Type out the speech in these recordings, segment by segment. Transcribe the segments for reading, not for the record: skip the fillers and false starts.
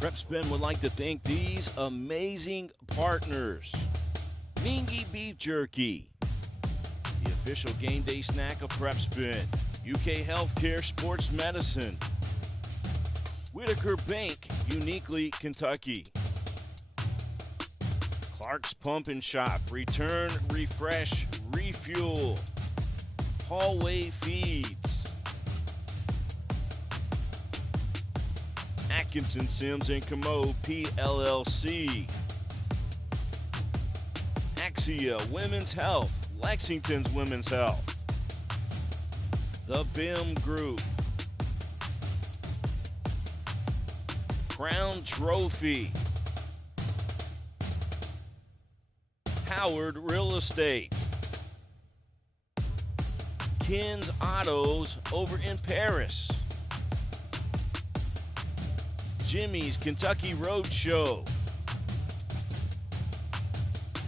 PrepSpin would like to thank these amazing partners. Mingua Beef Jerky, the official game day snack of PrepSpin. UK Healthcare Sports Medicine. Whitaker Bank, uniquely Kentucky. Clark's Pump and Shop, return, refresh, refuel. Hallway Feeds. Atkinson Sims and Commode PLLC. Axia Women's Health, Lexington's Women's Health. The BIM Group. Crown Trophy. Howard Real Estate. Ken's Autos over in Paris. Jimmy's Kentucky Roadshow.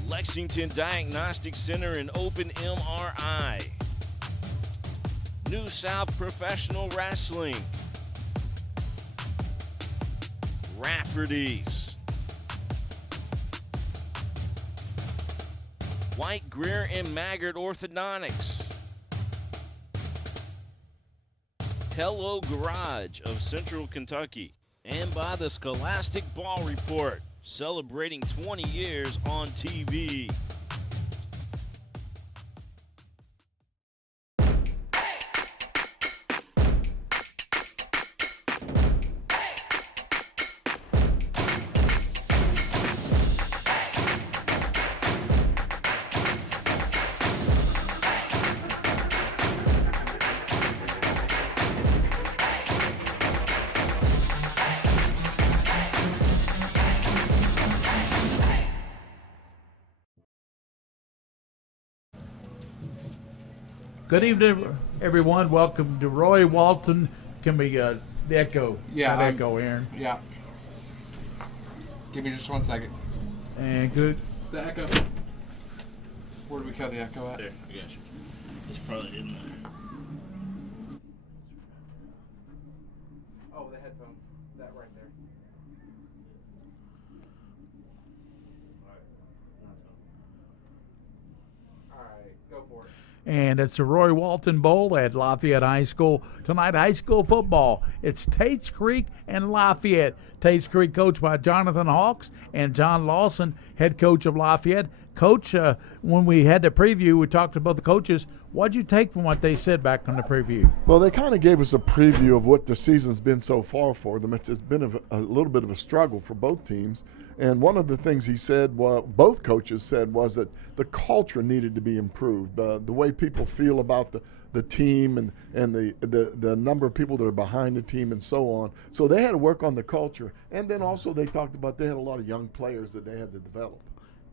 Lexington Diagnostic Center and Open MRI. New South Professional Wrestling. Rafferty's. White Greer and Maggard Orthodontics. Hello Garage of Central Kentucky. And by the Scholastic Ball Report, celebrating 20 years on TV. Good evening, everyone. Welcome to Roy Walton. Can we the echo? Yeah, echo, Aaron. Yeah. Give me just 1 second. And good. The echo. Where do we cut the echo at? There, I got you. It's probably in there. Oh, the headphones. That right there. All right, go for it. And it's the Roy Walton Bowl at Lafayette High School. Tonight, high school football. It's Tates Creek and Lafayette. Tates Creek coached by Jonathan Hawks and John Lawson, head coach of Lafayette. Coach, when we had the preview, we talked about the coaches. What'd you take from what they said back on the preview? Well, they kind of gave us a preview of what the season's been so far for them. It's been a little bit of a struggle for both teams. And one of the things he said, well, both coaches said, was that the culture needed to be improved. The way people feel about the team and the number of people that are behind the team and so on. So they had to work on the culture. And then also they talked about they had a lot of young players that they had to develop.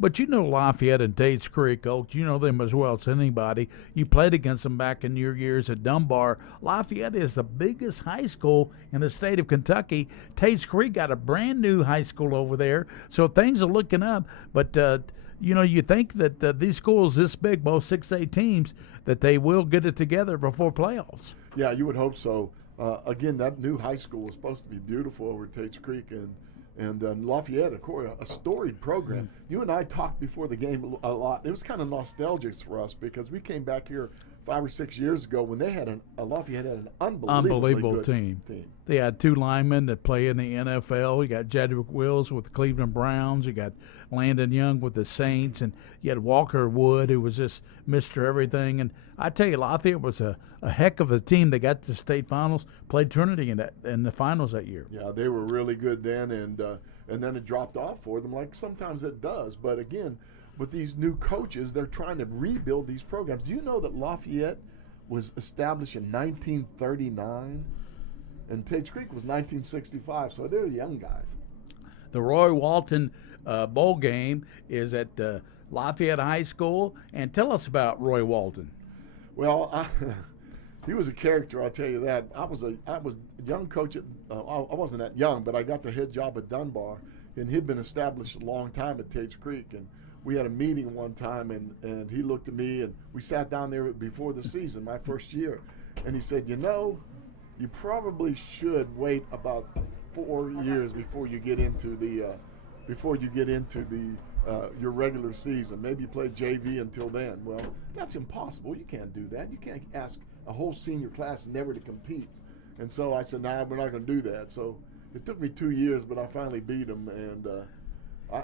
But you know Lafayette and Tates Creek, Coach. You know them as well as anybody. You played against them back in your years at Dunbar. Lafayette is the biggest high school in the state of Kentucky. Tates Creek got a brand new high school over there, so things are looking up. But, you think that these schools this big, both 6A teams, that they will get it together before playoffs. Yeah, you would hope so. Again, that new high school was supposed to be beautiful over at Tates Creek, and Lafayette, of course, a storied program. You and I talked before the game a lot. It was kind of nostalgic for us because we came back here 5 or 6 years ago when they had Lafayette had an unbelievable good team. They had two linemen that play in the NFL. You got Jedrick Wills with the Cleveland Browns. You got Landon Young with the Saints, and you had Walker Wood, who was just Mr. Everything. And I tell you, Lafayette was a heck of a team. They got to the state finals, played Trinity in the finals that year. Yeah, they were really good then, and then it dropped off for them, like sometimes it does. But again, with these new coaches, they're trying to rebuild these programs. Do you know that Lafayette was established in 1939, and Tates Creek was 1965? So they're young guys. The Roy Walton Bowl game is at Lafayette High School, and tell us about Roy Walton. Well, he was a character, I'll tell you that. I was a young coach at, I wasn't that young, but I got the head job at Dunbar, and he'd been established a long time at Tates Creek. And we had a meeting one time, and he looked at me, and we sat down there before the season, my first year, and he said, you probably should wait about 4 years before you get into the your regular season. Maybe you play JV until then. Well, that's impossible. You can't do that. You can't ask a whole senior class never to compete. And so I said, nah, we're not going to do that. So it took me 2 years, but I finally beat him. And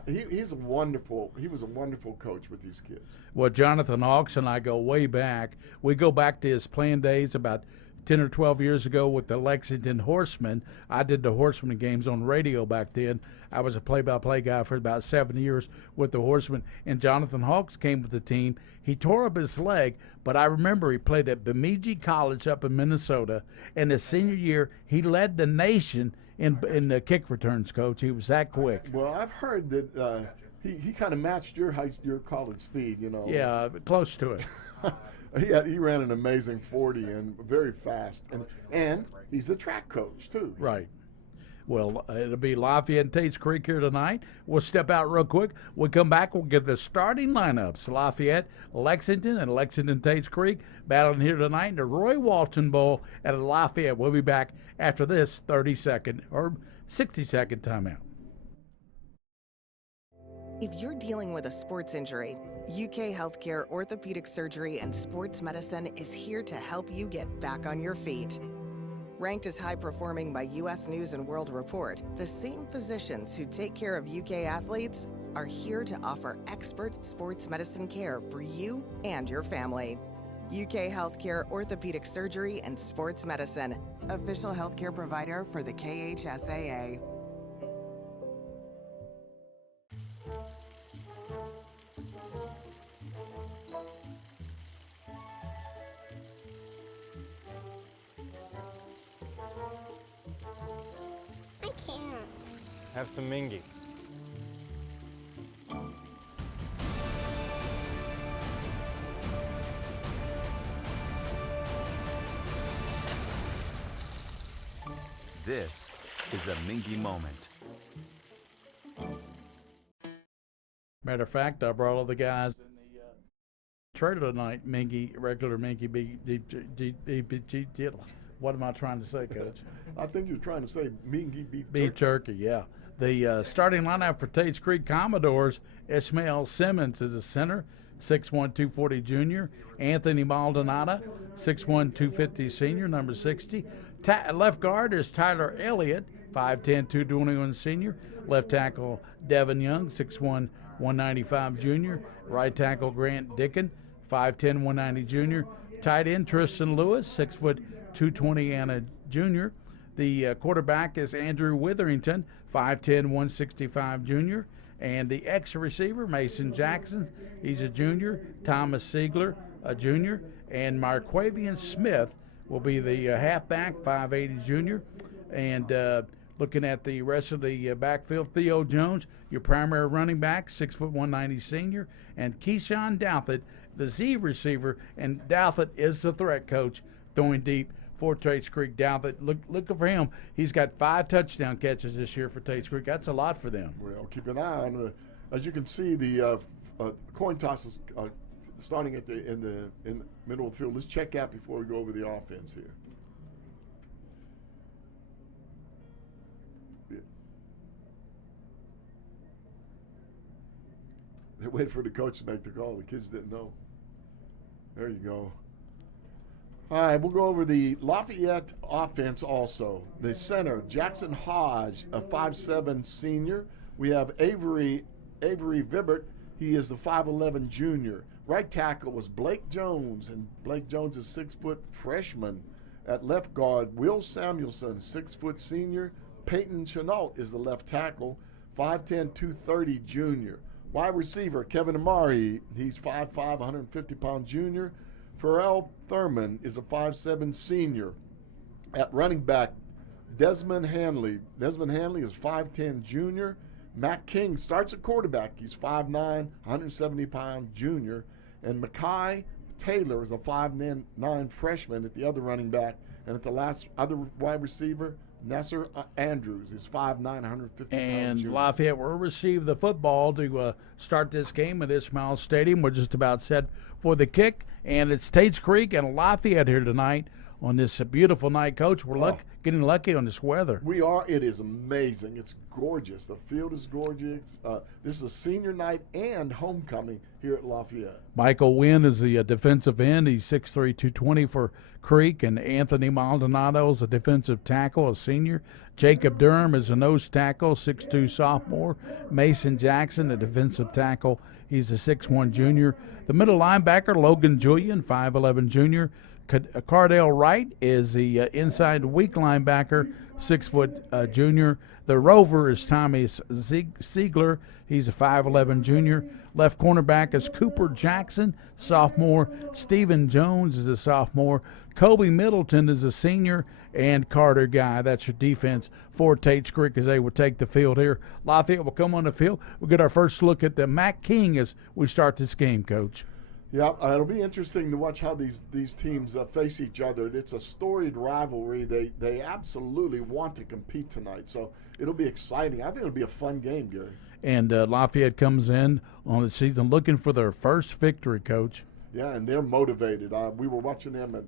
he was a wonderful coach with these kids. Well, Jonathan Hawks and I go way back. We go back to his playing days about 10 or 12 years ago with the Lexington Horsemen. I did the Horsemen games on radio back then. I was a play-by-play guy for about 7 years with the Horsemen. And Jonathan Hawks came with the team. He tore up his leg, but I remember he played at Bemidji College up in Minnesota. And his senior year, he led the nation in the kick returns, Coach. He was that quick. Well, I've heard that he kind of matched your college speed, you know. Yeah, close to it. He ran an amazing 40 and very fast, and he's the track coach too. Right. Well, it'll be Lafayette and Tates Creek here tonight. We'll step out real quick. We'll come back. We'll give the starting lineups. Lafayette, Lexington, and Lexington Tates Creek battling here tonight in the Roy Walton Bowl at Lafayette. We'll be back after this 30-second or 60-second timeout. If you're dealing with a sports injury, UK Healthcare Orthopedic Surgery and Sports Medicine is here to help you get back on your feet. Ranked as high-performing by U.S. News and World Report, the same physicians who take care of UK athletes are here to offer expert sports medicine care for you and your family. UK Healthcare Orthopedic Surgery and Sports Medicine, official healthcare provider for the KHSAA. Have some Mingua. This is a Mingua moment. Matter of fact, I brought all the guys in the trailer tonight. Regular Mingua, what am I trying to say, Coach? I think you're trying to say Mingua beef jerky, yeah. The starting lineup for Tates Creek Commodores, Ishmael Simmons is a center, 6'1", 240 junior. Anthony Maldonado, 6'1", 250 senior, number 60. Left guard is Tyler Elliott, 5'10", 221 senior. Left tackle Devin Young, 6'1", 195 junior. Right tackle Grant Dickin, 5'10", 190 junior. Tight end Tristan Lewis, 6', 220 and a junior. The quarterback is Andrew Witherington, 5'10", 165 junior. And the ex-receiver, Mason Jackson, he's a junior. Thomas Siegler, a junior. And Marquavian Smith will be the halfback, 5'80 junior. And looking at the rest of the backfield, Theo Jones, your primary running back, 6', 190 senior. And Keyshawn Douthit, the Z receiver. And Douthit is the threat coach, throwing deep for Tates Creek. Douthit, looking for him. He's got 5 touchdown catches this year for Tates Creek. That's a lot for them. Well, keep an eye on as you can see, the coin toss is starting at in the middle of the field. Let's check out before we go over the offense here. Yeah. They waited for the coach to make the call. The kids didn't know. There you go. All right, we'll go over the Lafayette offense also. The center, Jackson Hodge, a 5'7" senior. We have Avery Vibert. He is the 5'11" junior. Right tackle was Blake Jones, and Blake Jones is 6' freshman. At left guard, Will Samuelson, 6' senior. Peyton Chenault is the left tackle, 5'10", 230 junior. Wide receiver, Kevin Amari. He's 5'5", 150-pound junior. Pharrell Thurman is a 5'7" senior. At running back, Desmond Hanley. Desmond Hanley is 5'10" junior. Matt King starts at quarterback. He's 5'9", 170-pound junior. And Mackay Taylor is a 5'9" freshman at the other running back. And at the last other wide receiver, Nasser Andrews is 5'9", 150 pounds. And junior. Lafayette will receive the football to start this game at Ishmael Stadium. We're just about set for the kick. And it's Tates Creek and Lafayette here tonight on this beautiful night, Coach. We're getting lucky on this weather. We are. It is amazing. It's gorgeous. The field is gorgeous. This is a senior night and homecoming here at Lafayette. Michael Wynn is the defensive end. He's 6'3", 220 for Creek. And Anthony Maldonado is a defensive tackle, a senior. Jacob Durham is a nose tackle, 6'2", sophomore. Mason Jackson, a defensive tackle. He's a 6'1", junior. The middle linebacker, Logan Julian, 5'11", junior. Cardell Wright is the inside weak linebacker, 6 foot junior. The rover is Tommy Siegler. He's a 5'11" junior. Left cornerback is Cooper Jackson, sophomore. Stephen Jones is a sophomore. Kobe Middleton is a senior. And Carter Guy. That's your defense for Tates Creek as they will take the field here. Lafayette will come on the field. We'll get our first look at the Mac King as we start this game, Coach. Yeah, it'll be interesting to watch how these teams face each other. It's a storied rivalry. They absolutely want to compete tonight, so it'll be exciting. I think it'll be a fun game, Gary. And Lafayette comes in on the season looking for their first victory, Coach. Yeah, and they're motivated. We were watching them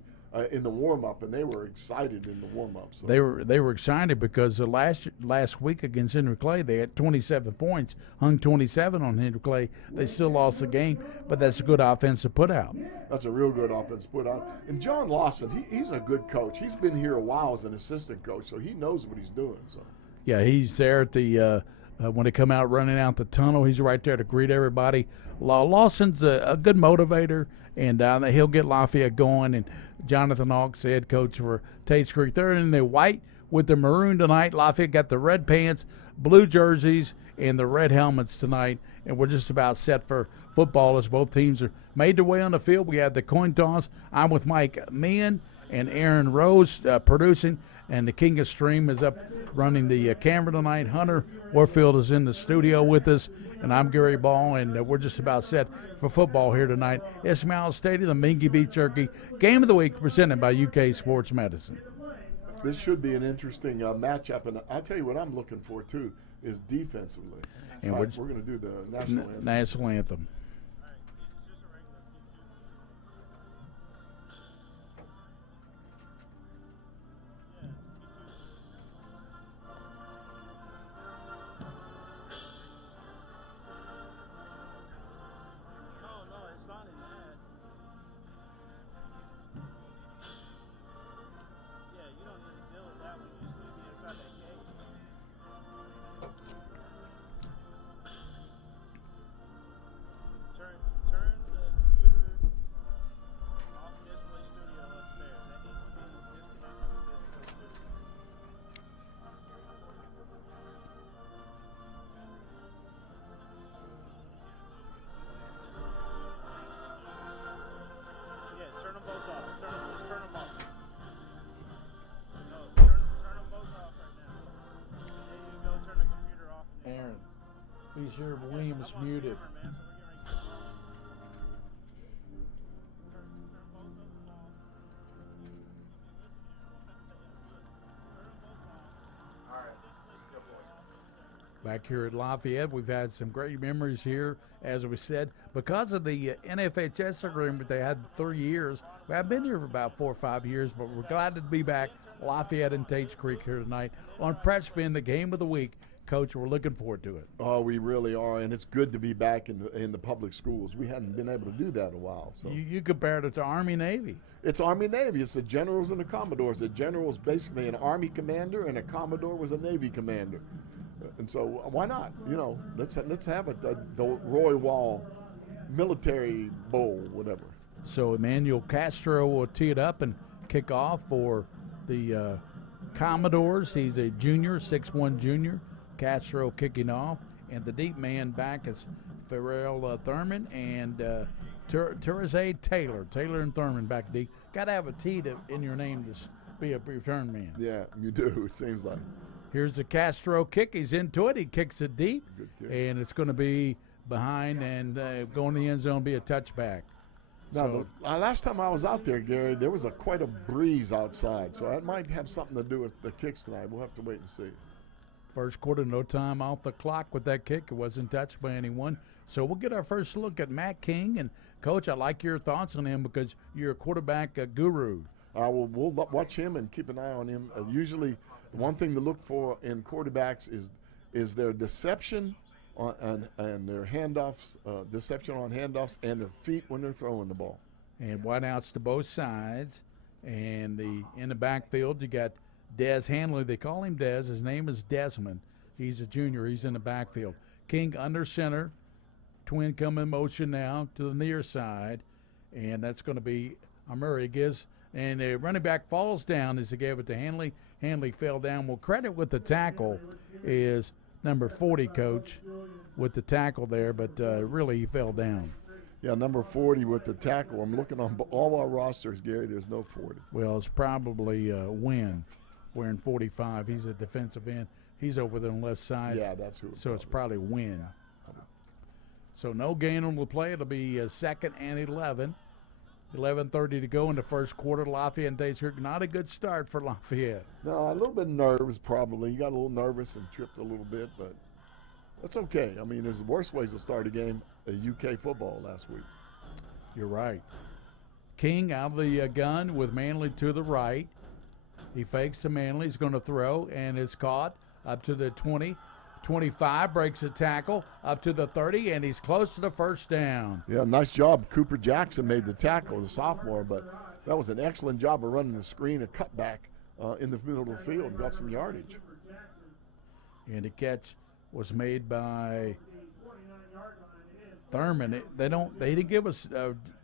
in the warm-up, and they were excited in the warm-up. So. They were excited because last week against Henry Clay, they had 27 points, hung 27 on Henry Clay. They still lost the game, but that's a good offense to put out. That's a real good offense to put out. And John Lawson, he's a good coach. He's been here a while as an assistant coach, so he knows what he's doing. So. Yeah, he's there at the when they come out running out the tunnel. He's right there to greet everybody. Lawson's a good motivator, and he'll get Lafayette going. And Jonathan Hawks, the head coach for Tates Creek. They're in the white with the maroon tonight. Lafayette got the red pants, blue jerseys, and the red helmets tonight. And we're just about set for football as both teams are made their way on the field. We had the coin toss. I'm with Mike Meehan and Aaron Rose producing. And the King of Stream is up running the camera tonight. Hunter Warfield is in the studio with us, and I'm Gary Ball, and we're just about set for football here tonight. Ismail Stadium, the Mingua Beef Jerky Game of the Week presented by UK Sports Medicine. This should be an interesting matchup, and I'll tell you what I'm looking for, too, is defensively. And we're going to do the national anthem. Aaron, be sure Williams muted. Back here at Lafayette, we've had some great memories here, as we said. Because of the NFHS agreement, they had 3 years. I've been here for about 4 or 5 years, but we're glad to be back. Lafayette and Tates Creek here tonight on Prep Spin, the game of the week. Coach, we're looking forward to it. Oh, we really are, and it's good to be back in the public schools. We hadn't been able to do that in a while. So you compared it to Army-Navy. It's Army-Navy. It's the generals and the commodores. The general was basically an Army commander, and a commodore was a Navy commander. And so why not? You know, let's have the Roy Wall Military Bowl, whatever. So Emmanuel Castro will tee it up and kick off for the Commodores. He's a junior, 6'1" junior. Castro kicking off, and the deep man back is Farrell Thurman and Teresay Taylor. Taylor and Thurman back deep. Got to have a T in your name to be a return man. Yeah, you do, it seems like. Here's the Castro kick. He's into it. He kicks it deep, and it's going to be behind and going to the end zone, be a touchback. Now, the last time I was out there, Gary, there was quite a breeze outside, so that might have something to do with the kicks tonight. We'll have to wait and see. First quarter, no time off the clock with that kick. It wasn't touched by anyone. So we'll get our first look at Matt King. And, Coach, I like your thoughts on him because you're a quarterback guru. We'll watch him and keep an eye on him. Usually, the one thing to look for in quarterbacks is their deception and their handoffs, deception on handoffs, and their feet when they're throwing the ball. And wideouts to both sides. And in the backfield, you got Des Hanley. They call him Des. His name is Desmond. He's a junior. He's in the backfield. King under center. Twin come in motion now to the near side. And that's going to be Murray gives. And the running back falls down as he gave it to Hanley. Hanley fell down. Well, credit with the tackle is number 40, Coach, with the tackle there. But really, he fell down. Yeah, number 40 with the tackle. I'm looking on all our rosters, Gary. There's no 40. Well, it's probably Wynn wearing 45. He's a defensive end. He's over there on the left side. Yeah, that's who. So it's probably Wynn. So no gain on the play. It'll be second and 11. 11:30 to go in the first quarter. Lafayette and Tates. Not a good start for Lafayette. No, a little bit nervous probably. He got a little nervous and tripped a little bit, but that's okay. I mean, there's worse ways to start a game. UK football last week. You're right. King out of the gun with Manley to the right. He fakes to Manley. He's going to throw, and it's caught up to the 20. 25, breaks a tackle up to the 30, and he's close to the first down. Yeah, nice job. Cooper Jackson made the tackle, the sophomore, but that was an excellent job of running the screen, a cutback in the middle of the field, got some yardage. And the catch was made by Thurman. They didn't give us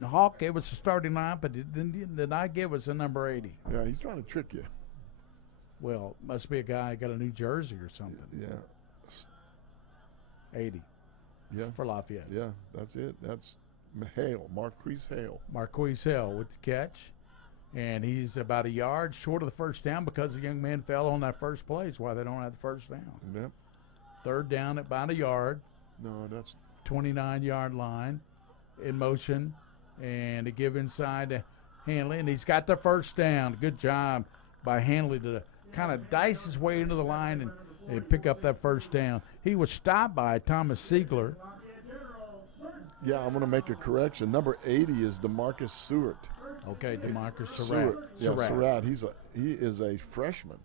Hawk gave us a starting line, but did not give us a number 80. Yeah, he's trying to trick you. Well, must be a guy who got a new jersey or something. Yeah. 80. Yeah. For Lafayette. Yeah, that's it. That's Hale, Marquise Hale. Marquise Hale with the catch. And he's about a yard short of the first down because the young man fell on that first play. That's why they don't have the first down. Yep. Third down at about a yard. No, that's 29-yard line in motion. And to give inside to Hanley. And he's got the first down. Good job by Hanley to kind of dice his way into the line and pick up that first down. He was stopped by Thomas Siegler. Yeah, I'm going to make a correction. Number 80 is DeMarcus Seward. Okay, DeMarcus Surratt. Yeah, Surratt. He is a freshman.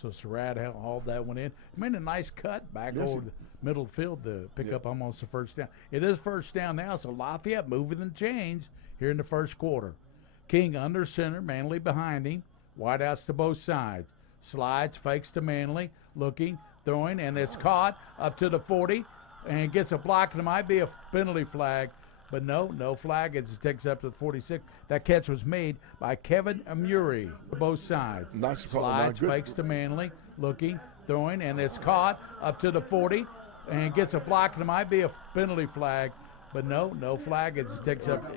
So Surratt hauled that one in. Made a nice cut back over the middle field to pick up almost the first down. It is first down now, so Lafayette moving the chains here in the first quarter. King under center, Manley behind him. Wideouts to both sides. Slides, fakes to Manley, looking, throwing, and it's caught up to the 40 and gets a block, and it might be a penalty flag, but no flag. It takes up to the 46. That catch was made by Kevin Murray, both sides. Nice Slides, fakes to Manley, looking, throwing, and it's caught up to the 40 and gets a block, and it might be a penalty flag, but no flag. It takes up.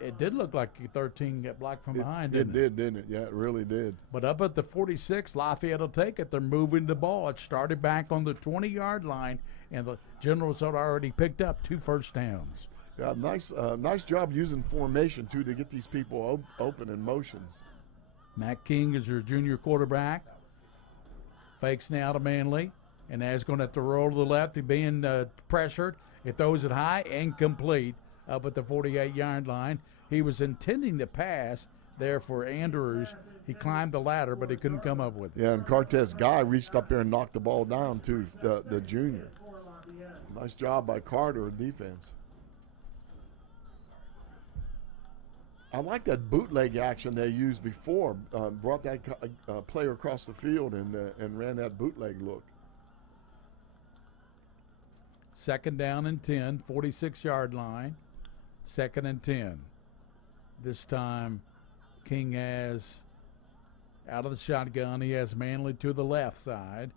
It did look like 13 got blocked from behind. It did, didn't it? Yeah, it really did. But up at the 46, Lafayette will take it. They're moving the ball. It started back on the 20-yard line, and the Generals had already picked up 2 first downs. Yeah, nice job using formation, too, to get these people open in motions. Matt King is your junior quarterback. Fakes now to Manley, and that's going to have to roll to the left. He's being pressured. He throws it high, incomplete, up at the 48-yard line. He was intending to pass there for Andrews. He climbed the ladder, but he couldn't come up with it. Yeah, and Cortez Guy reached up there and knocked the ball down, too, the junior. Nice job by Carter, defense. I like that bootleg action they used before. Brought that player across the field and ran that bootleg look. Second down and 10, 46-yard line. Second and 10. This time, King has, out of the shotgun, he has Manley to the left side.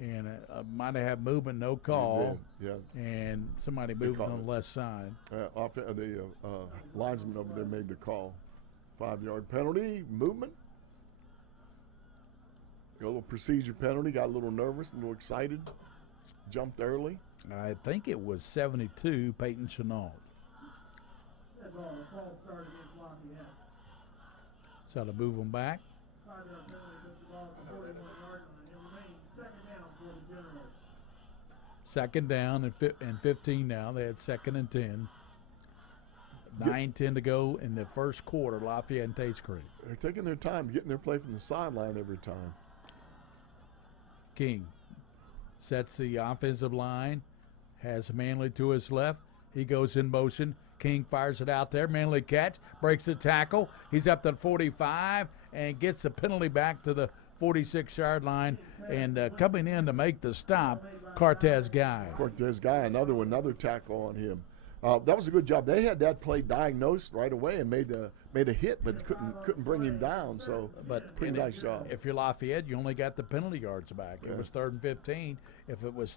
And might have had movement, no call. Yeah. And somebody moved on the left side. The linesman over there made the call. 5-yard penalty, movement. Got a little procedure penalty, got a little nervous, a little excited. Jumped early. I think it was 72, Peyton Chenault. So to move them back. Second down and 15 now. They had second and 10. 9:10 to go in the first quarter, Lafayette and Tates Creek. They're taking their time, getting their play from the sideline every time. King sets the offensive line, has Manley to his left. He goes in motion. King fires it out there. Manley catch, breaks the tackle. He's up to 45 and gets the penalty back to the 46-yard line. And coming in to make the stop, Cortez Guy. Another tackle on him. That was a good job. They had that play diagnosed right away and made a hit, but couldn't bring him down. So, pretty nice job. If you're Lafayette, you only got the penalty yards back. It was 3rd and 15. If it was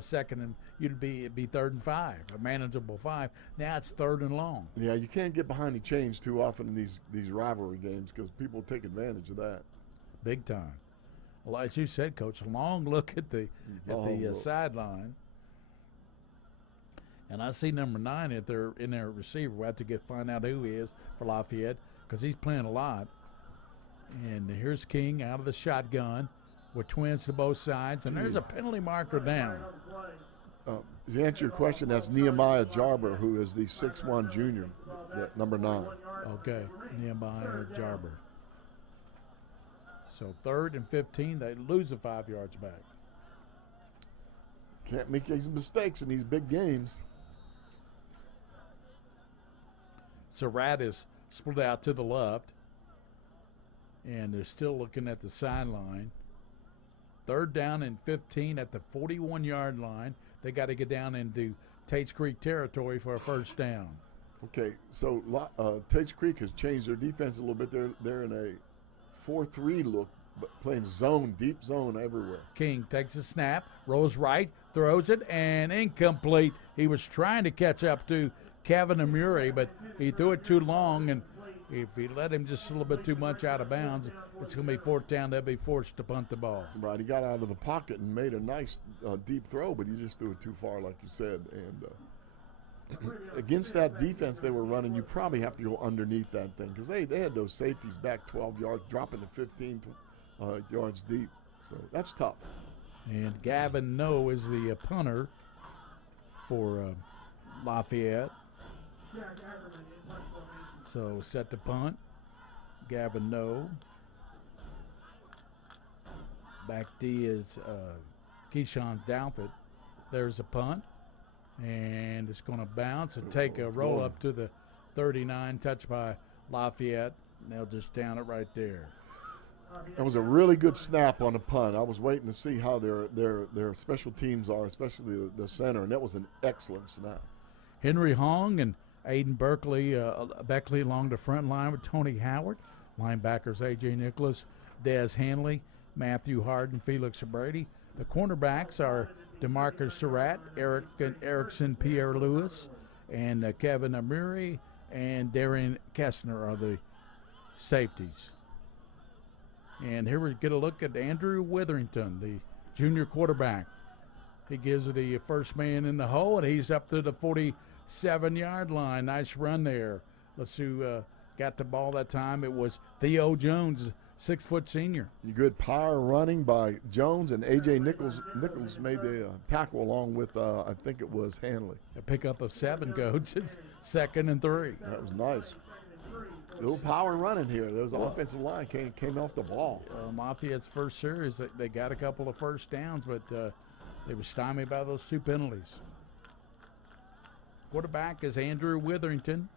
second and it'd be 3rd and 5, a manageable 5. Now it's 3rd and long. Yeah, you can't get behind the chains too often in these rivalry games because people take advantage of that. Big time. Well, as you said, Coach, a long look at the sideline. And I see number 9 if they're in their receiver. We'll have to find out who he is for Lafayette because he's playing a lot. And here's King out of the shotgun with twins to both sides. And there's a penalty marker down. To answer your question, that's Nehemiah Jarber, who is the 6'1 junior, number 9. Okay, Nehemiah Jarber. So 3rd and 15, they lose the 5 yards back. Can't make these mistakes in these big games. Surratt is split out to the left, and they're still looking at the sideline. 3rd down and 15 at the 41-yard line. They got to get down into Tates Creek territory for a first down. Okay, so Tates Creek has changed their defense a little bit. They're in a 4-3 look, but playing zone, deep zone everywhere. King takes a snap, rolls right, throws it, and incomplete. He was trying to catch up to Kevin Amuri, but he threw it too long, and if he let him just a little bit too much out of bounds, it's going to be 4th down. They'll be forced to punt the ball. Right, he got out of the pocket and made a nice deep throw, but he just threw it too far, like you said. And against that defense they were running, you probably have to go underneath that thing because they had those safeties back 12 yards, dropping to 15 yards deep. So that's tough. And Gavin No is the punter for Lafayette. So set to punt. Gavin No. Back D is Keyshawn Downford. There's a punt. And it's going to bounce and take a roll up to the 39, touched by Lafayette. And they'll just down it right there. It was a really good snap on the punt. I was waiting to see how their special teams are, especially the center, and that was an excellent snap. Henry Hong and Aiden Beckley along the front line with Tony Howard. Linebackers A.J. Nicholas, Des Hanley, Matthew Harden, Felix Brady. The cornerbacks are DeMarcus Surratt, Erickson Pierre Lewis, and Kevin Amuri and Darren Kessner are the safeties. And here we get a look at Andrew Witherington, the junior quarterback. He gives it the first man in the hole, and he's up to the 47-yard line. Nice run there. Let's see who got the ball that time. It was Theo Jones, 6-foot senior. Good power running by Jones, and A.J. Nichols made the tackle along with, I think it was Hanley. A pickup of 7, Coach. It's 2nd and 3. That was nice. A little power running here. Those offensive line came off the ball. Lafayette's first series, they got a couple of first downs, but they were stymied by those 2 penalties. Quarterback is Andrew Witherington.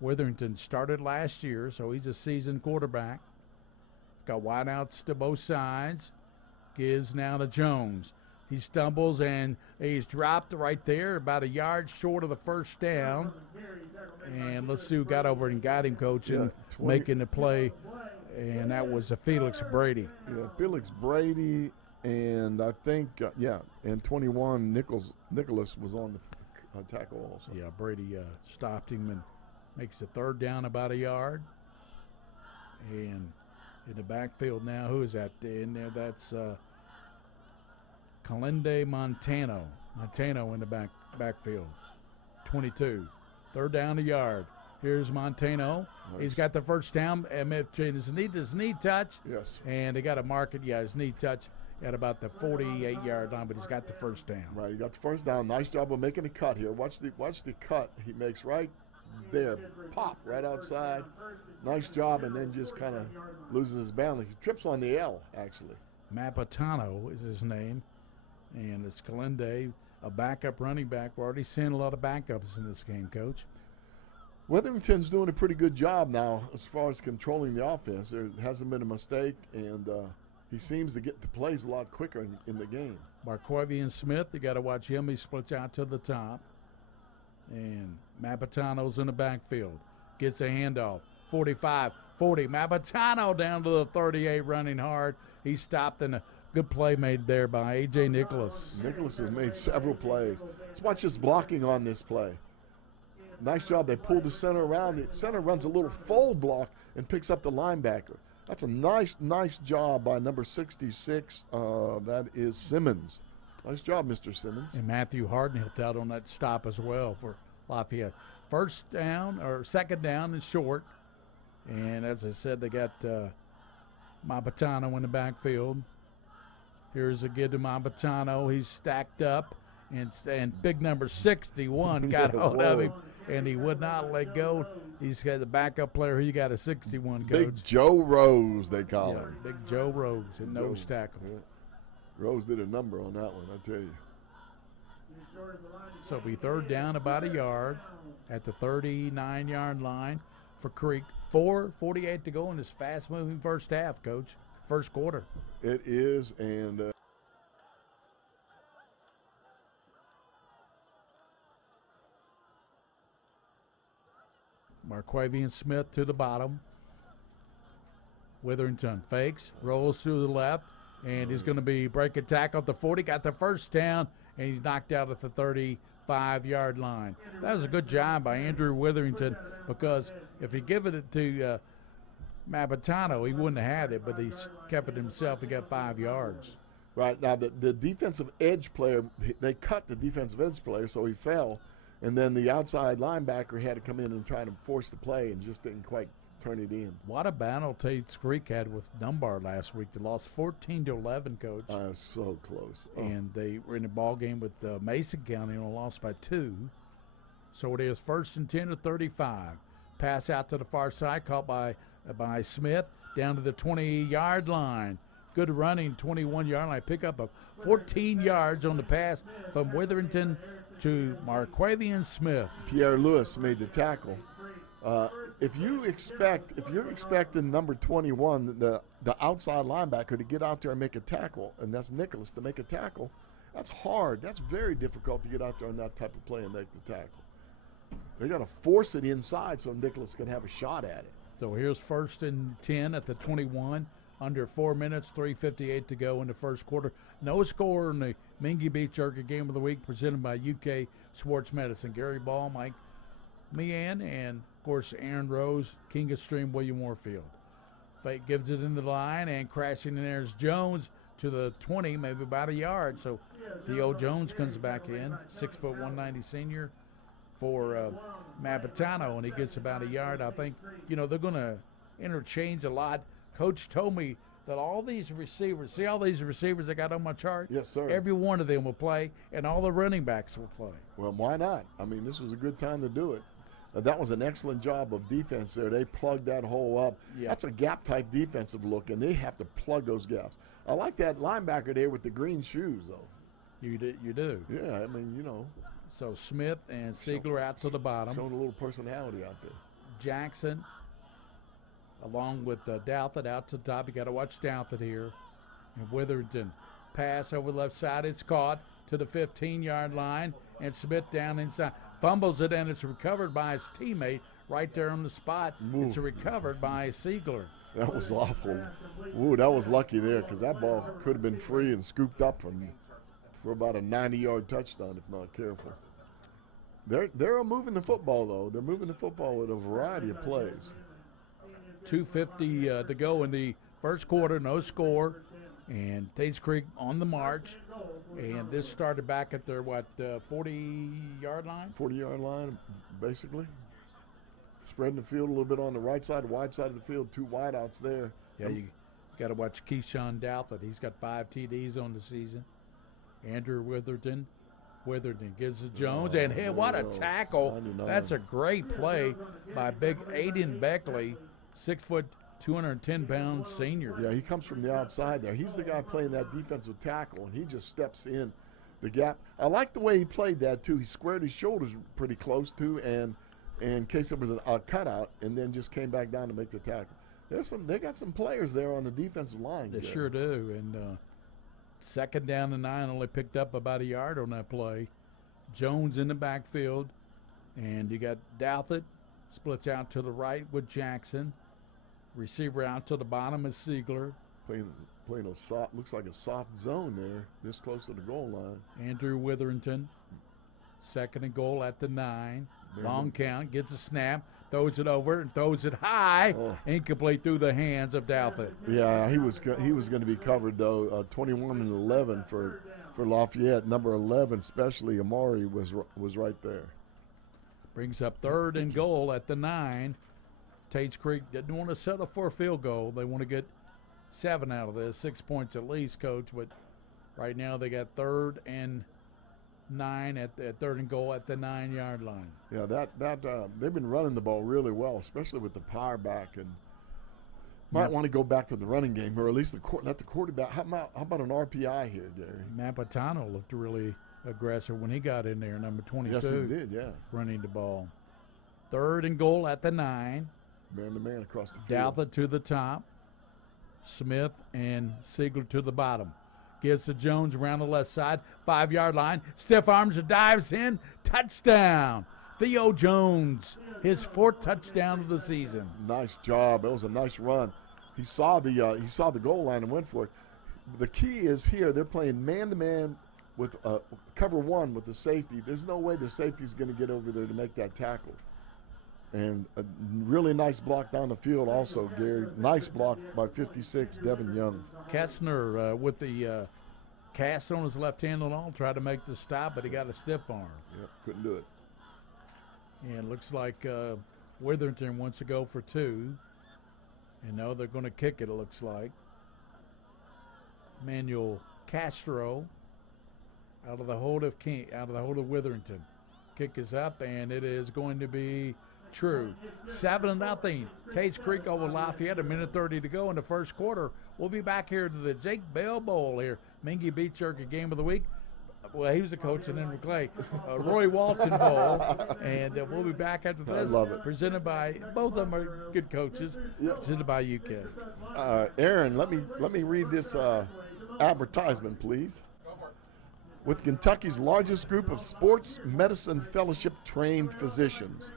Witherington started last year, so he's a seasoned quarterback. Got wideouts to both sides. Gives now to Jones. He stumbles and he's dropped right there, about a yard short of the first down. And let's see who got over and got him, Coach, and making the play. And that was Felix Brady. Yeah, Felix Brady, and I think, and 21, Nicholas was on the tackle also. Yeah, Brady stopped him and makes the 3rd down about a yard. And in the backfield now, who is that in there? That's Calende Montano. Montano in the backfield. 22. 3rd down a yard. Here's Montano. Nice. He's got the first down. His knee touch. Yes. And they got to mark it. Yeah, his knee touch at about the 48-yard line, but he's got the first down. Right, he got the first down. Nice job of making a cut here. Watch the cut he makes right there, pop, right outside. Nice job, and then just kind of loses his balance. He trips on the L, actually. Mapatano is his name, and it's Kalende, a backup running back. We're already seeing a lot of backups in this game, Coach. Wetherington's doing a pretty good job now as far as controlling the offense. There hasn't been a mistake, and he seems to get the plays a lot quicker in the game. Marquavian Smith, you got to watch him. He splits out to the top. And Mapatano's in the backfield. Gets a handoff. 45, 40. Mapatano down to the 38 running hard. He stopped, and a good play made there by A.J. Nicholas. Nicholas has made several plays. Let's watch his blocking on this play. Nice job. They pulled the center around. The center runs a little fold block and picks up the linebacker. That's a nice job by number 66. That is Simmons. Nice job, Mr. Simmons. And Matthew Harden helped out on that stop as well for Lafayette. First down, or second down and short. And as I said, they got Mapatano in the backfield. Here's a kid to Mapatano. He's stacked up. And big number 61 got hold of him, and he would not let go. He's got the backup player. He got a 61, Coach. Big Joe Rose, they call him. Big Joe Rose and nose tackle. Yeah. Rose did a number on that one, I tell you. So we third down about a yard at the 39-yard line for Creek. 4:48 to go in this fast-moving first half, Coach. First quarter. It is, and Marquavian Smith to the bottom. Witherington fakes, rolls to the left, and he's going to be break a tackle at the 40. Got the first down, and he's knocked out at the 35-yard line. That was a good job by Andrew Witherington, because if he given it to Mapatano, he wouldn't have had it, but he kept it himself. He got 5 yards. Right, now the defensive edge player, they cut the defensive edge player, so he fell. And then the outside linebacker had to come in and try to force the play and just didn't quite turn it in. What a battle Tates Creek had with Dunbar last week. They lost 14-11, Coach. So close. And they were in a ball game with Mason County and lost by 2. So it is 1st and 10 to 35. Pass out to the far side, caught by Smith down to the 20-yard line. Good running, 21-yard line. Pick up of 14 yards on the pass from Witherington to Marquavian Smith. Pierre Lewis made the tackle. If you're expecting number 21, the outside linebacker, to get out there and make a tackle, and that's Nicholas, to make a tackle, that's hard. That's very difficult to get out there on that type of play and make the tackle. They're going to force it inside so Nicholas can have a shot at it. So here's 1st and 10 at the 21. Under 4 minutes, 3:58 to go in the first quarter. No score in the Mingua Beef Jerky Game of the Week, presented by UK Sports Medicine. Gary Ball, Mike Meehan, and, of course, Aaron Rose, King of Stream, William Warfield. Fake gives it in the line, and crashing in there is Jones to the 20, maybe about a yard. So Theo Jones comes back in, 6 foot 190 senior for Mapatano, and he gets about a yard. I think, they're going to interchange a lot. Coach told me that all these receivers, see all these receivers I got on my chart? Yes, sir. Every one of them will play, and all the running backs will play. Well, why not? I mean, this was a good time to do it. That was an excellent job of defense there. They plugged that hole up. Yeah. That's a gap-type defensive look, and they have to plug those gaps. I like that linebacker there with the green shoes, though. You do. Yeah, I mean, So Smith and Siegler out to the bottom. Showing a little personality out there. Jackson, along with Douthit out to the top. You got to watch Douthit here. And Witherington, pass over the left side. It's caught to the 15-yard line, and Smith down inside. Fumbles it, and it's recovered by his teammate right there on the spot. Ooh. It's recovered by Siegler. That was awful. Ooh, that was lucky there, because that ball could have been free and scooped up for about a 90-yard touchdown if not careful. They're moving the football, though. They're moving the football with a variety of plays. 2:50 to go in the first quarter, no score, and Tates Creek on the march. And this started back at their 40-yard line? 40-yard line, basically. Spreading the field a little bit on the right side, wide side of the field, 2 wideouts there. Yeah, you got to watch Keyshawn Douthit. He's got 5 TDs on the season. Andrew Witherington Witherington gives to Jones, and hey, what a tackle. That's a great play by big Aiden Beckley, 6 foot, 210-pound senior. Yeah, he comes from the outside there. He's the guy playing that defensive tackle, and he just steps in the gap. I like the way he played that, too. He squared his shoulders pretty close, too, and in case it was a cutout, and then just came back down to make the tackle. They got some players there on the defensive line. They sure do, and second down and 9, only picked up about a yard on that play. Jones in the backfield, and you got Douthit, splits out to the right with Jackson. Receiver out to the bottom is Siegler. Playing a soft, looks like a soft zone there, this close to the goal line. Andrew Witherington, second and goal at the 9. Long count, gets a snap, throws it over, and throws it high. Incomplete through the hands of Douthit. Yeah, he was going to be covered, though. 21 and 11 for Lafayette. Number 11, especially Amari, was right there. Brings up third and goal at the 9. Tates Creek didn't want to settle for a field goal. They want to get 7 out of this, 6 points at least, Coach. But right now they got third and 9 at third and goal at the 9-yard line. Yeah, they've been running the ball really well, especially with the power back, and might want to go back to the running game, or at least let the quarterback. How about an RPI here, Gary? Napatano looked really aggressive when he got in there, number 22. Yes, he did. Yeah, running the ball. Third and goal at the 9. Man-to-man across the field. Douthit to the top. Smith and Siegler to the bottom. Gives to Jones around the left side. 5-yard line. Stiff arms, dives in. Touchdown. Theo Jones, his 4th touchdown of the season. Nice job. It was a nice run. He saw the goal line and went for it. The key is here. They're playing man-to-man with cover 1 with the safety. There's no way the safety's going to get over there to make that tackle. And a really nice block down the field also, Gary. Nice block by 56, Devin Young. Kessner with the cast on his left hand and all, tried to make the stop, but he got a stiff arm. Yep, couldn't do it. And looks like Witherington wants to go for 2. And now they're going to kick it looks like. Manuel Castro out of the hold of Witherington. Kick is up, and it is going to be true. 7-0. Tates Creek over Lafayette. 1:30 to go in the first quarter. We'll be back here to the Jake Bell Bowl here. Mingua Beef Jerky Game of the Week. Well, he was a coach in Henry Clay. Roy Walton Bowl. And we'll be back after this. I love it. Presented by, both of them are good coaches. Yep. Presented by UK. Aaron, let me read this advertisement, please. With Kentucky's largest group of sports medicine fellowship trained physicians,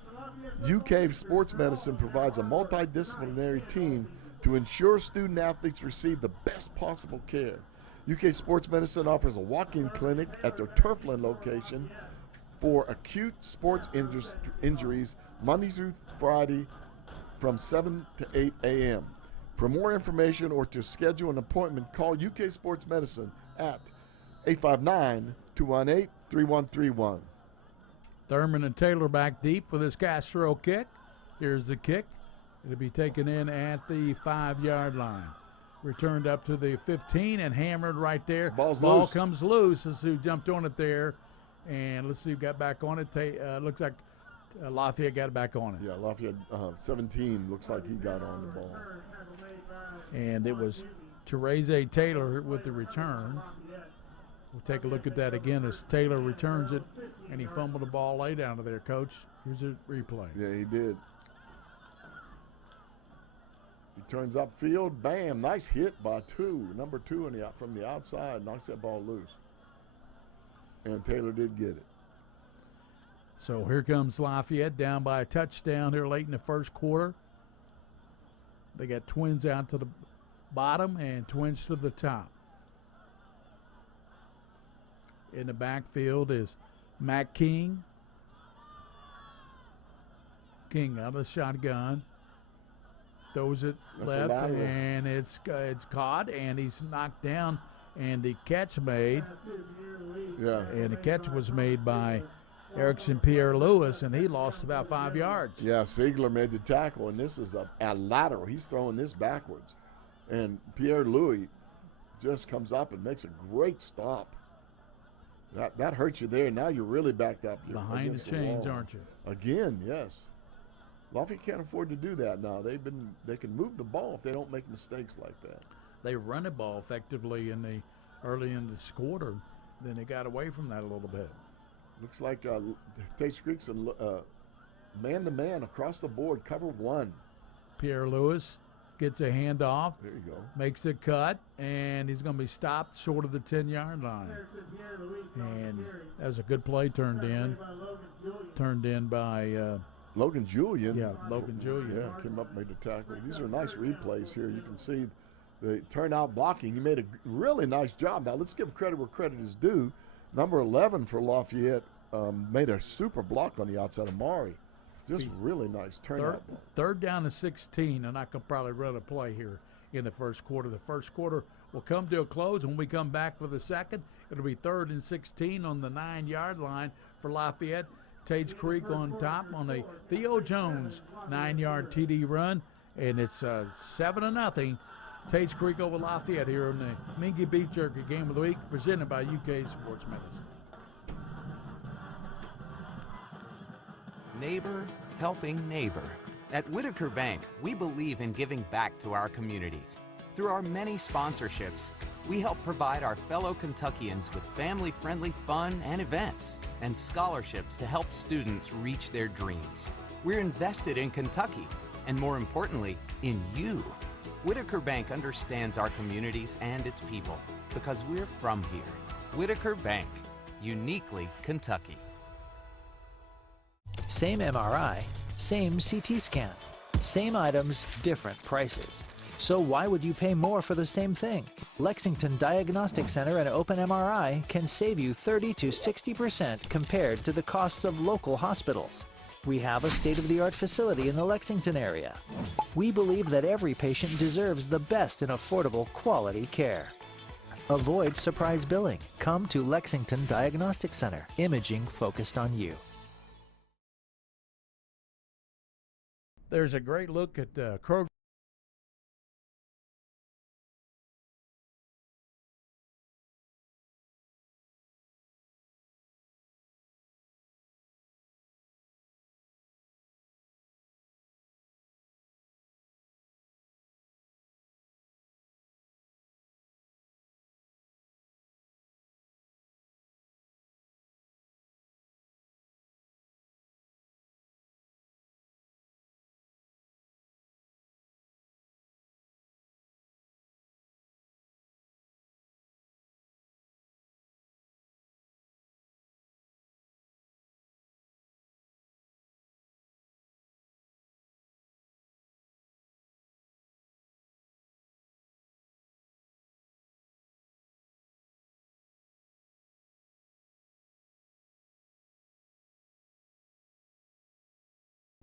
UK Sports Medicine provides a multidisciplinary team to ensure student athletes receive the best possible care. UK Sports Medicine offers a walk-in clinic at their Turfland location for acute sports injuries Monday through Friday from 7 to 8 a.m. For more information or to schedule an appointment, call UK Sports Medicine at 859-218-3131. Thurman and Taylor back deep for this Castro kick. Here's the kick. It'll be taken in at the 5-yard line. Returned up to the 15 and hammered right there. Ball loose. Comes loose. Let's see who jumped on it there. And let's see who got back on it. Looks like Lafayette got back on it. Yeah, Lafayette 17 looks like he got on the ball. And it was Therese Taylor with the return. We'll take a look at that again as Taylor returns it, and he fumbled the ball late down to there, Coach. Here's a replay. Yeah, he did. He turns upfield. Bam. Nice hit by 2. Number 2 from the outside. Knocks that ball loose. And Taylor did get it. So here comes Lafayette down by a touchdown here late in the first quarter. They got twins out to the bottom and twins to the top. In the backfield is Matt King. King out of the shotgun. Throws it left, and it's caught, and he's knocked down, and the catch made. Yeah. And the catch was made by Erickson Pierre-Louis, and he lost about 5 yards. Yeah, Siegler made the tackle, and this is a lateral. He's throwing this backwards. And Pierre-Louis just comes up and makes a great stop. That hurts you there. Now you're really backed up. You're Behind the against chains, wall. aren't you? Again, yes. Lafayette can't afford to do that now. They can move the ball if they don't make mistakes like that. They run the ball effectively early in this quarter. Then they got away from that a little bit. Looks like Tates Creek's man-to-man across the board, cover one. Pierre Lewis gets a handoff, There you go. makes a cut, and he's going to be stopped short of the 10-yard line. And that was a good play turned in by Logan Julian. Yeah, Logan Julian. Yeah, came up, made the tackle. These are nice replays here. You can see the turnout blocking. He made a really nice job. Now let's give credit where credit is due. Number 11 for Lafayette made a super block on the outside of Maury. Just really nice turnout. Third down to 16, and I can probably run a play here in the first quarter. The first quarter will come to a close. When we come back for the second, it'll be 3rd and 16 on the 9-yard line for Lafayette. Tates Creek on top on a Theo Jones 9-yard TD run, and it's 7-0. Tates Creek over Lafayette here in the Mingua Beef Jerky Game of the Week, presented by UK Sports Medicine. Neighbor helping neighbor. At Whitaker Bank, we believe in giving back to our communities. Through our many sponsorships, we help provide our fellow Kentuckians with family-friendly fun and events, and scholarships to help students reach their dreams. We're invested in Kentucky, and more importantly, in you. Whitaker Bank understands our communities and its people, because we're from here. Whitaker Bank, uniquely Kentucky. Same MRI, same CT scan. Same items, different prices. So why would you pay more for the same thing? Lexington Diagnostic Center and Open MRI can save you 30 to 60% compared to the costs of local hospitals. We have a state-of-the-art facility in the Lexington area. We believe that every patient deserves the best in affordable, quality care. Avoid surprise billing. Come to Lexington Diagnostic Center. Imaging focused on you. There's a great look at Kroger.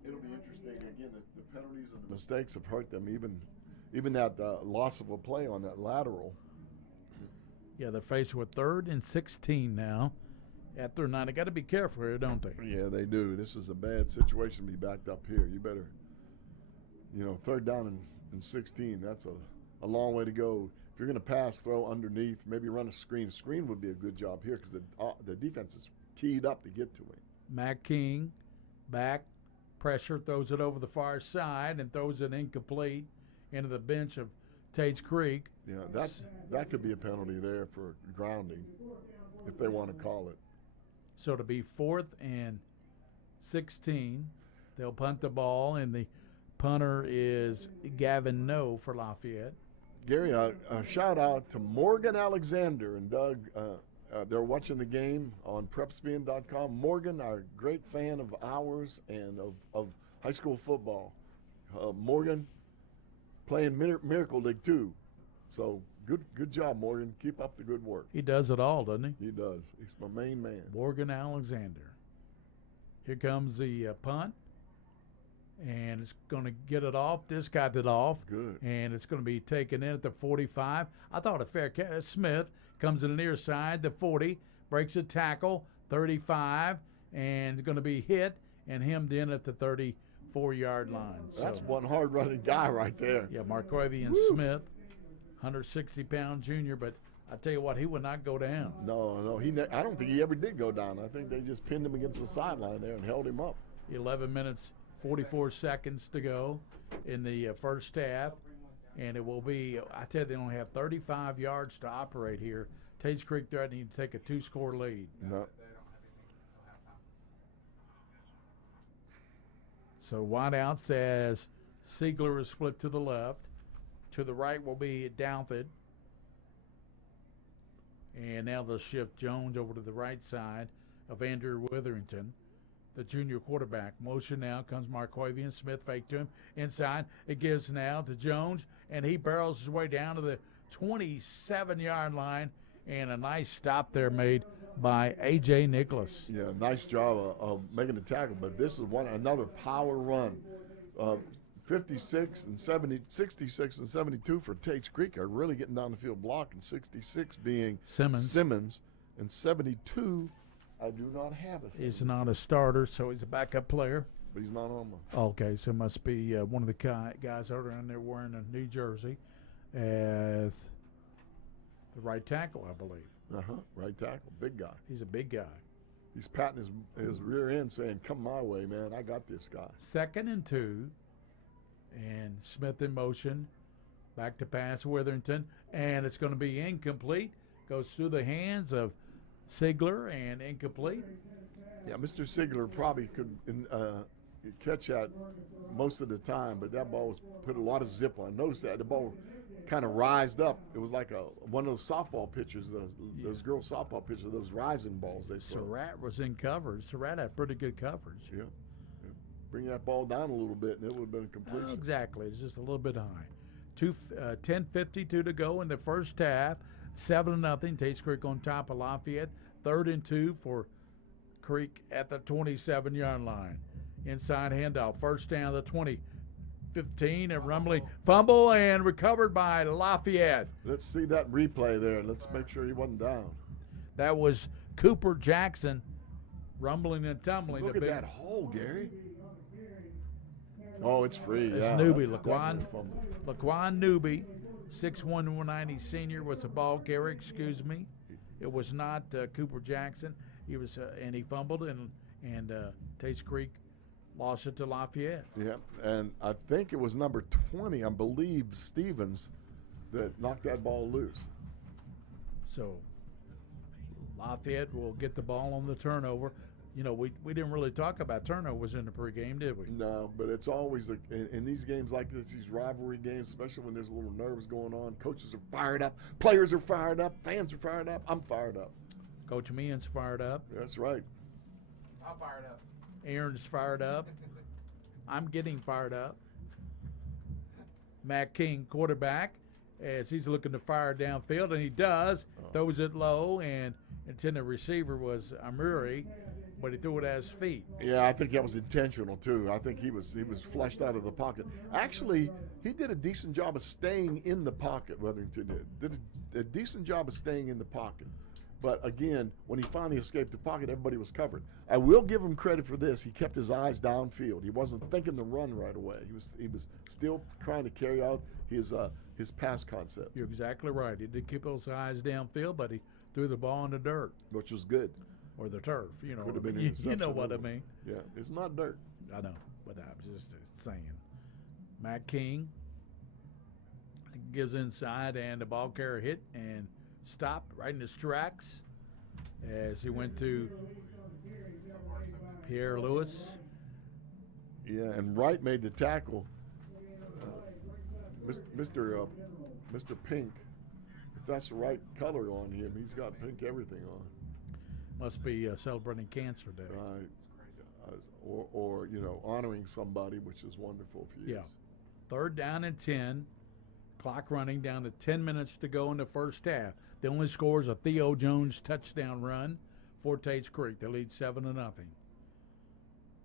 It'll be interesting. Again, the penalties and the mistakes have hurt them. Even that loss of a play on that lateral. Yeah, they're faced with 3rd and 16 now at their 9. They got to be careful here, don't they? Yeah, they do. This is a bad situation to be backed up here. You better, 3rd down and 16. That's a long way to go. If you're going to pass, throw underneath, maybe run a screen. Screen would be a good job here because the defense is keyed up to get to him. Matt King back. Pressure, throws it over the far side and throws it incomplete into the bench of Tates Creek. Yeah, that could be a penalty there for grounding if they want to call it. So to be 4th and 16, they'll punt the ball, and the punter is Gavin No for Lafayette. Gary, a shout out to Morgan Alexander and Doug. They're watching the game on prepspin.com. Morgan, our great fan of ours and of high school football. Morgan playing Miracle League too. So good job, Morgan. Keep up the good work. He does it all, doesn't he? He does. He's my main man. Morgan Alexander. Here comes the punt. And it's going to get it off. This got it off. Good. And it's going to be taken in at the 45. I thought a fair catch. Smith comes to the near side, the 40, breaks a tackle, 35, and is going to be hit and hemmed in at the 34-yard line. That's one hard-running guy right there. Yeah, Marquavian Smith, 160-pound junior, but I tell you what, he would not go down. No, I don't think he ever did go down. I think they just pinned him against the sideline there and held him up. 11 minutes, 44 seconds to go in the first half. And it will be, I tell you, they only have 35 yards to operate here. Tates Creek threatening to take a 2-score lead. No. So wideout says Siegler is split to the left. To the right will be Douthit. And now they'll shift Jones over to the right side of Andrew Witherington, the junior quarterback. Motion now comes Marquavian Smith, fake to him. Inside, it gives now to Jones, and he barrels his way down to the 27-yard line, and a nice stop there made by A.J. Nicholas. Yeah, nice job of making the tackle, but this is another power run. 66 and 72 for Tates Creek are really getting down the field blocking. 66 being Simmons, and 72 I do not have it. He's not a starter, so he's a backup player. But he's not on my. Okay, so it must be one of the guys out around there wearing a New Jersey as the right tackle, I believe. Right tackle, big guy. He's a big guy. He's patting his rear end saying, come my way, man, I got this guy. 2nd and 2, and Smith in motion. Back to pass Witherington, and it's going to be incomplete. Goes through the hands of Siegler and incomplete. Yeah, Mr. Siegler probably could catch that most of the time, but that ball was put a lot of zip on. Notice that the ball kind of rised up. It was like one of those softball pitchers, those girls softball pitchers, those rising balls they throw. Surratt was in coverage. Surratt had pretty good coverage. Yeah. Bring that ball down a little bit, and it would have been a completion. Exactly. It's just a little bit high. 10:52 to go in the first half. 7-0. Tates Creek on top of Lafayette. 3rd and 2 for Creek at the 27-yard line. Inside handoff. First down the 20. 15 and rumbling fumble and recovered by Lafayette. Let's see that replay there. Let's make sure he wasn't down. That was Cooper Jackson rumbling and tumbling. Look at that hole, Gary. Oh, it's free. It's Newby. Laquan Newby, 6'1", 190 senior was the ball carrier. Excuse me. It was not Cooper Jackson. He was and he fumbled and Tates Creek lost it to Lafayette. Yeah, and I think it was number 20, I believe, Stevens, that knocked that ball loose. So Lafayette will get the ball on the turnover. You know, we didn't really talk about turnovers in the pregame, did we? No, but it's always in these games like this, these rivalry games, especially when there's a little nerves going on. Coaches are fired up, players are fired up, fans are fired up. I'm fired up. Coach Meehan's fired up. That's right. I'm fired up. Aaron's fired up. I'm getting fired up. Matt King, quarterback, as he's looking to fire downfield, and he does. Throws it low, and intended receiver was Amuri, but he threw it at his feet. Yeah, I think that was intentional too. I think he was flushed out of the pocket. Actually, he did a decent job of staying in the pocket. Wetherington did a decent job of staying in the pocket. But again, when he finally escaped the pocket, everybody was covered. I will give him credit for this. He kept his eyes downfield. He wasn't thinking to run right away. He was still trying to carry out his pass concept. You're exactly right. He did keep those eyes downfield, but he threw the ball in the dirt, which was good, or the turf. You know, could have been you know what I mean. Yeah, it's not dirt. I know, but I'm just saying. Matt King gives inside, and the ball carrier hit and stopped right in his tracks as he went to Pierre Lewis. Yeah, and Wright made the tackle. Mr. Pink, if that's the right color on him, he's got pink everything on. Must be celebrating Cancer Day. Right. Or honoring somebody, which is wonderful if he is. 3rd down and 10. Clock running down to 10 minutes to go in the first half. The only score is a Theo Jones touchdown run for Tates Creek. They lead 7-0.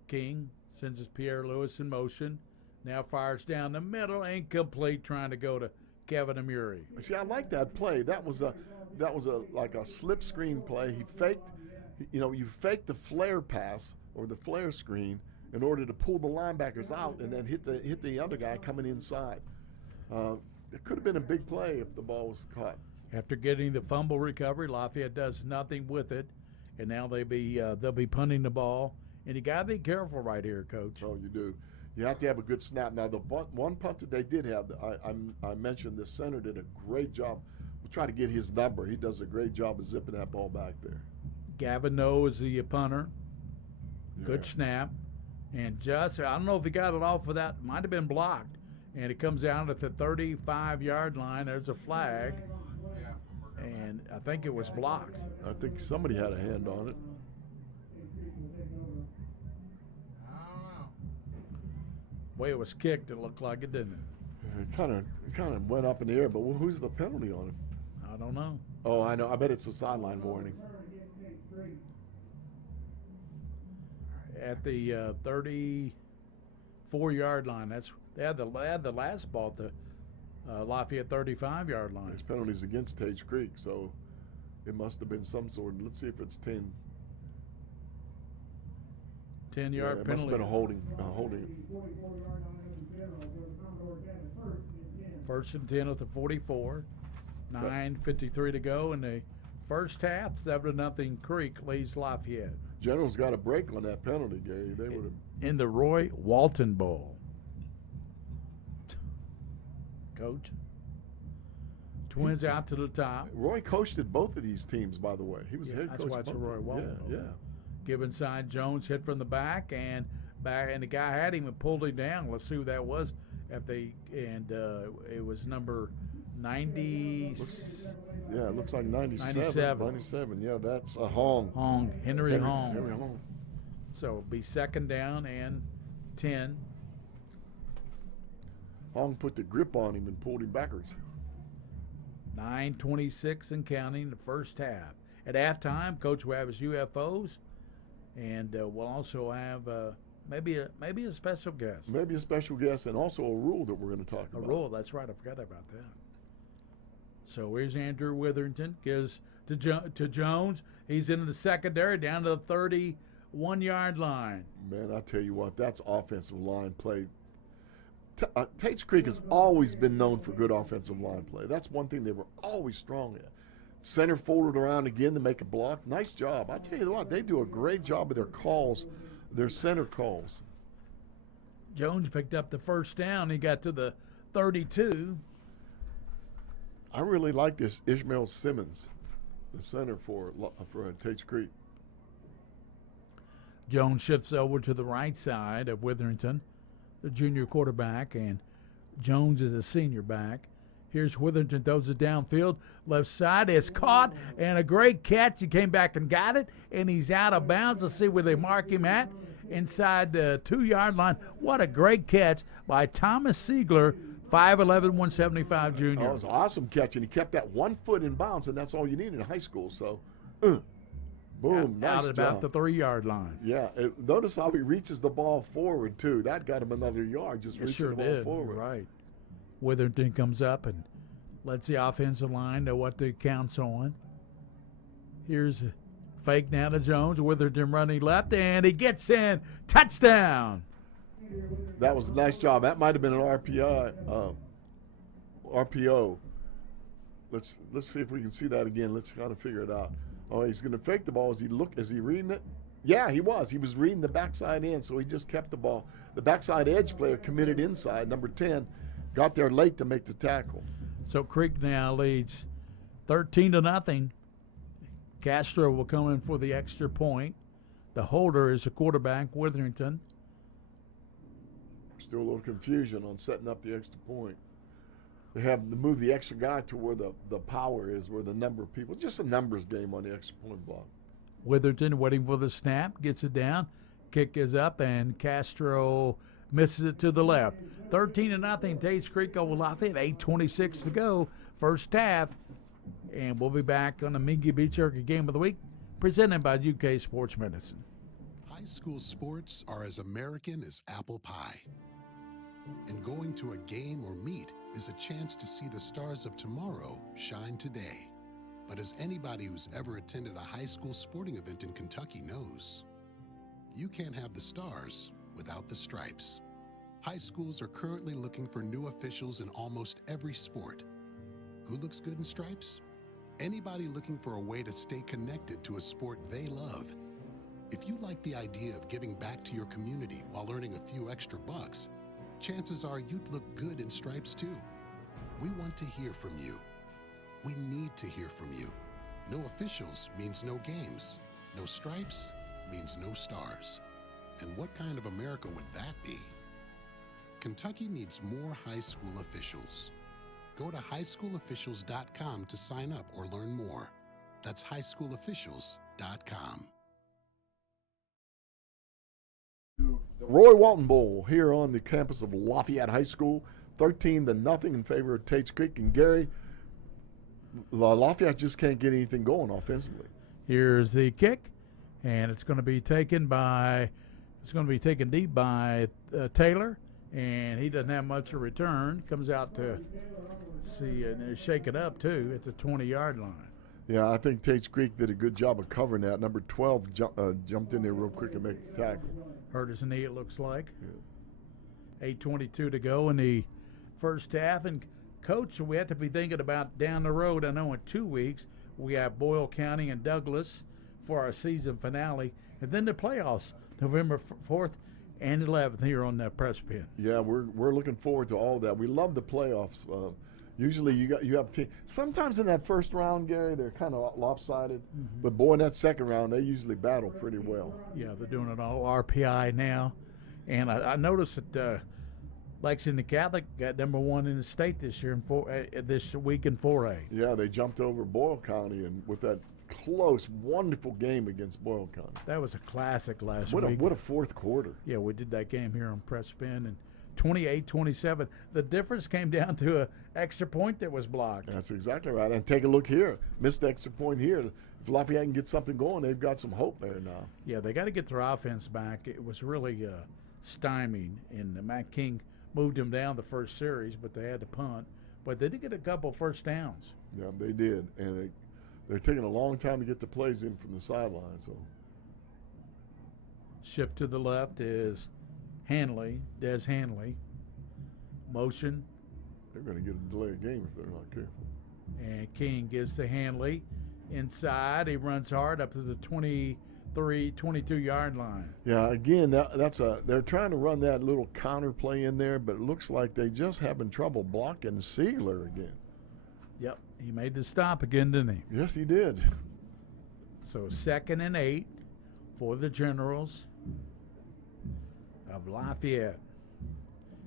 King sends his Pierre Lewis in motion. Now fires down the middle, incomplete, trying to go to Kevin Amuri. See, I like that play. That was like a slip screen play. He faked, you fake the flare pass or the flare screen in order to pull the linebackers out and then hit the other guy coming inside. It could have been a big play if the ball was caught. After getting the fumble recovery, Lafayette does nothing with it, and now they'll be punting the ball. And you got to be careful right here, Coach. Oh, you do. You have to have a good snap. Now, the one punt that they did have, I mentioned the center did a great job. We'll try to get his number. He does a great job of zipping that ball back there. Gavin Noe is the punter. Good Yeah. snap. And just, I don't know if he got it off of that. Might have been blocked. And it comes out at the 35-yard line. There's a flag. And I think it was blocked. I think somebody had a hand on it. The way it was kicked, it looked like it, didn't it? It kind of went up in the air, but who's the penalty on it? I don't know. Oh, I know. I bet it's a sideline warning. At the 34-yard line. They had the last ball at the Lafayette 35-yard line. There's penalties against Tates Creek, so it must have been some sort. Let's see if it's 10. 10-yard It must penalty. have been a holding. First and 10 at the 44. 9:53 to go in the first half. 7-0 Creek leads Lafayette. General's got a break on that penalty, Gary. They would have. In the Roy Walton Bowl. Coach. Twins out to the top. Roy coached at both of these teams, by the way. He was head coach. That's why it's a Roy Walton Bowl. Yeah. Give inside, Jones hit from the back, and the guy had him and pulled him down. Let's see who that was. It was number 90. Yeah, it looks like 97. 97. 97. Yeah, that's a Hong. Henry Hong. Henry Hong. So it'll be second down and 10. Hong put the grip on him and pulled him backwards. 9:26 and counting the first half. At halftime, Coach will have his UFOs, and we'll also have maybe a special guest. Maybe a special guest, and also a rule that we're going to talk about. A rule, that's right. I forgot about that. So here's Andrew Witherington. Gives to Jones. He's into the secondary down to the 31-yard line. Man, I tell you what, that's offensive line play. Tates Creek has always been known for good offensive line play. That's one thing they were always strong at. Center folded around again to make a block. Nice job. I tell you what, they do a great job of their calls, their center calls. Jones picked up the first down. He got to the 32. I really like this Ishmael Simmons, the center for Tates Creek. Jones shifts over to the right side of Witherington, the junior quarterback, and Jones is a senior back. Here's Witherington, throws it downfield. Left side is caught, and a great catch. He came back and got it, and he's out of bounds. Let's see where they mark him at. Inside the 2-yard line. What a great catch by Thomas Siegler, 5'11", 175 junior. That was an awesome catch, and he kept that 1 foot in bounds, and that's all you need in high school. So, boom, nice out at about job. the 3-yard line. Yeah, notice how he reaches the ball forward, too. That got him another yard, just It reaching sure the ball did. forward. Right. Witherington comes up and lets the offensive line know what the count's on. Here's a fake now to Jones. Witherington running left, and he gets in. Touchdown. That was a nice job. That might have been an RPO. Let's see if we can see that again. Let's kind of figure it out. Oh, he's going to fake the ball. Is he reading it? Yeah, he was. He was reading the backside end, so he just kept the ball. The backside edge player committed inside. Number 10 got there late to make the tackle. So Creek now leads 13-0. Castro will come in for the extra point. The holder is the quarterback, Witherington. Still a little confusion on setting up the extra point. They have to move the extra guy to where the power is, where the number of people. Just a numbers game on the extra point block. Witherington waiting for the snap, gets it down. Kick is up, and Castro misses it to the left. 13-0, Tates Creek over Lafayette. 8:26 to go, first half. And we'll be back on the Mingua Beef Jerky Game of the Week, presented by UK Sports Medicine. High school sports are as American as apple pie. And going to a game or meet is a chance to see the stars of tomorrow shine today. But as anybody who's ever attended a high school sporting event in Kentucky knows, you can't have the stars without the stripes. High schools are currently looking for new officials in almost every sport. Who looks good in stripes? Anybody looking for a way to stay connected to a sport they love? If you like the idea of giving back to your community while earning a few extra bucks, chances are you'd look good in stripes too. We want to hear from you. We need to hear from you. No officials means no games. No stripes means no stars. And what kind of America would that be? Kentucky needs more high school officials. Go to highschoolofficials.com to sign up or learn more. That's highschoolofficials.com. The Roy Walton Bowl here on the campus of Lafayette High School, 13-0 in favor of Tates Creek. And Gary, Lafayette just can't get anything going offensively. Here's the kick, and it's going to be taken deep by Taylor, and he doesn't have much of a return. Comes out to see, and they shake it up too at the 20-yard line. Yeah, I think Tates Creek did a good job of covering that. Number 12 jumped in there real quick and made the tackle. Hurt his knee, it looks like. Yeah. 8:22 to go in the first half. And, Coach, we have to be thinking about down the road. I know in 2 weeks we have Boyle County and Douglas for our season finale. And then the playoffs, November 4th and 11th here on the press pin. Yeah, we're looking forward to all that. We love the playoffs. Usually you have sometimes in that first round, Gary, they're kind of lopsided. Mm-hmm. But boy, in that second round, they usually battle pretty well. Yeah, they're doing it all RPI now. And I noticed that Lexington Catholic got number 1 in the state this year this week in 4A. Yeah, they jumped over Boyle County and with that close, wonderful game against Boyle County. That was a classic last week. What a fourth quarter. Yeah, we did that game here on press spin, and 28-27. The difference came down to an extra point that was blocked. That's exactly right. And take a look here. Missed the extra point here. If Lafayette can get something going, they've got some hope there now. Yeah, they got to get their offense back. It was really stymied, and Matt King moved them down the first series, but they had to punt. But they did get a couple first downs. Yeah, they did. And they're taking a long time to get the plays in from the sideline. So shift to the left is Des Hanley. Motion. They're going to get a delayed game if they're not careful. And King gets to Hanley inside. He runs hard up to the 22-yard line. Yeah, again, they're trying to run that little counter play in there, but it looks like they just having trouble blocking Siegler again. Yep, he made the stop again, didn't he? Yes, he did. So 2nd and 8 for the Generals of Lafayette.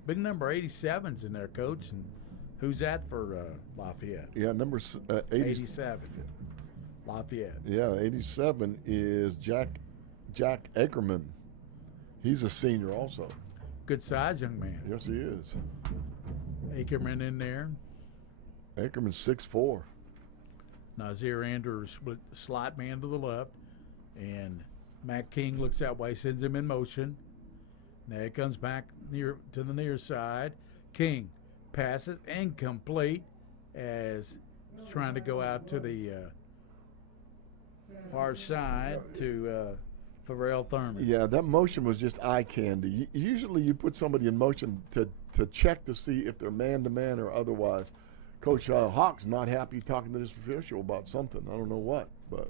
Big number 87's in there, Coach. And who's that for Lafayette? Yeah, number 87. Lafayette. Yeah, 87 is Jack Ackerman. He's a senior also. Good size young man. Yes, he is. Ackerman in there. Ackerman's 6'4". Nazir Andrews slot man to the left. And Matt King looks that way, sends him in motion. Now he comes back to the near side. King passes incomplete as he's trying to go out to the far side to Pharrell Thurman. Yeah, that motion was just eye candy. Usually you put somebody in motion to check to see if they're man-to-man or otherwise. Coach Hawk's not happy talking to this official about something. I don't know what, but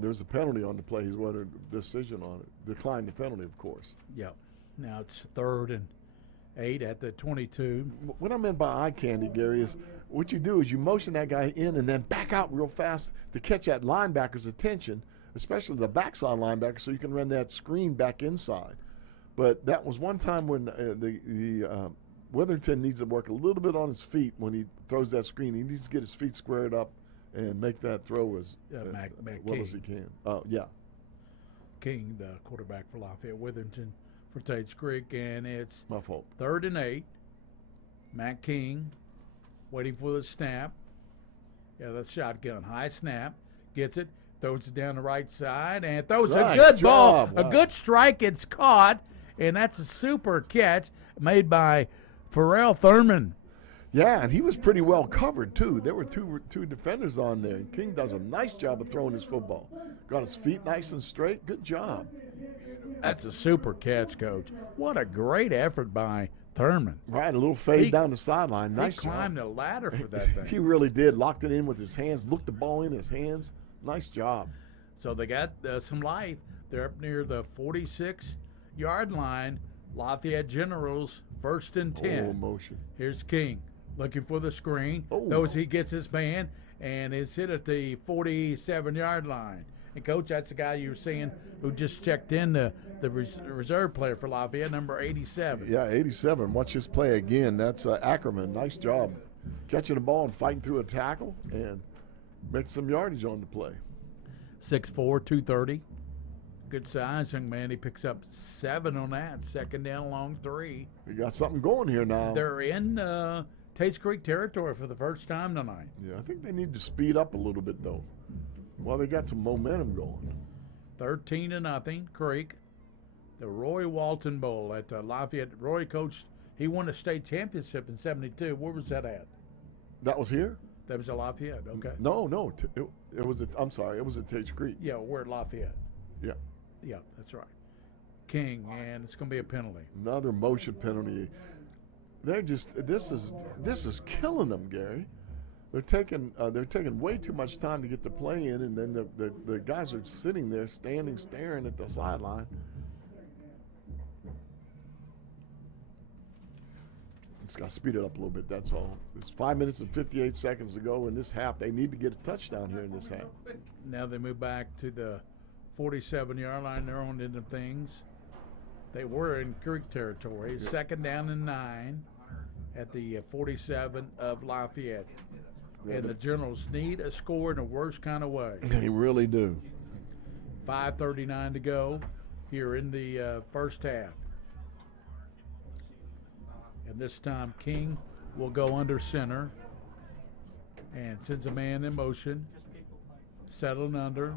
there's a penalty on the play. He's wanted a decision on it. Declined the penalty, of course. Yep. Now it's 3rd and 8 at the 22. What I meant by eye candy, Gary, is what you do is you motion that guy in and then back out real fast to catch that linebacker's attention, especially the backside linebacker, so you can run that screen back inside. But that was one time when the Witherington needs to work a little bit on his feet when he throws that screen. He needs to get his feet squared up and make that throw as well as he can. Yeah. King, the quarterback for Lafayette. Witherington for Tates Creek, and it's my fault. 3rd and 8. Matt King waiting for the snap. Yeah, that's shotgun. High snap. Gets it. Throws it down the right side and throws a good ball. Wow. A good strike. It's caught, and that's a super catch made by Pharrell Thurman. Yeah, and he was pretty well covered, too. There were two defenders on there, and King does a nice job of throwing his football. Got his feet nice and straight. Good job. That's a super catch, Coach. What a great effort by Thurman. Right, a little fade down the sideline. Nice He climbed job. the ladder for that thing. He really did. Locked it in with his hands, looked the ball in his hands. Nice job. So they got some life. They're up near the 46-yard line. Lafayette Generals, 1st and 10. Oh, motion. Here's King looking for the screen. Oh. Knows he gets his man and is hit at the 47-yard line. And, Coach, that's the guy you were seeing who just checked in, the reserve player for Lafayette, number 87. Yeah, 87. Watch this play again. That's Ackerman. Nice job catching the ball and fighting through a tackle and making some yardage on the play. 6'4", 230. Good size, young man. He picks up 7 on that. 2nd down, long 3. We got something going here now. They're in Tates Creek territory for the first time tonight. Yeah, I think they need to speed up a little bit, though. Well, they got some momentum going. 13-0, Creek. The Roy Walton Bowl at Lafayette. Roy coached. He won a state championship in '72. Where was that at? That was here? That was at Lafayette. Okay. No. It was. I'm sorry. It was at Tates Creek. Yeah, we're at Lafayette. Yeah. Yeah, that's right. King, and it's going to be a penalty. Another motion penalty. They're just. This is killing them, Gary. They're taking way too much time to get the play in, and then the guys are sitting there, staring at the sideline. It's got to speed it up a little bit, that's all. It's 5 minutes and 58 seconds to go in this half. They need to get a touchdown here in this half. Now they move back to the 47-yard line. They're on into things. They were in Creek territory. 2nd down and 9 at the 47 of Lafayette. And the Generals need a score in the worst kind of way. They really do. 5:39 to go here in the first half. And this time King will go under center and sends a man in motion. Settling under.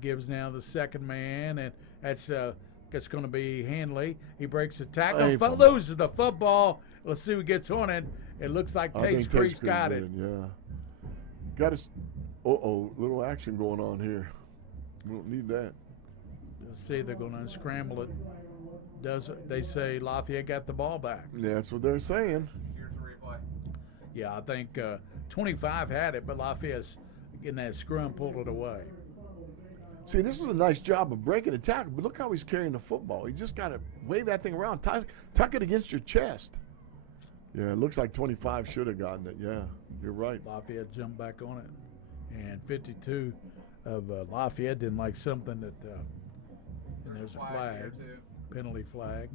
Gives now the second man, and that's going to be Hanley. He breaks the tackle, loses the football. Let's see who gets on it. It looks like Tates Creek's got it. Yeah. Got us. Little action going on here. We don't need that. Let's see, they're going to unscramble it. They say Lafayette got the ball back? Yeah, that's what they're saying. Here's the replay. Yeah, I think 25 had it, but Lafayette's getting that scrum pulled it away. See, this is a nice job of breaking the tackle, but look how he's carrying the football. You just got to wave that thing around, tuck it against your chest. Yeah, it looks like 25 should have gotten it. Yeah, you're right. Lafayette jumped back on it. And 52 of Lafayette didn't like something that, and there's a flag, penalty flag.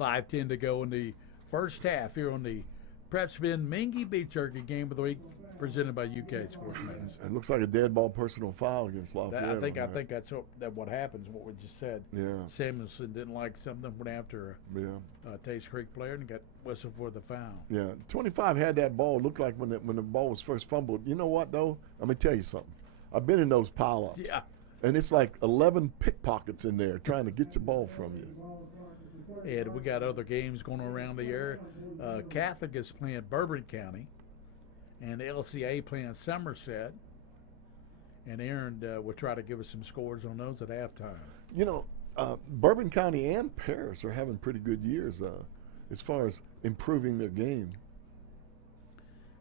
5:10 to go in the first half here on the Prep Spin Mingua Beef Jerky Game of the Week, presented by UK Sports Medicine. It looks like a dead ball personal foul against Lafayette. I think that's what happens. What we just said. Yeah. Samuelson didn't like something, went after a Tates Creek player and got whistled for the foul. Yeah, 25 had that ball. Looked like when the ball was first fumbled. You know what though? I'm gonna tell you something. I've been in those pile-ups. Yeah. And it's like 11 pickpockets in there trying to get the ball from you. And we got other games going around the area. Catholic is playing Bourbon County, and the LCA playing Somerset. And Aaron will try to give us some scores on those at halftime. You know, Bourbon County and Paris are having pretty good years as far as improving their game.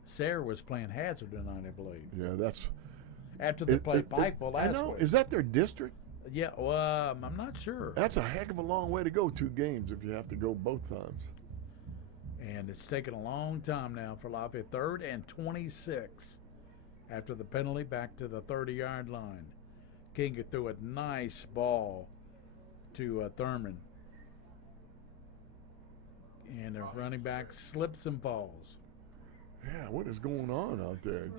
Sarah was playing Hazard tonight, I believe. Yeah, that's after they played Pikeville last I know. week. Is that their district? Yeah, well, I'm not sure. That's a heck of a long way to go, 2 games, if you have to go both times. And it's taken a long time now for Lafayette. 3rd and 26 after the penalty, back to the 30-yard line. King threw a nice ball to Thurman. And the running back slips and falls. Yeah, what is going on out there?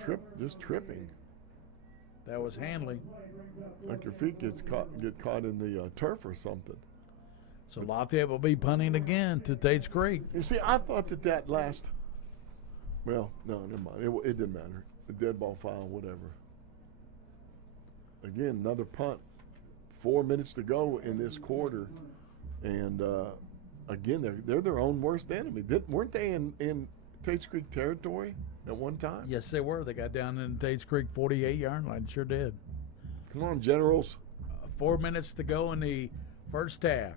Just tripping. That was Hanley. Like your feet get caught in the turf or something. So Lafayette will be punting again to Tates Creek. You see, I thought that last. Well, no, never mind. It didn't matter. The dead ball foul, whatever. Again, another punt. 4 minutes to go in this quarter, and again, they're their own worst enemy. Weren't they in Tates Creek territory at one time? Yes, they were. They got down in Tates Creek 48-yard line. Sure did. Come on, Generals. 4 minutes to go in the first half.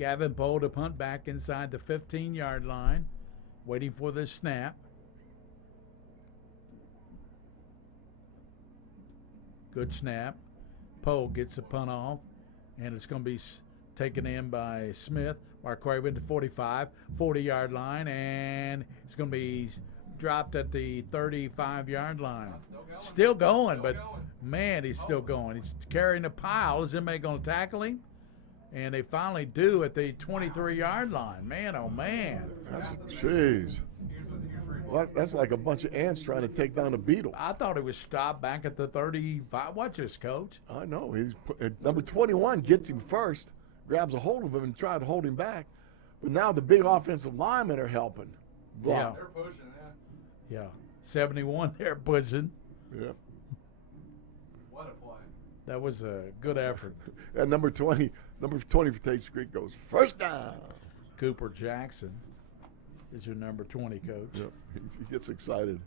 Gavin Pohl to punt back inside the 15-yard line, waiting for the snap. Good snap. Pohl gets the punt off, and it's going to be taken in by Smith. Mark Craven to 45, 40-yard line, and it's going to be dropped at the 35-yard line. Still going, but man, he's still going. He's carrying a pile. Is anybody going to tackle him? And they finally do at the 23-yard line. Man, oh man. Jeez. Well, that's like a bunch of ants trying to take down a beetle. I thought he was stopped back at the 35. Watch this, Coach. I know. Number 21 gets him first, grabs a hold of him and tried to hold him back. But now the big offensive linemen are helping. Yeah. They're pushing, Yeah. 71 there pushing. Yeah. What a play. That was a good effort. And number 20 for Tates Creek goes first down. Cooper Jackson is your number 20, Coach. Yep. He gets excited.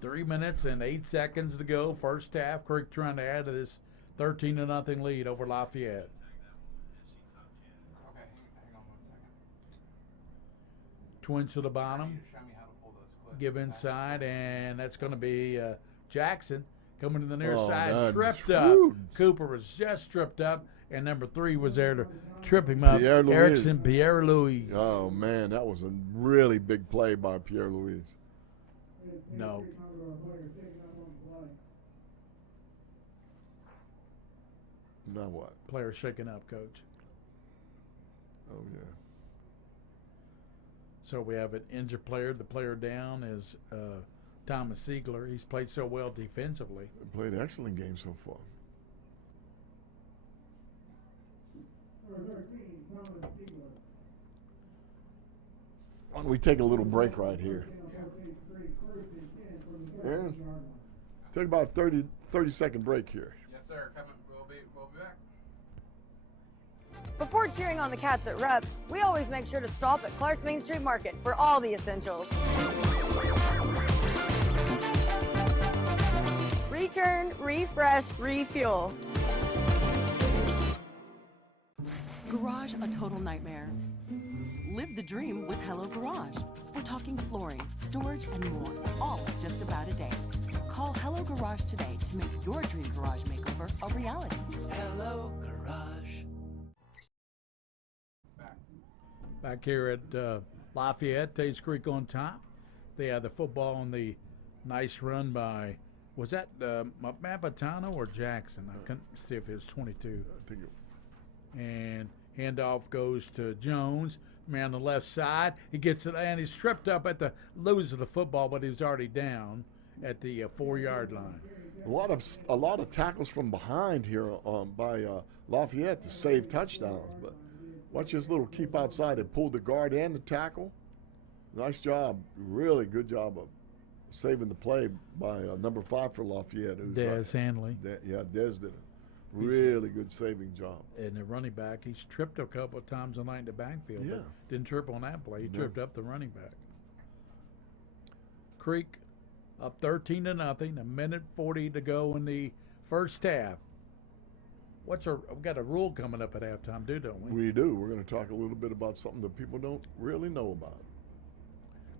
3 minutes and 8 seconds to go. First half. Creek trying to add to this 13-0 lead over Lafayette. Okay, hang on 1 second. Twins to the You bottom. need to show me how to pull those clips. Give inside, and that's going to be Jackson coming to the near Oh, side. man. Tripped up. Whew. Cooper was just tripped up, and number 3 was there to trip him up. Pierre-Louis. Erickson Pierre-Louis. Oh, man, that was a really big play by Pierre-Louis. No. Now what? Player shaking up, Coach. Oh, yeah. So we have an injured player. The player down is Thomas Siegler. He's played so well defensively. Played an excellent game so far. Why don't we take a little break right here? Yeah. Take about a 30-second break here. Yes, sir. We'll be back. Before cheering on the Cats at Rep, we always make sure to stop at Clark's Main Street Market for all the essentials. Return, refresh, refuel. Garage a total nightmare? Live the dream with Hello Garage. We're talking flooring, storage, and more, all in just about a day. Call Hello Garage today to make your dream garage makeover a reality. Hello Garage. Back here at Lafayette, Tates Creek on top. They had the football on the nice run by, was that Mapatano or Jackson? I couldn't see if it was 22. I think And handoff goes to Jones. Man on the left side. He gets it, and he's tripped up at the loose of the football, but he was already down at the 4-yard line. a lot of tackles from behind here by Lafayette to save touchdowns. But watch this little keep outside. They pulled the guard and the tackle. Nice job. Really good job of saving the play by number 5 for Lafayette. Dez Hanley. Dez did a really good saving job. And the running back, he's tripped a couple of times tonight in the backfield, Yeah. but didn't trip on that play. He No. tripped up the running back. Creek up 13-0, a minute 40 to go in the first half. We've got a rule coming up at halftime, don't we? We do. We're going to talk a little bit about something that people don't really know about.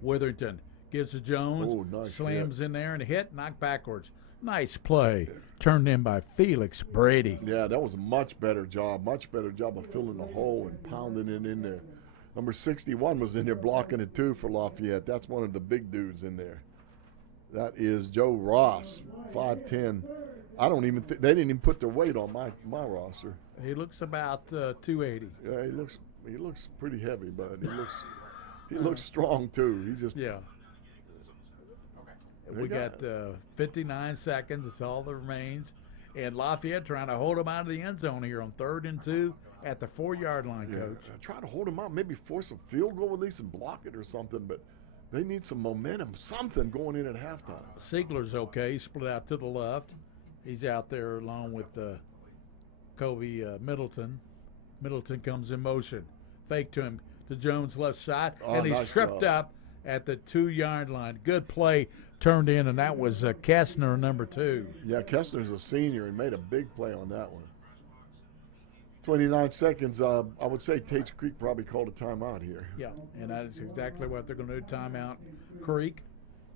Witherington gives to Jones, Oh, nice slams in there and hit, knocked backwards. Nice play, turned in by Felix Brady. Yeah, that was a much better job of filling the hole and pounding it in there. Number 61 was in there blocking it too for Lafayette. That's one of the big dudes in there. That is Joe Ross, 5'10". I don't even they didn't even put their weight on my roster. He looks about 280. Yeah, he looks pretty heavy, but he looks strong too. He just Yeah. We got 59 seconds. That's all that remains. And Lafayette trying to hold him out of the end zone here on 3rd and 2 at the 4-yard line, Coach. Try to hold him out, maybe force a field goal at least and block it or something, but they need some momentum, something going in at halftime. Siegler's okay. He split out to the left. He's out there along with Kobe Middleton. Middleton comes in motion. Fake to him to Jones' left side. And he's nice tripped job. up at the 2-yard line. Good play turned in, and that was Kessner, number 2. Yeah, Kessner's a senior and made a big play on that one. 29 seconds. I would say Tates Creek probably called a timeout here. Yeah, and that is exactly what they're going to do. Timeout Creek,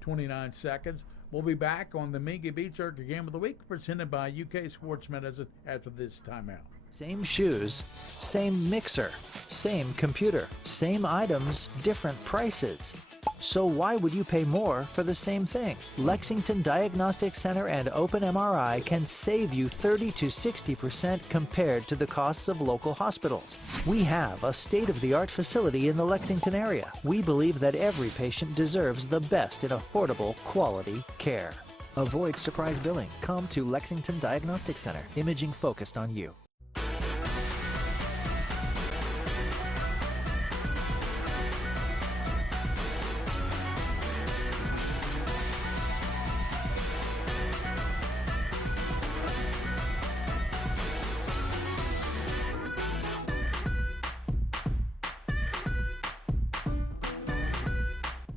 29 seconds. We'll be back on the Mingua Beef Jerky Game of the Week presented by UK Sports Medicine after this timeout. Same shoes, same mixer, same computer, same items, different prices. So why would you pay more for the same thing? Lexington Diagnostic Center and Open MRI can save you 30 to 60% compared to the costs of local hospitals. We have a state-of-the-art facility in the Lexington area. We believe that every patient deserves the best in affordable, quality care. Avoid surprise billing. Come to Lexington Diagnostic Center. Imaging focused on you.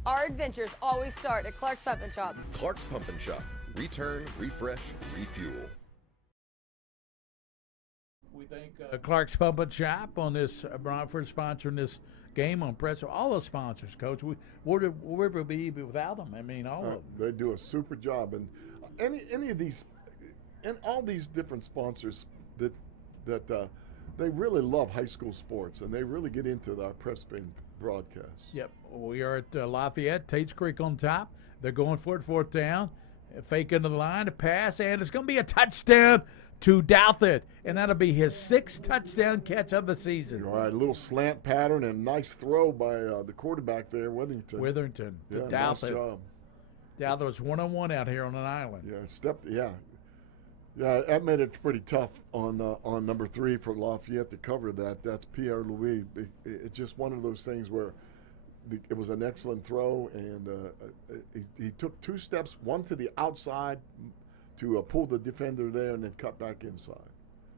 Our adventures always start at Clark's Pump and Shop. Clark's Pump and Shop. Return, refresh, refuel. We thank Clark's Pump and Shop on this for sponsoring this game on press. All the sponsors, Coach. Where would we be without them? I mean, all of them. They do a super job, and any of these, and all these different sponsors that they really love high school sports, and they really get into the prep spin broadcast. Yep, we are at Lafayette, Tates Creek on top. They're going for it, fourth down. Fake into the line, a pass, and it's going to be a touchdown to Douthit, and that'll be his 6th touchdown catch of the season. All right, a little slant pattern and nice throw by the quarterback there, Witherington. To Douthit. Nice job. Douthit was one-on-one out here on an island. Yeah, that made it pretty tough on number 3 for Lafayette to cover that. That's Pierre Louis. It's just one of those things where it was an excellent throw, and he took 2 steps, one to the outside to pull the defender there and then cut back inside.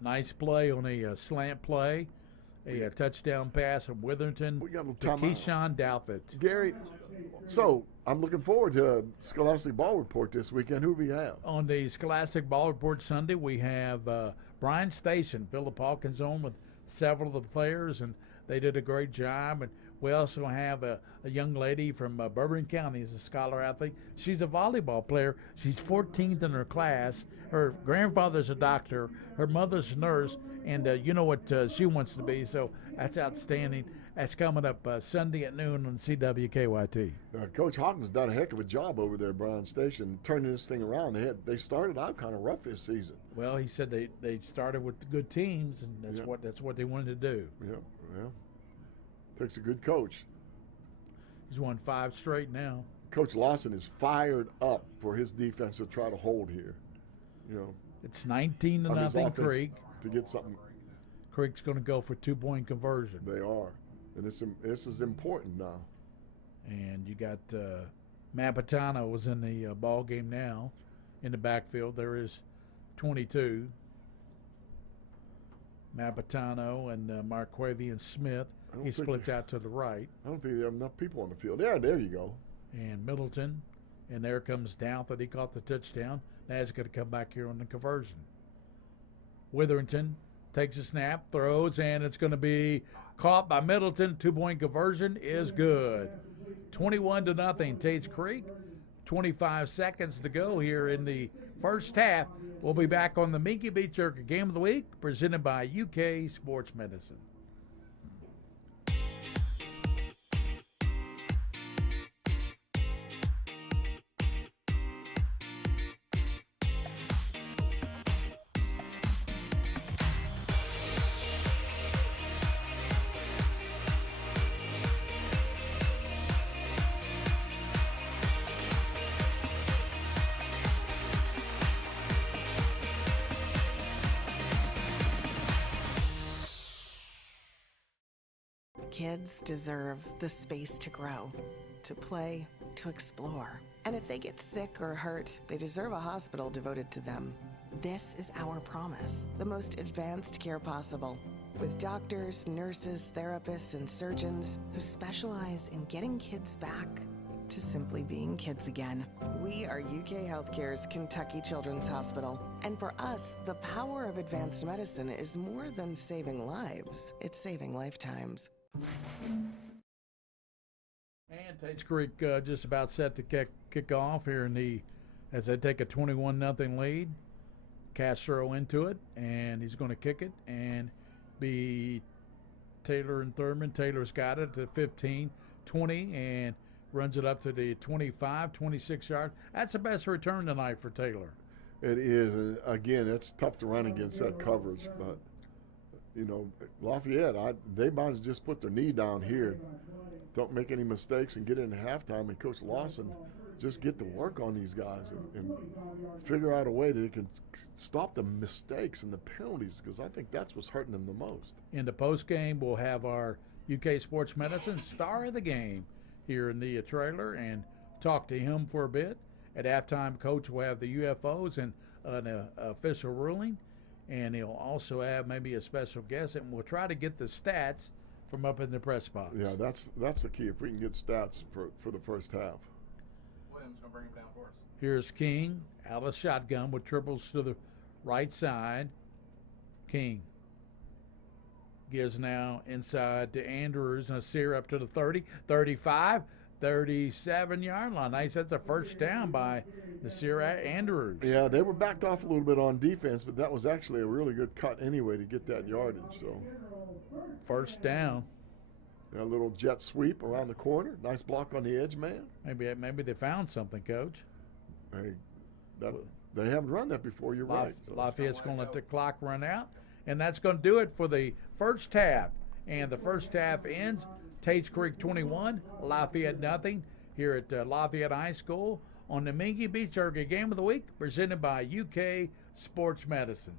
Nice play on a slant play, a touchdown pass from Witherington to Keyshawn Douthit. Gary, so I'm looking forward to Scholastic Ball Report this weekend. Who do we have? On the Scholastic Ball Report Sunday, we have Brian Station, Philip Hawkins on with several of the players, and they did a great job. And we also have a young lady from Bourbon County as a scholar athlete. She's a volleyball player. She's 14th in her class. Her grandfather's a doctor. Her mother's a nurse. And you know what she wants to be, so that's outstanding. That's coming up Sunday at noon on CWKYT. Coach Hawkins done a heck of a job over there at Brown Station, turning this thing around. They started out kind of rough this season. Well, he said they started with good teams, and that's what they wanted to do. Yeah. Takes a good coach. He's won 5 straight now. Coach Lawson is fired up for his defense to try to hold here. It's 19-0 Creek. To get something. Creek's going to go for 2-point conversion. They are, and this is important now. And you got Mapatano was in the ball game now in the backfield. There is 22. Mapatano and Marquavian Smith. He splits out to the right. I don't think there are enough people on the field. Yeah, there you go. And Middleton, and there comes Douthit. He caught the touchdown. Now he's going to come back here on the conversion. Witherington takes a snap, throws, and it's going to be caught by Middleton. 2-point conversion is good. 21-0 Tates Creek. 25 seconds to go here in the first half. We'll be back on the Mingua Beef Jerky Game of the Week presented by UK Sports Medicine. Kids deserve the space to grow, to play, to explore. And if they get sick or hurt, they deserve a hospital devoted to them. This is our promise, the most advanced care possible, with doctors, nurses, therapists, and surgeons who specialize in getting kids back to simply being kids again. We are UK Healthcare's Kentucky Children's Hospital. And for us, the power of advanced medicine is more than saving lives, it's saving lifetimes. And Tates Creek just about set to kick off here as they take a 21-0 lead. Castro into it, and he's going to kick it and be Taylor and Thurman. Taylor's got it to 15, 20, and runs it up to the 25, 26 yard. That's the best return tonight for Taylor. It is. And again, it's tough to run against that coverage, but, Lafayette, they might as well just put their knee down here. Don't make any mistakes and get into halftime, and Coach Lawson just get to work on these guys and figure out a way that they can stop the mistakes and the penalties, because I think that's what's hurting them the most. In the post game, we'll have our UK Sports Medicine star of the game here in the trailer and talk to him for a bit. At halftime, Coach will have the UFOs and an official ruling, and he'll also have maybe a special guest, and we'll try to get the stats from up in the press box. Yeah, that's the key, if we can get stats for the first half. Williams going to bring him down for us. Here's King out of shotgun with triples to the right side. King gives now inside to Andrews, and a sear up to the 30, 35, 37-yard line. Nice. That's a first down by Nasir Andrews. Yeah, they were backed off a little bit on defense, but that was actually a really good cut anyway to get that yardage. So first down. A little jet sweep around the corner. Nice block on the edge, man. Maybe they found something, Coach. They haven't run that before. You're right. So. Lafayette's going to let the clock run out, and that's going to do it for the first half. And the first half ends Tates Creek 21, Lafayette nothing. Here at Lafayette High School on the Mingua Beef Jerky Game of the Week, presented by UK Sports Medicine.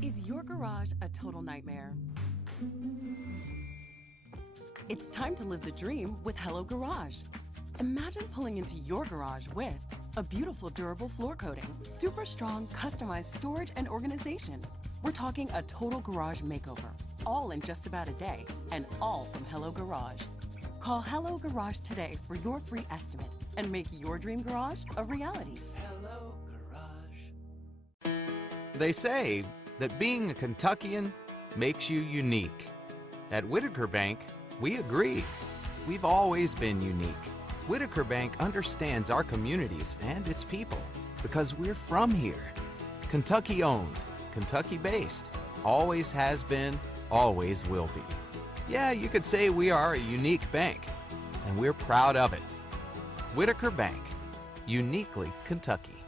Is your garage a total nightmare? It's time to live the dream with Hello Garage. Imagine pulling into your garage with a beautiful durable floor coating, super strong customized storage and organization. We're talking a total garage makeover, all in just about a day, and all from Hello Garage. Call Hello Garage today for your free estimate and make your dream garage a reality. Hello Garage. They say that being a Kentuckian makes you unique. At Whitaker Bank, we agree. We've always been unique. Whitaker Bank understands our communities and its people because we're from here. Kentucky owned, Kentucky based, always has been, always will be. Yeah, you could say we are a unique bank, and we're proud of it. Whitaker Bank, uniquely Kentucky.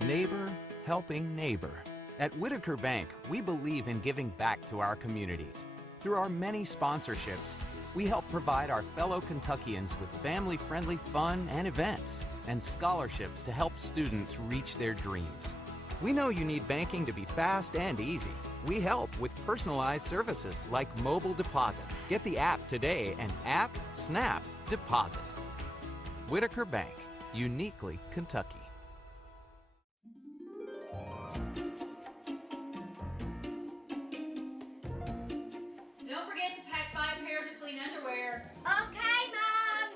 Neighbor helping neighbor. At Whitaker Bank, we believe in giving back to our communities. Through our many sponsorships, we help provide our fellow Kentuckians with family-friendly fun and events, and scholarships to help students reach their dreams. We know you need banking to be fast and easy. We help with personalized services like mobile deposit. Get the app today and snap, deposit. Whitaker Bank, uniquely Kentucky. Don't forget to pack 5 pairs of clean underwear. Okay, Mom.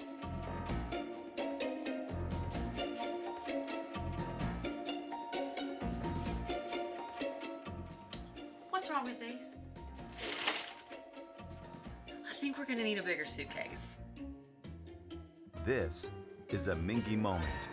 What's wrong with these? I think we're gonna need a bigger suitcase. This is a Mingua moment.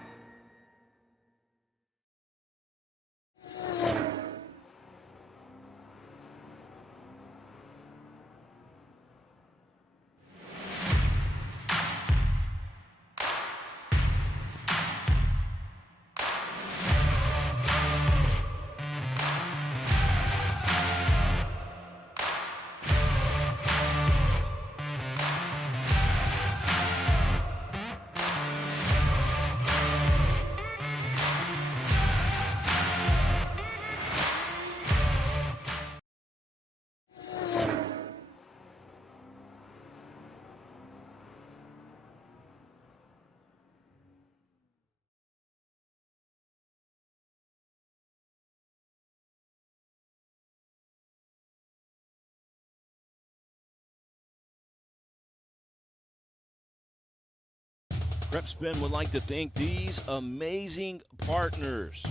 PrepSpin would like to thank these amazing partners.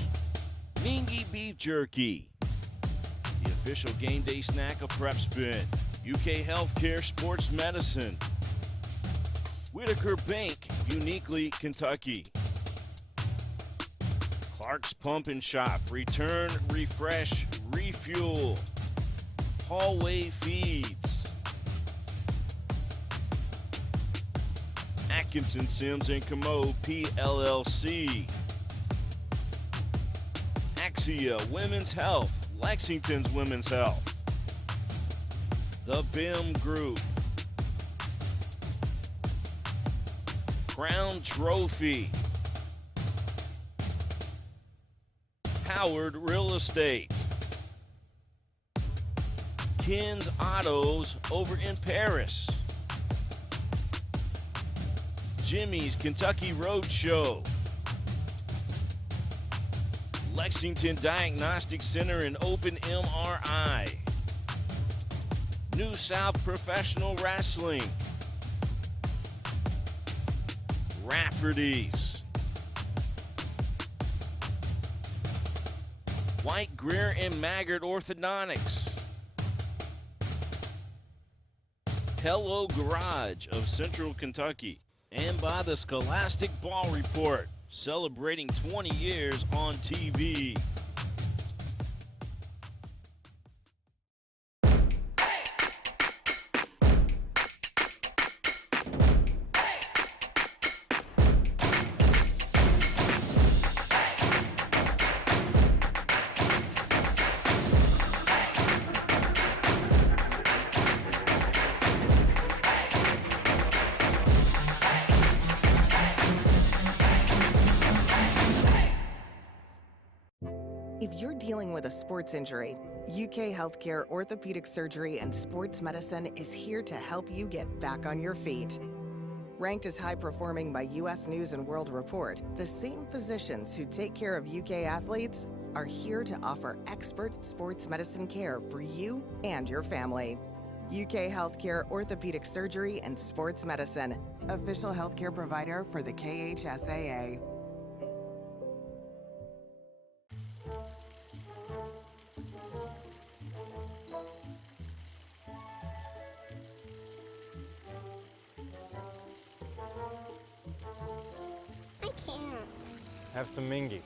Mingua Beef Jerky, the official game day snack of PrepSpin. UK Healthcare Sports Medicine. Whitaker Bank, uniquely Kentucky. Clark's Pump and Shop, return, refresh, refuel. Hallway Feeds. Atkinson, Sims, and Commode, PLLC. Axia Women's Health, Lexington's Women's Health. The BIM Group. Crown Trophy. Howard Real Estate. Ken's Autos over in Paris. Jimmy's Kentucky Roadshow. Lexington Diagnostic Center and Open MRI. New South Professional Wrestling. Rafferty's. White Greer and Maggard Orthodontics. Hello Garage of Central Kentucky. And by the Scholastic Ball Report, celebrating 20 years on TV. If you're dealing with a sports injury, UK Healthcare Orthopedic Surgery and Sports Medicine is here to help you get back on your feet. Ranked as high performing by US News and World Report, the same physicians who take care of UK athletes are here to offer expert sports medicine care for you and your family. UK Healthcare Orthopedic Surgery and Sports Medicine, official healthcare provider for the KHSAA. Have some Mingua.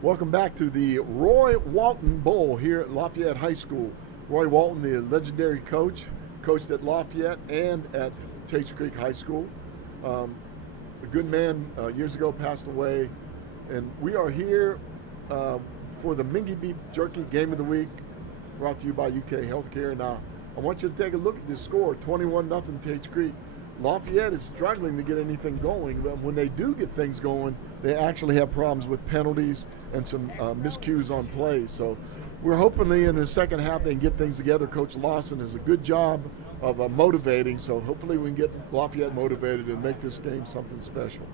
Welcome back to the Roy Walton Bowl here at Lafayette High School. Roy Walton, the legendary coach, coached at Lafayette and at Tates Creek High School. A good man years ago passed away, and we are here for the Mingua Beef Jerky Game of the Week, brought to you by UK Healthcare. Now, I want you to take a look at this score, 21-0 Tates Creek. Lafayette is struggling to get anything going, but when they do get things going, they actually have problems with penalties and some miscues on plays. So we're hoping in the second half they can get things together. Coach Lawson does a good job of motivating, so hopefully we can get Lafayette motivated and make this game something special.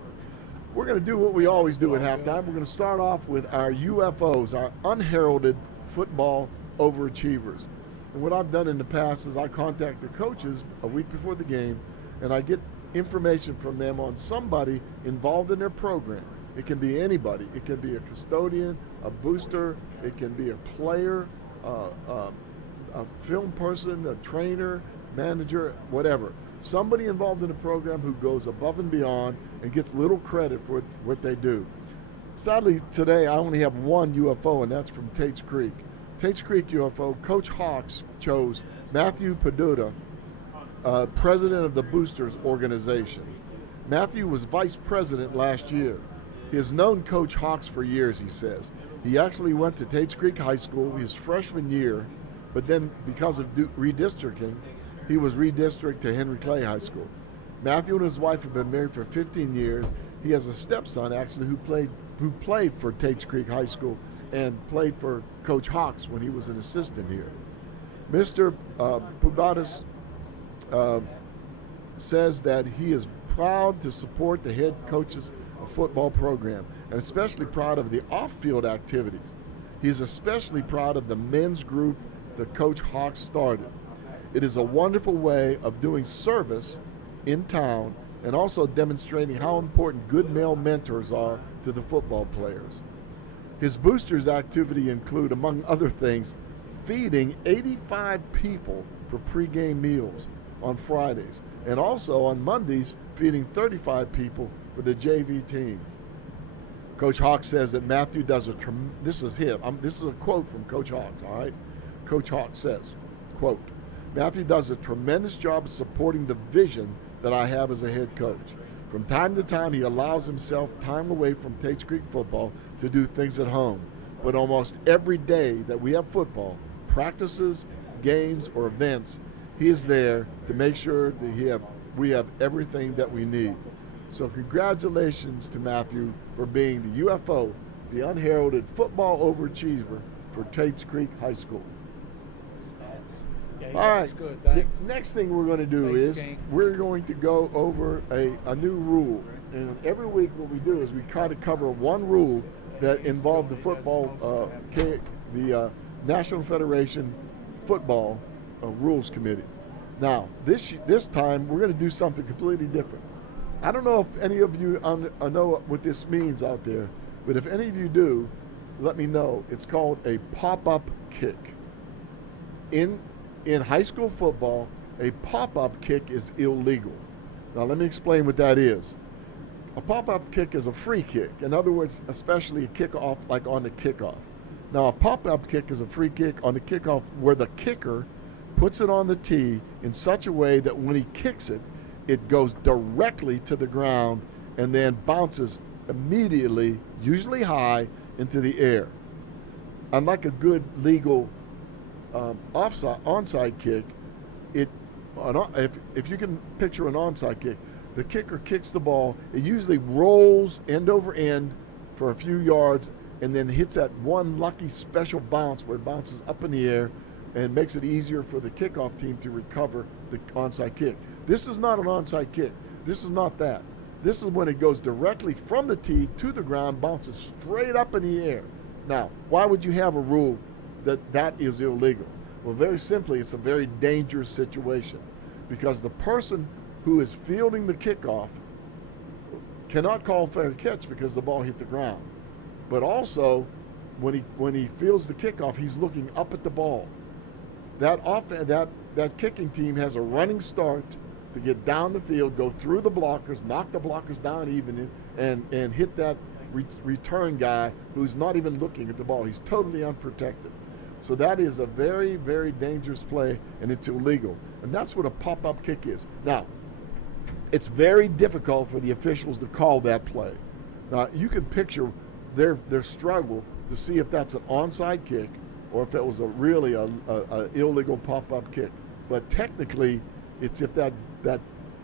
We're going to do what we always do at halftime. We're going to start off with our UFOs, our unheralded football overachievers. And what I've done in the past is I contact the coaches a week before the game, and I get information from them on somebody involved in their program. It can be anybody. It can be a custodian, a booster, it can be a player, a film person, a trainer, manager, whatever. Somebody involved in the program who goes above and beyond and gets little credit for what they do. Sadly, today I only have one UFO, and that's from Tates Creek. Tates Creek UFO, Coach Hawks chose Matthew Paduta, president of the Boosters organization. Matthew was vice president last year. He has known Coach Hawks for years, he says. He actually went to Tates Creek High School his freshman year, but then because of redistricting, he was redistricted to Henry Clay High School. Matthew and his wife have been married for 15 years. He has a stepson, actually, who played for Tates Creek High School and played for Coach Hawks when he was an assistant here. Mr. Pugadas says that he is proud to support the head coach's football program, and especially proud of the off-field activities. He's especially proud of the men's group that Coach Hawks started. It is a wonderful way of doing service in town and also demonstrating how important good male mentors are to the football players. His boosters activity include, among other things, feeding 85 people for pregame meals on Fridays, and also on Mondays feeding 35 people for the JV team. Coach Hawks says that Matthew does this is a quote from Coach Hawks, all right? Coach Hawks says, quote, Matthew does a tremendous job of supporting the vision that I have as a head coach. From time to time, he allows himself time away from Tates Creek football to do things at home. But almost every day that we have football, practices, games, or events, he is there to make sure that we have everything that we need. So congratulations to Matthew for being the UFO, the unheralded football overachiever for Tates Creek High School. Yeah, all right, good, the next thing we're going to do is we're going to go over a new rule. And every week what we do is we try to cover one rule that involved the football, the National Federation Football Rules Committee. Now, this time we're going to do something completely different. I don't know if any of you know what this means out there, but if any of you do, let me know. It's called a pop-up kick. In high school football, a pop-up kick is illegal. Now, let me explain what that is. A pop-up kick is a free kick. In other words, especially a kickoff, like on the kickoff. Now, a pop-up kick is a free kick on the kickoff where the kicker puts it on the tee in such a way that when he kicks it, it goes directly to the ground and then bounces immediately, usually high, into the air. Unlike a good legal onside kick, if you can picture an onside kick, the kicker kicks the ball, it usually rolls end over end for a few yards and then hits that one lucky special bounce where it bounces up in the air and makes it easier for the kickoff team to recover the onside kick. This is not an onside kick. This is not that. This is when it goes directly from the tee to the ground, bounces straight up in the air. Now, why would you have a rule that is illegal? Well, very simply, it's a very dangerous situation because the person who is fielding the kickoff cannot call fair catch because the ball hit the ground. But also, when he fields the kickoff, he's looking up at the ball. That kicking team has a running start to get down the field, go through the blockers, knock the blockers down even, and hit that return guy who's not even looking at the ball. He's totally unprotected. So that is a very, very dangerous play, and it's illegal. And that's what a pop-up kick is. Now, it's very difficult for the officials to call that play. Now, you can picture their struggle to see if that's an onside kick or if it was really a illegal pop-up kick. But technically, it's if that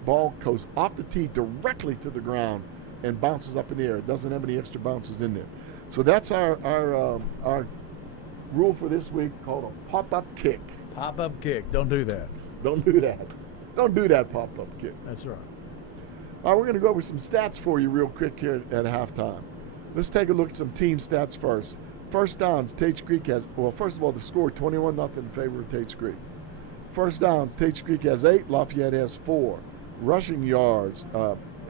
ball goes off the tee directly to the ground and bounces up in the air. It doesn't have any extra bounces in there. So that's our rule for this week, called a pop-up kick. Pop-up kick. Don't do that. Don't do that. Don't do that pop-up kick. That's right. All right, we're going to go over some stats for you real quick here at halftime. Let's take a look at some team stats first. First downs, Tates Creek has, well, first of all, the score 21-0 in favor of Tates Creek. First downs, Tates Creek has 8, Lafayette has 4. Rushing yards,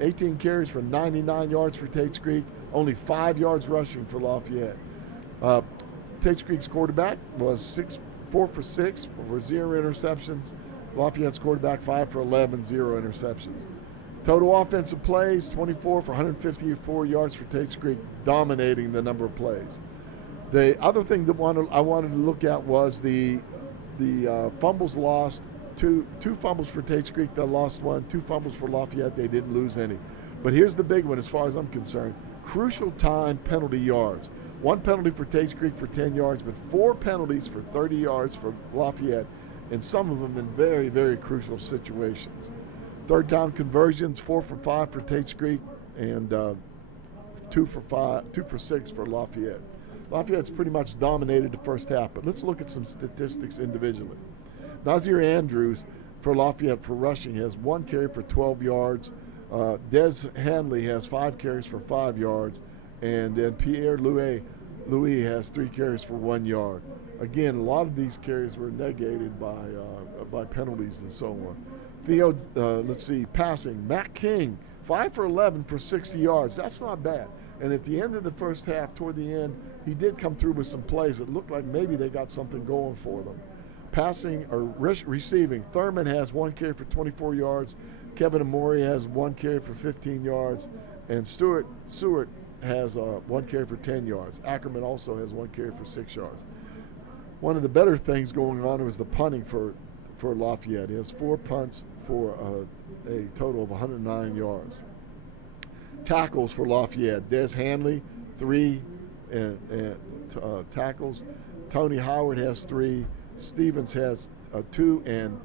18 carries for 99 yards for Tates Creek, only 5 yards rushing for Lafayette. Tates Creek's quarterback was 4 for 6 for 0 interceptions. Lafayette's quarterback 5 for 11, 0 interceptions. Total offensive plays, 24 for 154 yards for Tates Creek, dominating the number of plays. The other thing that I wanted to look at was the fumbles lost. Two fumbles for Tates Creek, they lost 1. 2 fumbles for Lafayette, they didn't lose any. But here's the big one as far as I'm concerned. Crucial time penalty yards. 1 penalty for Tates Creek for 10 yards, but 4 penalties for 30 yards for Lafayette, and some of them in very, very crucial situations. Third down conversions, 4 for 5 for Tates Creek, and 2 for 6 for Lafayette. Lafayette's pretty much dominated the first half, but let's look at some statistics individually. Nazir Andrews for Lafayette for rushing has 1 carry for 12 yards. Des Hanley has 5 carries for 5 yards. And then Pierre Louis has 3 carries for 1 yard. Again, a lot of these carries were negated by penalties and so on. Theo, let's see, passing. Matt King, 5 for 11 for 60 yards. That's not bad. And at the end of the first half, toward the end, he did come through with some plays that looked like maybe they got something going for them. Passing or receiving, Thurman has 1 carry for 24 yards. Kevin Amori has 1 carry for 15 yards. And Stewart has 1 carry for 10 yards. Ackerman also has 1 carry for 6 yards. One of the better things going on was the punting for Lafayette. He has 4 punts for a total of 109 yards. Tackles for Lafayette. Des Hanley, 3 tackles. Tony Howard has 3. Stevens has 2 and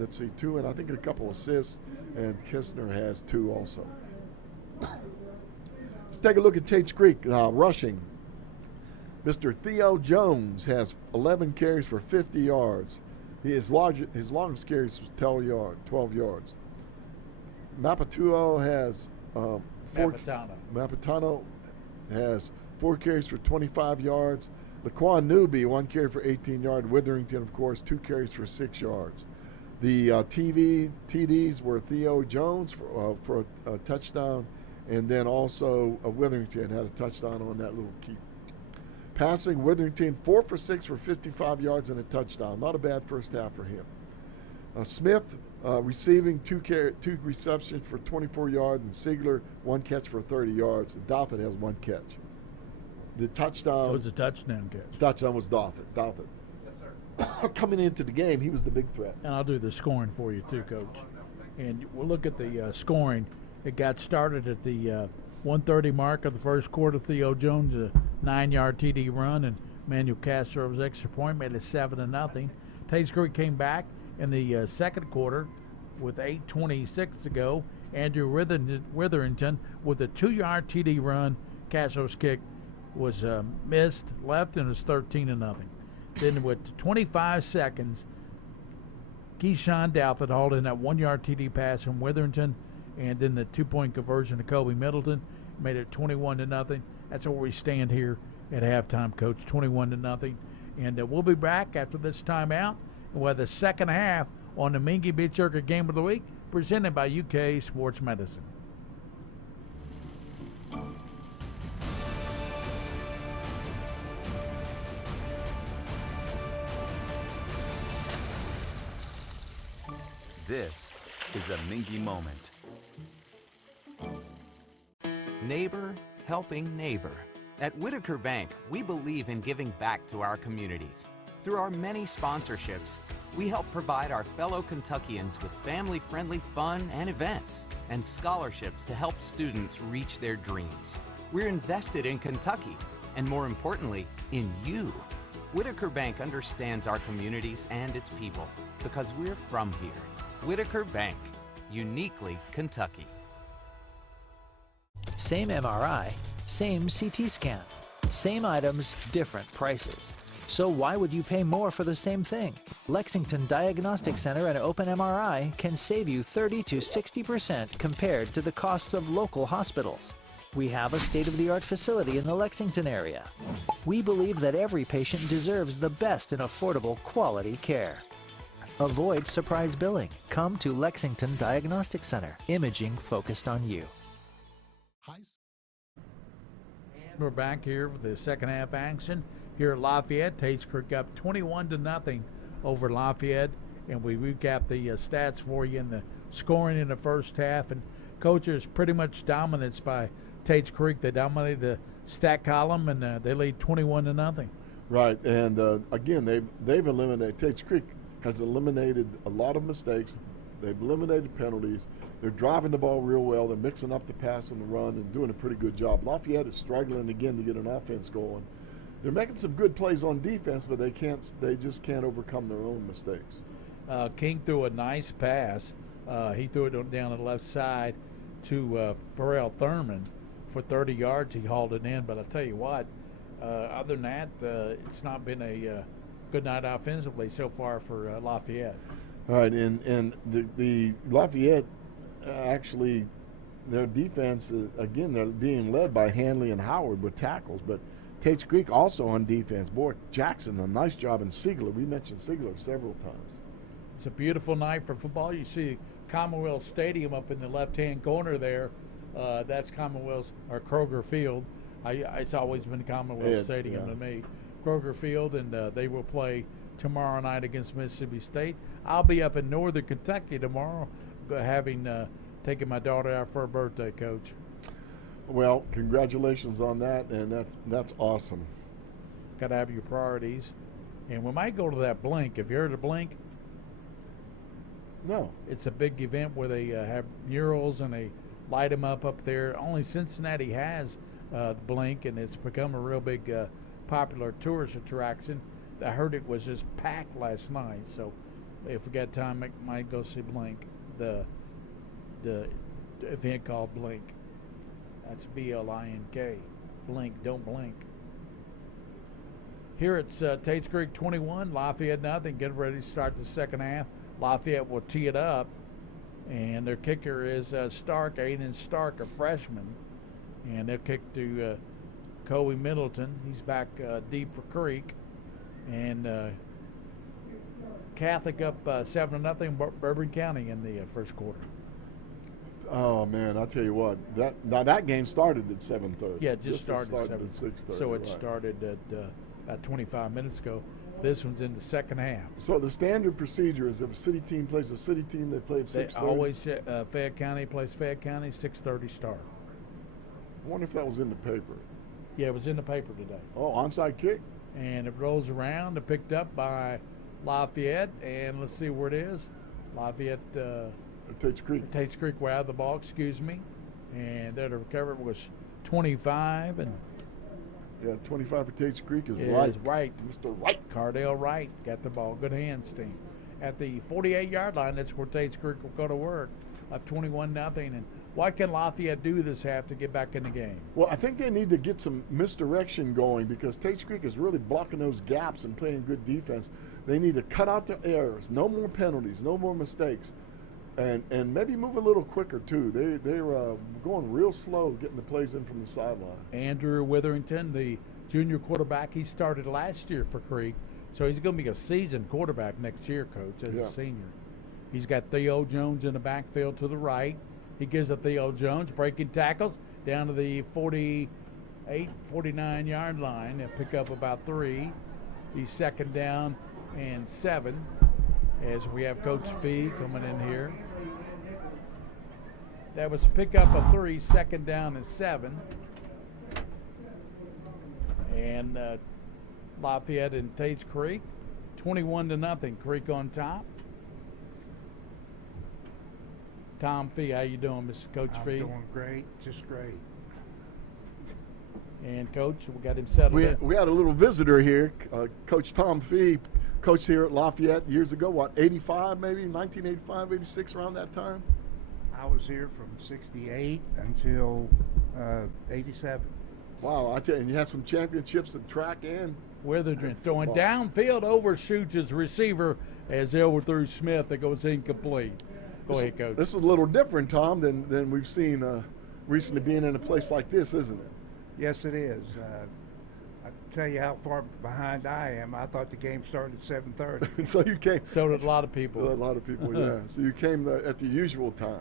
let's see, 2 and I think a couple assists. And Kistner has 2 also. Let's take a look at Tates Creek rushing. Mr. Theo Jones has 11 carries for 50 yards. His longest carries was 12 yards. Mapatuo has Mapatano has 4 carries for 25 yards. Laquan Newby, 1 carry for 18 yards. Witherington, of course, 2 carries for 6 yards. The TDs were Theo Jones for a touchdown, and then also Witherington had a touchdown on that little keep. Passing, Witherington 4 for 6 for 55 yards and a touchdown. Not a bad first half for him. Smith receiving 2 receptions for 24 yards, and Siegler 1 catch for 30 yards. And Dothert has 1 catch. The touchdown. It was a touchdown catch. Touchdown was Dothert. Yes, sir. Coming into the game, he was the big threat. And I'll do the scoring for you too, Coach. And we'll look at the scoring. It got started at the 1:30 mark of the first quarter. Theo Jones, a 9-yard TD run, and Manuel Castro's extra point made it 7-0. Tates Creek came back in the second quarter with 8:26 to go. Andrew Witherington with a 2-yard TD run. Castro's kick was missed, left, and it was 13-0. Then with 25 seconds, Keyshawn Douthat hauled in that 1-yard TD pass from Witherington, and then the 2-point conversion to Kobe Middleton made it 21-0. That's where we stand here at halftime, Coach, 21-0. And we'll be back after this timeout, and we'll have the second half on the Mingua Beef Jerky Game of the Week, presented by UK Sports Medicine. This is a Mingua moment. Neighbor, helping neighbor. At Whitaker Bank, we believe in giving back to our communities. Through our many sponsorships, we help provide our fellow Kentuckians with family-friendly fun and events, and scholarships to help students reach their dreams. We're invested in Kentucky, and more importantly, in you. Whitaker Bank understands our communities and its people because we're from here. Whitaker Bank, uniquely Kentucky. Same MRI, same CT scan. Same items, different prices. So why would you pay more for the same thing? Lexington Diagnostic Center and Open MRI can save you 30 to 60% compared to the costs of local hospitals. We have a state-of-the-art facility in the Lexington area. We believe that every patient deserves the best in affordable, quality care. Avoid surprise billing. Come to Lexington Diagnostic Center. Imaging focused on you. And we're back here for the second half action here at Lafayette. Tates Creek up 21-0 over Lafayette, and we recap the stats for you in the scoring in the first half. And coaches pretty much dominance by Tates Creek. They dominated the stat column, and they lead 21-0. Right, and again, they've eliminated. Tates Creek has eliminated a lot of mistakes. They've eliminated penalties. They're driving the ball real well. They're mixing up the pass and the run and doing a pretty good job. Lafayette is struggling again to get an offense going. They're making some good plays on defense, but they just can't overcome their own mistakes. King threw a nice pass. He threw it down the left side to Pharrell Thurman for 30 yards. He hauled it in, but I'll tell you what, other than that, it's not been a good night offensively so far for Lafayette. All right, and the Lafayette actually, their defense, again, they're being led by Hanley and Howard with tackles, but Tates Creek also on defense. Boy, Jackson, a nice job, and Siegler. We mentioned Siegler several times. It's a beautiful night for football. You see Commonwealth Stadium up in the left-hand corner there. That's Commonwealth's, or Kroger Field. It's always been Commonwealth Stadium to me. Kroger Field, and they will play tomorrow night against Mississippi State. I'll be up in northern Kentucky tomorrow, having taken my daughter out for her birthday, Coach. Well, congratulations on that, and that's awesome. Got to have your priorities. And we might go to that Blink. Have you heard of Blink? No. It's a big event where they have murals and they light them up there. Only Cincinnati has Blink, and it's become a real big popular tourist attraction. I heard it was just packed last night, so if we got time, I might go see Blink, the event called Blink. That's B-L-I-N-K. Blink, don't blink. Here it's Tates Creek 21, Lafayette nothing. Get ready to start the second half. Lafayette will tee it up, and their kicker is Stark, Aiden Stark, a freshman, and they'll kick to Colby Middleton. He's back deep for Creek, and Catholic up 7-0 Bourbon County in the first quarter. Oh man, I'll tell you what. That game started at 7:30. Yeah, it just started at 6:30. So it started at about 25 minutes ago. This one's in the second half. So the standard procedure is if a city team plays a city team, they play at 6:30. They always Fayette County plays Fayette County, 6:30 start. I wonder if that was in the paper. Yeah, it was in the paper today. Oh, onside kick. And it rolls around. They're picked up by Lafayette, and let's see where it is. Lafayette. Tates Creek. Tates Creek were out of the ball, excuse me. And there to recover was 25. And yeah, 25 for Tates Creek is right. Mr. Wright. Cardell Wright got the ball. Good hands, team. At the 48-yard line, that's where Tates Creek will go to work, up 21-0. And why can Lafayette do this half to get back in the game? Well, I think they need to get some misdirection going because Tates Creek is really blocking those gaps and playing good defense. They need to cut out the errors. No more penalties. No more mistakes. And maybe move a little quicker, too. They're going real slow getting the plays in from the sideline. Andrew Witherington, the junior quarterback, he started last year for Creek, so he's going to be a seasoned quarterback next year, Coach, as a senior. He's got Theo Jones in the backfield to the right. He gives it Theo Jones, breaking tackles, down to the 48, 49-yard line. They'll pick up about 3. He's second down and 7 as we have Coach Fee coming in here. That was a pickup of 3, second down and 7. And Lafayette and Tates Creek, 21-0. Creek on top. Tom Fee, how you doing, Mr. Coach Fee? I'm doing great, just great. And Coach, we got him settled in. We had a little visitor here, Coach Tom Fee, coached here at Lafayette years ago, what, 85 maybe, 1985, 86, around that time? I was here from 68 until 87. Wow, I tell you, and you had some championships in track and Witherington throwing downfield, overshoots his receiver as they overthrew Smith that goes incomplete. Go ahead, Coach. This is a little different, Tom, than we've seen recently being in a place like this, isn't it? Yes, it is. I tell you how far behind I am. I thought the game started at 7:30. So you came. So did a lot of people. A lot of people, yeah. So you came at the usual time.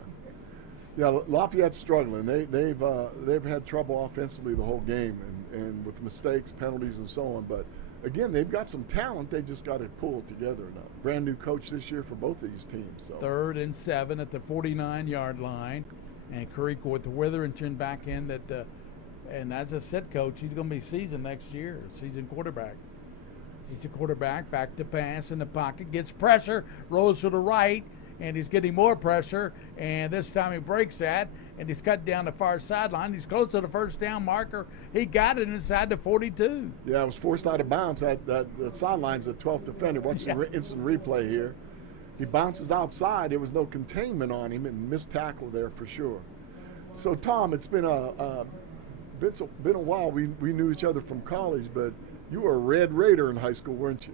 Yeah, Lafayette's struggling. They've had trouble offensively the whole game, and with mistakes, penalties, and so on. But again, they've got some talent. They just got to pull it together. And a brand new coach this year for both of these teams. So. 3rd and 7 at the 49-yard line, and Creek with Witherington back in that. And as I said, Coach, he's going to be seasoned next year, seasoned quarterback. He's a quarterback, back to pass in the pocket, gets pressure, rolls to the right, and he's getting more pressure, and this time he breaks that, and he's cut down the far sideline. He's close to the first down marker. He got it inside the 42. Yeah, it was forced out of bounds. The sideline's the 12th defender. Watch the instant replay here. He bounces outside. There was no containment on him, and missed tackle there for sure. So, Tom, it's been been a while. We knew each other from college, but you were a Red Raider in high school, weren't you?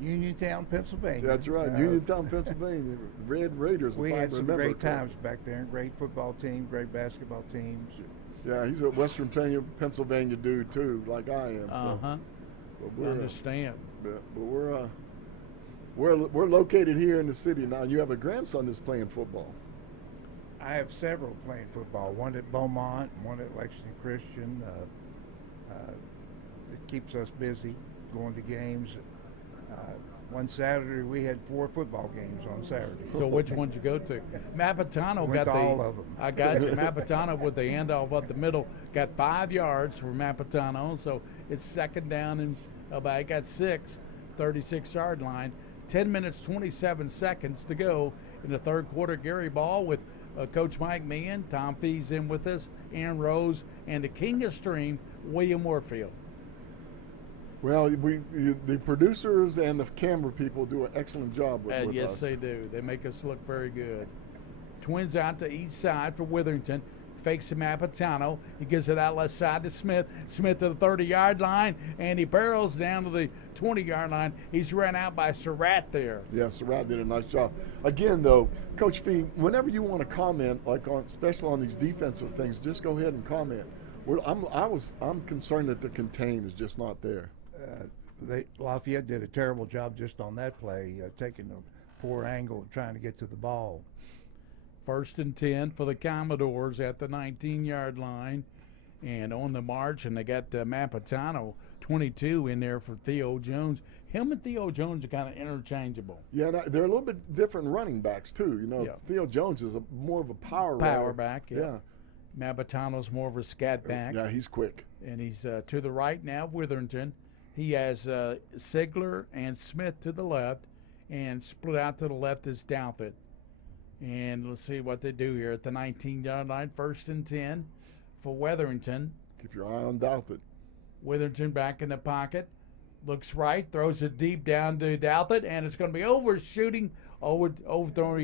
Uniontown, Pennsylvania. That's right, Uniontown, Pennsylvania. Red Raiders. We had some great times back there. Great football team, great basketball teams. Yeah, he's a Western Pennsylvania dude too, like I am. So. I understand. But we're located here in the city now. You have a grandson that's playing football. I have several playing football. One at Beaumont, one at Lexington Christian. It keeps us busy going to games. One Saturday we had 4 football games on Saturday. So which ones you go to? Mapatano got the all of them. I got you. Mapatano with the handoff up the middle got 5 yards for Mapatano, so it's 2nd down and about got 6, 36-yard line. 10 minutes 27 seconds to go in the 3rd quarter. Gary Ball with Coach Mike Meehan, Tom Fee's in with us, Aaron Rose, and the King of Stream, William Warfield. Well, the producers and the camera people do an excellent job with us. Yes, they do. They make us look very good. Twins out to each side for Witherington. Fakes to Mapatano. He gives it out left side to Smith. Smith to the 30-yard line, and he barrels down to the 20-yard line. He's run out by Surratt there. Yeah, Surratt did a nice job. Again, though, Coach Fee, whenever you want to comment, especially on these defensive things, just go ahead and comment. I'm concerned that the contain is just not there. Lafayette did a terrible job just on that play, taking a poor angle and trying to get to the ball. 1st and 10 for the Commodores at the 19-yard line. And on the march, and they got Mapatano, 22, in there for Theo Jones. Him and Theo Jones are kind of interchangeable. Yeah, they're a little bit different running backs, too. Yeah. Theo Jones is more of a power back, yeah. Mapatano's more of a scat back. Yeah, he's quick. And he's to the right now of Witherington. He has Sigler and Smith to the left, and split out to the left is Douthit. And let's see what they do here at the 19-yard line. 1st and 10 for Witherington. Keep your eye on Douthit. Witherington back in the pocket. Looks right, throws it deep down to Douthit, and it's going to be overthrowing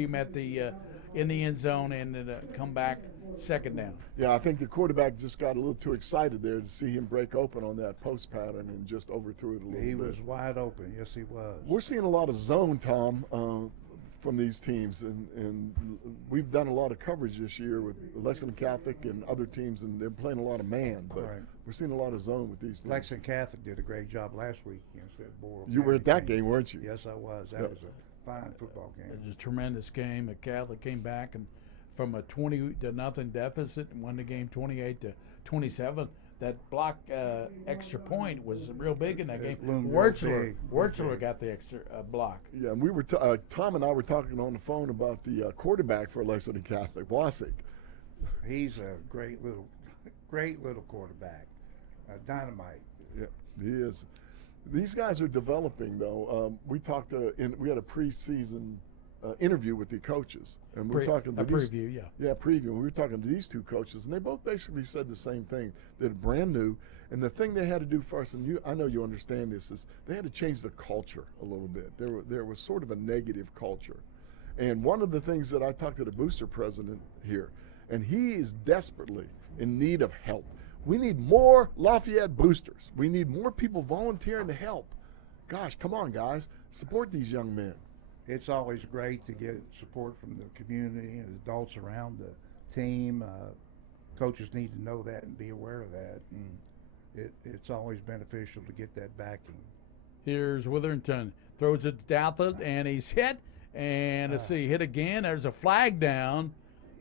him at the in the end zone, and come back 2nd down. Yeah, I think the quarterback just got a little too excited there to see him break open on that post pattern and just overthrew it a little bit. He was wide open. Yes, he was. We're seeing a lot of zone, Tom, from these teams, and we've done a lot of coverage this year with Lexington Catholic and other teams, and they're playing a lot of man, but we're seeing a lot of zone with these teams. Lexington Catholic did a great job last week against that Boral. You were at that game, weren't you? Yes, I was. That was a fine football game. It was a tremendous game. The Catholic came back and from a 20-0 deficit and won the game 28-27. That block extra point was real big in that game. Wirchler got the extra block. Yeah, and we were Tom and I were talking on the phone about the quarterback for Lexington Catholic, Wasik. He's a great little quarterback, dynamite. Yeah. He is. These guys are developing, though. We talked. We had a preseason interview with the coaches, and we were talking to these, preview, yeah. Yeah, preview. And we were talking to these two coaches, and they both basically said the same thing. They're brand new, and the thing they had to do first, and I know you understand this, is they had to change the culture a little bit. There was sort of a negative culture, and one of the things that I talked to the booster president here, and he is desperately in need of help. We need more Lafayette boosters. We need more people volunteering to help. Gosh, come on, guys, support these young men. It's always great to get support from the community and adults around the team. Coaches need to know that and be aware of that. And it's always beneficial to get that backing. Here's Witherington. Throws it to Douthit, and he's hit. And let's see, hit again. There's a flag down.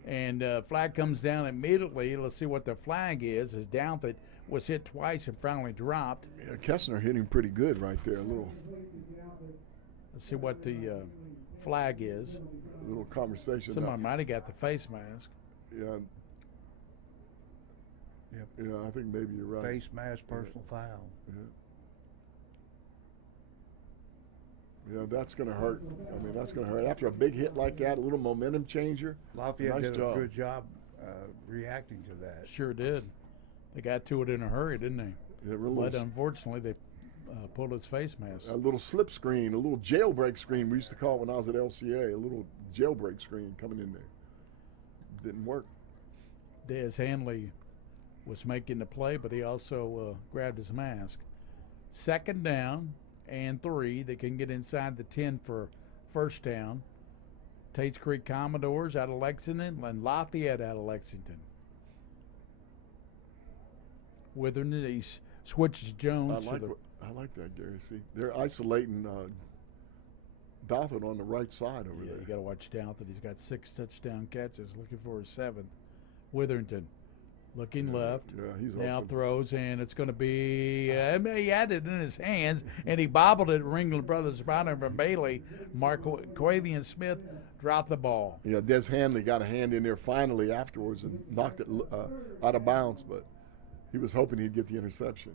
And flag comes down immediately. Let's see what the flag is. As Douthit was hit twice and finally dropped. Yeah, Kessner hit him pretty good right there. Let's see what the flag is. A little conversation. Someone might have got the face mask. Yeah. Yep. Yeah, I think maybe you're right. Face mask, personal foul. Yeah, that's going to hurt. I mean, that's going to hurt. After a big hit like that, a little momentum changer. Lafayette did a good job reacting to that. Sure did. They got to it in a hurry, didn't they? Yeah, but unfortunately, they pulled his face mask. A little slip screen, a little jailbreak screen we used to call it when I was at LCA, a little jailbreak screen coming in there. Didn't work. Des Hanley was making the play, but he also grabbed his mask. Second down and 3. They can get inside the 10 for first down. Tates Creek Commodores out of Lexington and Lafayette out of Lexington. Witherington, he switches Jones. I like that, Gary. See, they're isolating Douthit on the right side over there. You got to watch Douthit. He's got 6 touchdown catches, looking for his 7th. Witherington looking left. Yeah, he's now open. throws, and it's going to be. He had it in his hands, and he bobbled it. Ringling Brothers spotted from Bailey. Marquavian Smith dropped the ball. Yeah, Des Hanley got a hand in there finally afterwards and knocked it out of bounds, but he was hoping he'd get the interception.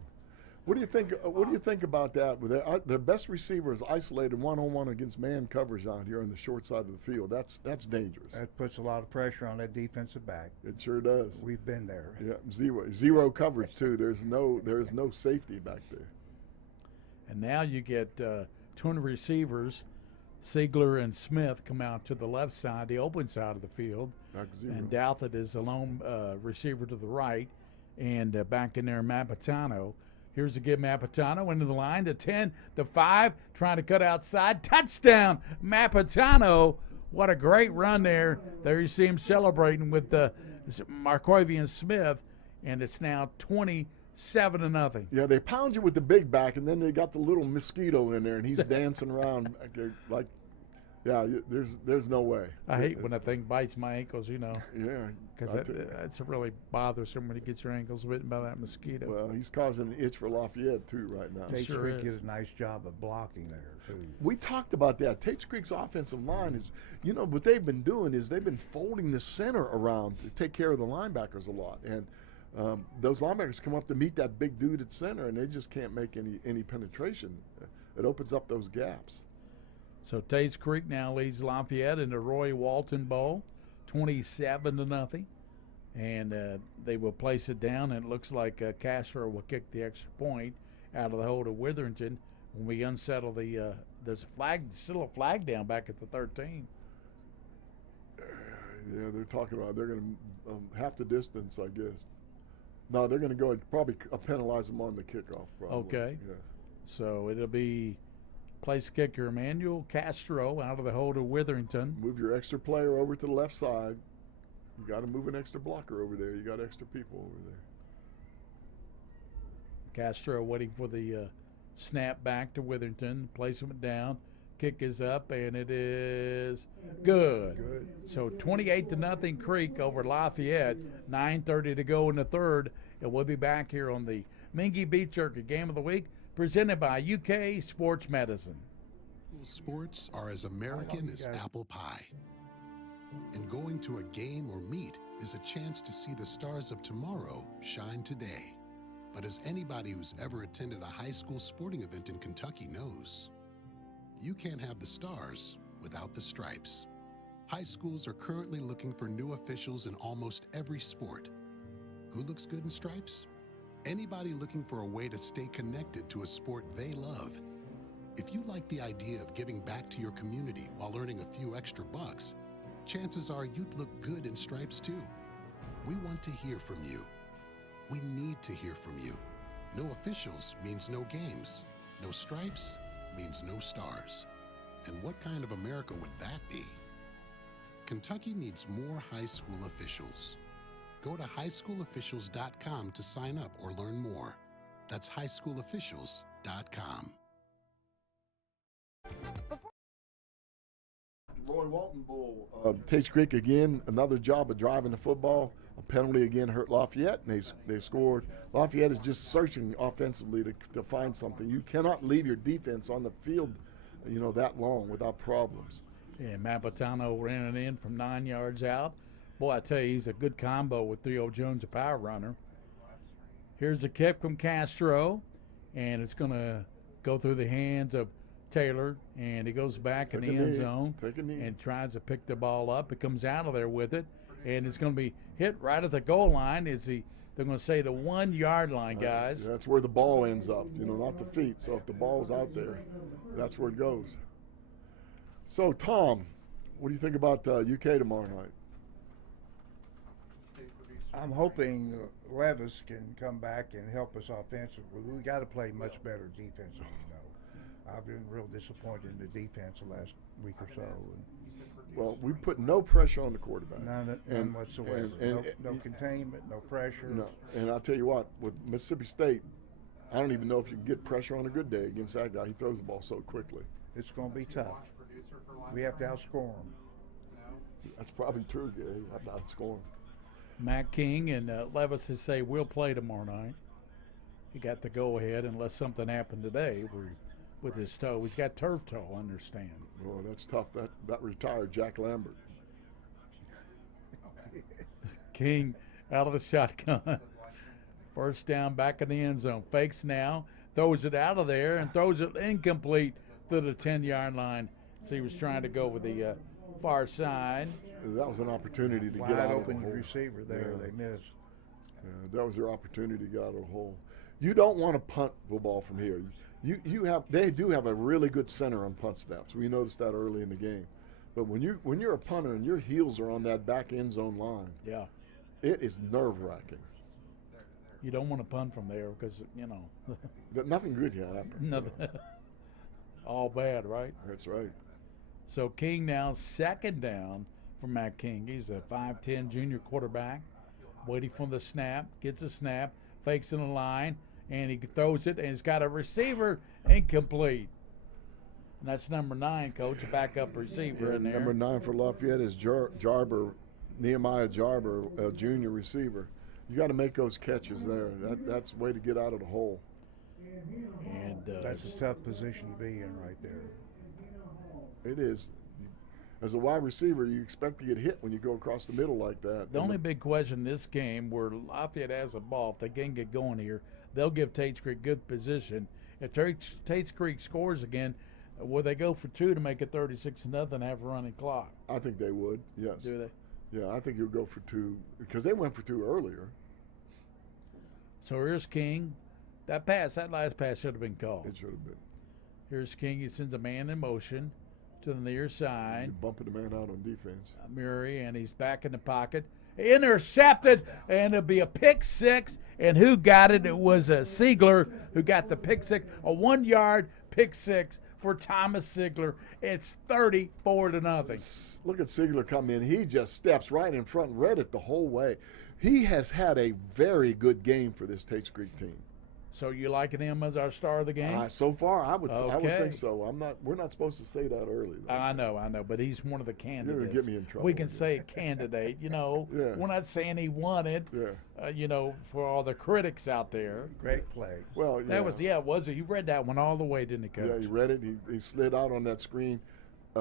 What do you think? What do you think about that? With their best receiver is isolated one-on-one against man coverage out here on the short side of the field. That's dangerous. That puts a lot of pressure on that defensive back. It sure does. We've been there. Yeah, zero coverage too. There's no safety back there. And now you get 2 receivers, Siegler and Smith, come out to the left side, the open side of the field, and Douthit is the lone receiver to the right, and back in there, Mapatano. Here's a give Mapatano into the line, the 10, the 5, trying to cut outside. Touchdown, Mapatano. What a great run there. There you see him celebrating with Marquavian Smith, and it's now 27-0. Yeah, they pound you with the big back, and then they got the little mosquito in there, and he's dancing around back there like, yeah, there's no way. I hate when that thing bites my ankles, Yeah. Because it's really bothersome when you get your ankles bitten by that mosquito. Well, he's causing an itch for Lafayette, too, right now. Tates Creek did a nice job of blocking there, too. We talked about that. Tates Creek's offensive line is, what they've been doing is they've been folding the center around to take care of the linebackers a lot. And those linebackers come up to meet that big dude at center, and they just can't make any penetration. It opens up those gaps. So Tates Creek now leads Lafayette in the Roy Walton Bowl, 27-0. And they will place it down, and it looks like Castro will kick the extra point out of the hold of Witherington when we unsettle the there's still a flag down back at the 13. Yeah, they're talking about they're going to half the distance, I guess. No, they're going to go and probably penalize them on the kickoff. Probably. Okay. Yeah. So it'll be place kicker Emmanuel Castro out of the hold of Witherington. Move your extra player over to the left side. You got to move an extra blocker over there. You got extra people over there. Castro waiting for the snap back to Witherington. Placement down. Kick is up, and it is good. So 28-0 Creek over Lafayette. 9:30 to go in the third. And we'll be back here on the Mingua Beef Jerky Game of the Week, presented by UK Sports Medicine. Sports are as American as apple pie. And going to a game or meet is a chance to see the stars of tomorrow shine today. But as anybody who's ever attended a high school sporting event in Kentucky knows, you can't have the stars without the stripes. High schools are currently looking for new officials in almost every sport. Who looks good in stripes? Anybody looking for a way to stay connected to a sport they love. If you like the idea of giving back to your community while earning a few extra bucks, chances are you'd look good in stripes too. We want to hear from you. We need to hear from you. No officials means no games. No stripes means no stars. And what kind of America would that be? Kentucky needs more high school officials. Go to highschoolofficials.com to sign up or learn more. That's highschoolofficials.com. Roy Walton Bull. Tates Creek again, another job of driving the football. A penalty again hurt Lafayette, and they scored. Lafayette is just searching offensively to find something. You cannot leave your defense on the field, that long without problems. Yeah, Mapatano ran it in from 9 yards out. Boy, I tell you, he's a good combo with Theo Jones, a power runner. Here's a kick from Castro, and it's going to go through the hands of Taylor, and he goes back in the end zone and tries to pick the ball up. He comes out of there with it, and it's going to be hit right at the goal line. They're going to say the 1 yard line, guys. That's where the ball ends up, not the feet. So if the ball's out there, that's where it goes. So, Tom, what do you think about UK tomorrow night? I'm hoping Levis can come back and help us offensively. We got to play much better defensively, though. I've been real disappointed in the defense the last week or so. Well, we put no pressure on the quarterback. None whatsoever. No containment, no pressure. No, and I'll tell you what, with Mississippi State, I don't even know if you can get pressure on a good day against that guy. He throws the ball so quickly. It's going to be tough. We have to outscore him. That's probably true, Gary. We have to outscore him. Matt King and Levis say we'll play tomorrow night. He got the go-ahead unless something happened today with his toe. He's got turf toe, I understand. Oh, that's tough. That retired Jack Lambert. King out of the shotgun. First down, back in the end zone. Fakes now, throws it out of there, and throws it incomplete to the 10-yard line. So he was trying to go with the far side. That was an opportunity to Wide get out open of the hole. Receiver there, they missed. Yeah, that was their opportunity to get out of the hole. You don't want to punt the ball from here. They do have a really good center on punt snaps. We noticed that early in the game. But when you're a punter and your heels are on that back end zone line, yeah, it is nerve-wracking. You don't want to punt from there because nothing good can happen. Nothing. All bad, right? That's right. So King now second down for Matt King. He's a 5'10" junior quarterback, waiting for the snap, gets a snap, fakes in the line, and he throws it, and he's got a receiver incomplete. And that's number 9, Coach, a backup receiver in there. Number 9 for Lafayette is Jarber, Nehemiah Jarber, a junior receiver. You got to make those catches there. That's the way to get out of the hole. And that's a tough position to be in right there. It is. As a wide receiver, you expect to get hit when you go across the middle like that. The only big question in this game, where Lafayette has the ball, if they can get going here, they'll give Tates Creek good position. If Tates Creek scores again, will they go for 2 to make it 36-0 and have a running clock? I think they would, yes. Do they? Yeah, I think you'll go for 2 because they went for 2 earlier. So here's King. That last pass should have been called. It should have been. Here's King. He sends a man in motion to the near side. He's bumping the man out on defense. Murray, and he's back in the pocket. Intercepted, and it'll be a pick 6. And who got it? It was Siegler who got the pick 6. A 1-yard pick 6 for Thomas Siegler. It's 34-0. Look at Siegler come in. He just steps right in front and read it the whole way. He has had a very good game for this Tates Creek team. So you liking him as our star of the game? So far, I would think so. We're not supposed to say that early, though. I know, but he's one of the candidates. You're gonna get me in trouble. We can say candidate, Yeah. We're not saying he won it. Yeah. For all the critics out there. Great play. Well, that was it. You read that one all the way, didn't he, Coach? Yeah, he read it. He slid out on that screen.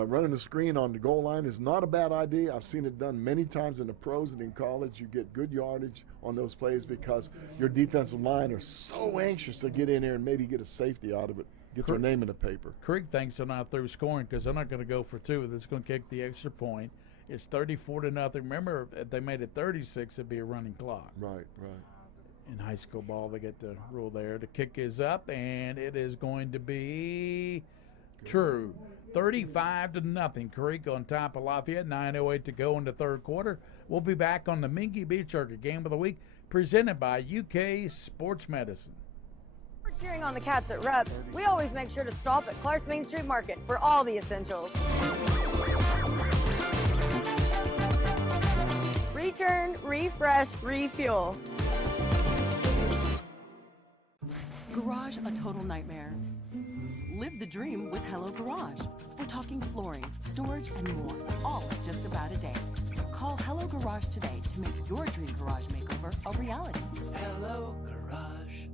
running the screen on the goal line is not a bad idea. I've seen it done many times in the pros and in college. You get good yardage on those plays because your defensive line are so anxious to get in there and maybe get a safety out of it, get their name in the paper. Creek thinks they're not through scoring because they're not going to go for two. They're going to kick the extra point. It's 34-0. Remember, if they made it 36, it'd be a running clock. Right. In high school ball, they get the rule there. The kick is up, and it is going to be true. 35-0. Creek on top of Lafayette. 9:08 to go in the third quarter. We'll be back on the Mingua Beef Jerky Game of the Week, presented by UK Sports Medicine. We're cheering on the Cats at Rep. We always make sure to stop at Clark's Main Street Market for all the essentials. Return, refresh, refuel. Garage a total nightmare? Live the dream with Hello Garage. We're talking flooring, storage, and more, all in just about a day. Call Hello Garage today to make your dream garage makeover a reality. Hello Garage.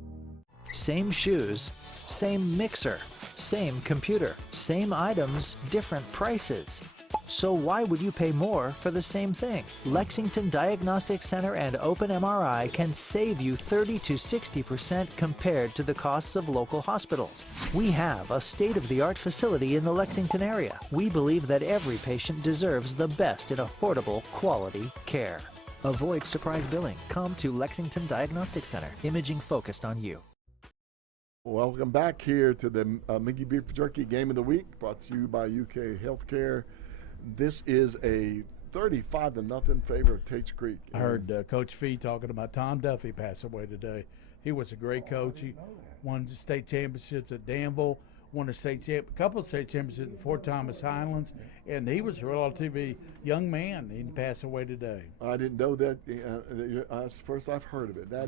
Same shoes, same mixer, same computer, same items, different prices. So why would you pay more for the same thing? Lexington Diagnostic Center and Open MRI can save you 30 to 60% compared to the costs of local hospitals. We have a state-of-the-art facility in the Lexington area. We believe that every patient deserves the best in affordable, quality care. Avoid surprise billing. Come to Lexington Diagnostic Center. Imaging focused on you. Welcome back here to the Mingua Beef Jerky Game of the Week, brought to you by UK Healthcare. This is a 35-0 favor of Tates Creek. I heard Coach Fee talking about Tom Duffy pass away today. He was a great coach. He won the state championships at Danville, won a couple of state championships at Fort Thomas Highlands, and he was a relatively young man. He passed away today. I didn't know that. That's the first I've heard of it. That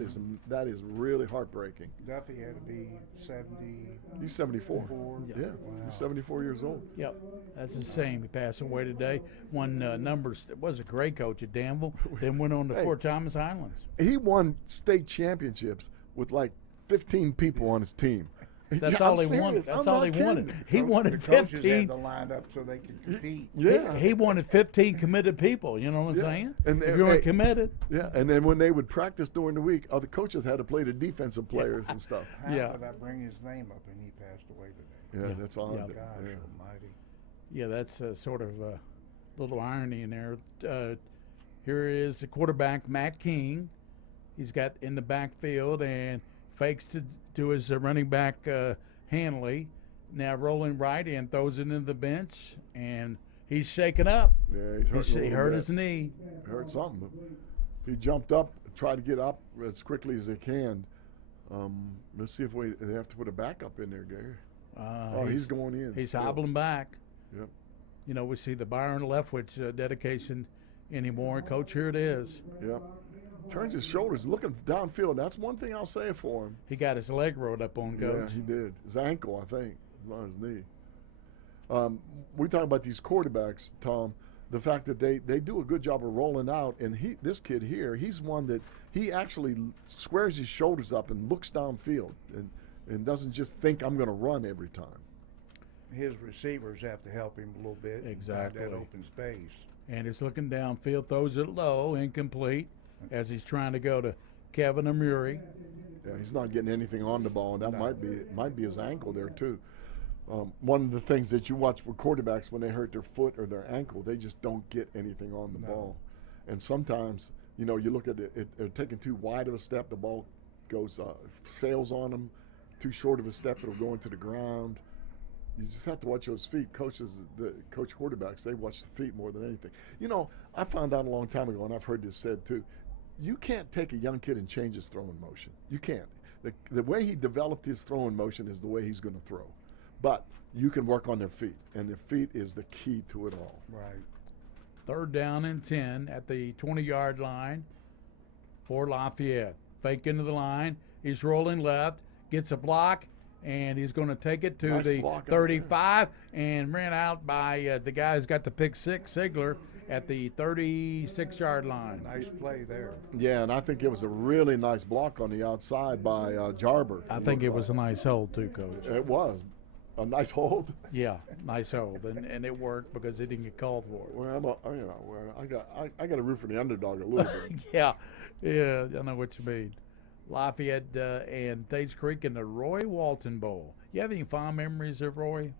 is really heartbreaking. Duffy had to be 70. He's 74. Yeah, wow. He's 74 years old. Yep, that's the same. He passed away today. Won numbers. Was a great coach at Danville. Then went on to Fort Thomas Highlands. He won state championships with like 15 people on his team. That's all he wanted. That's all he wanted. He wanted 15. Coaches had to line up so they could compete. Yeah, he wanted 15 committed people. You know what I'm saying? And if you weren't committed. Yeah, and then when they would practice during the week, other coaches had to play the defensive players and stuff. How did I bring his name up and he passed away today? Yeah, that's odd. Gosh almighty. Yeah, that's sort of a little irony in there. Here is the quarterback, Matt King. He's got in the backfield and fakes to his running back, Hanley. Now rolling right and throws it into the bench, and he's shaken up. Yeah, he hurt his knee. Hurt something. He jumped up, tried to get up as quickly as he can. Let's see if they have to put a backup in there, Gary. He's going in. He's hobbling back. Yep. You know, we see the Byron Leftwich dedication anymore. Coach, here it is. Yep. Turns his shoulders, looking downfield. That's one thing I'll say for him. He got his leg rolled up on, Coach. Yeah, he did. His ankle, I think, not his knee. We talk about these quarterbacks, Tom. The fact that they do a good job of rolling out, and this kid here, he's one that he actually squares his shoulders up and looks downfield and doesn't just think I'm going to run every time. His receivers have to help him a little bit. Exactly. Find that open space. And he's looking downfield, throws it low, incomplete, as he's trying to go to Kevin or Murray. Yeah, he's not getting anything on the ball, and that might be his ankle there too. One of the things that you watch for quarterbacks when they hurt their foot or their ankle, they just don't get anything on the ball. And sometimes, you look at it, they're taking too wide of a step, the ball goes sails on them. Too short of a step, it'll go into the ground. You just have to watch those feet. The coach quarterbacks, they watch the feet more than anything. I found out a long time ago, and I've heard this said too, you can't take a young kid and change his throwing motion. You can't. The way he developed his throwing motion is the way he's going to throw. But you can work on their feet, and their feet is the key to it all. Right. 3rd down and 10 at the 20-yard line for Lafayette. Fake into the line. He's rolling left, gets a block, and he's going to take it to the 35 and ran out by the guy who's got the pick six, Sigler, at the 36-yard line. Nice play there. Yeah, and I think it was a really nice block on the outside by Jarber. I think it was a nice hold too, Coach. It was. A nice hold. Yeah, nice hold, and it worked because they didn't get called for it. Well, I got to root for the underdog a little bit. Yeah, I know what you mean. Lafayette and Tates Creek in the Roy Walton Bowl. You have any fond memories of Roy?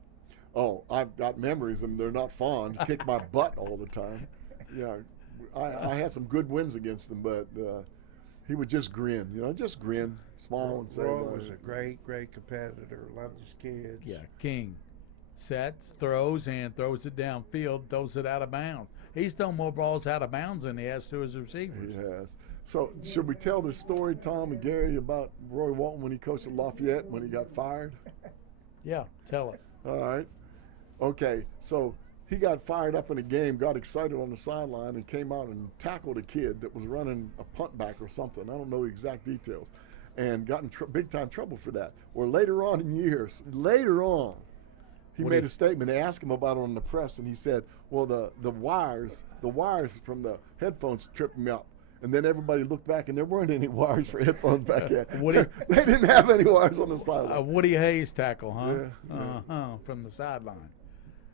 Oh, I've got memories, and they're not fond. Kick my butt all the time. Yeah, I had some good wins against him, but he would just grin. Just grin, smile, and say. Roy was a great competitor. Loved his kids. Yeah, King sets, throws it downfield, throws it out of bounds. He's thrown more balls out of bounds than he has to his receivers. He has. So should we tell the story, Tom and Gary, about Roy Walton when he coached at Lafayette when he got fired? Yeah, tell it. All right. Okay, so he got fired up in a game, got excited on the sideline, and came out and tackled a kid that was running a punt back or something. I don't know the exact details. And got in big-time trouble for that. Well, later on in years, he made a statement. They asked him about it on the press, and he said, well, the wires from the headphones tripped me up. And then everybody looked back, and there weren't any wires for headphones back then. They didn't have any wires on the sideline. Woody Hayes tackle, huh? Yeah. From the sideline.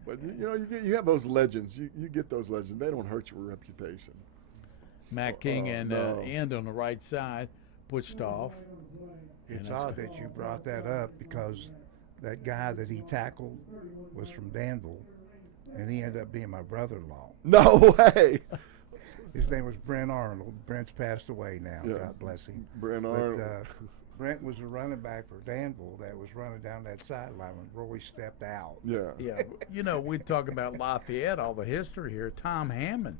But you have those legends. You get those legends. They don't hurt your reputation. Matt King and end on the right side, pushed off. It's odd that you brought that up because that guy that he tackled was from Danville, and he ended up being my brother-in-law. No way. His name was Brent Arnold. Brent's passed away now. Yeah. God bless him. Brent Arnold. Brent was a running back for Danville that was running down that sideline when Roy stepped out. Yeah. We talk about Lafayette, all the history here. Tom Hammond,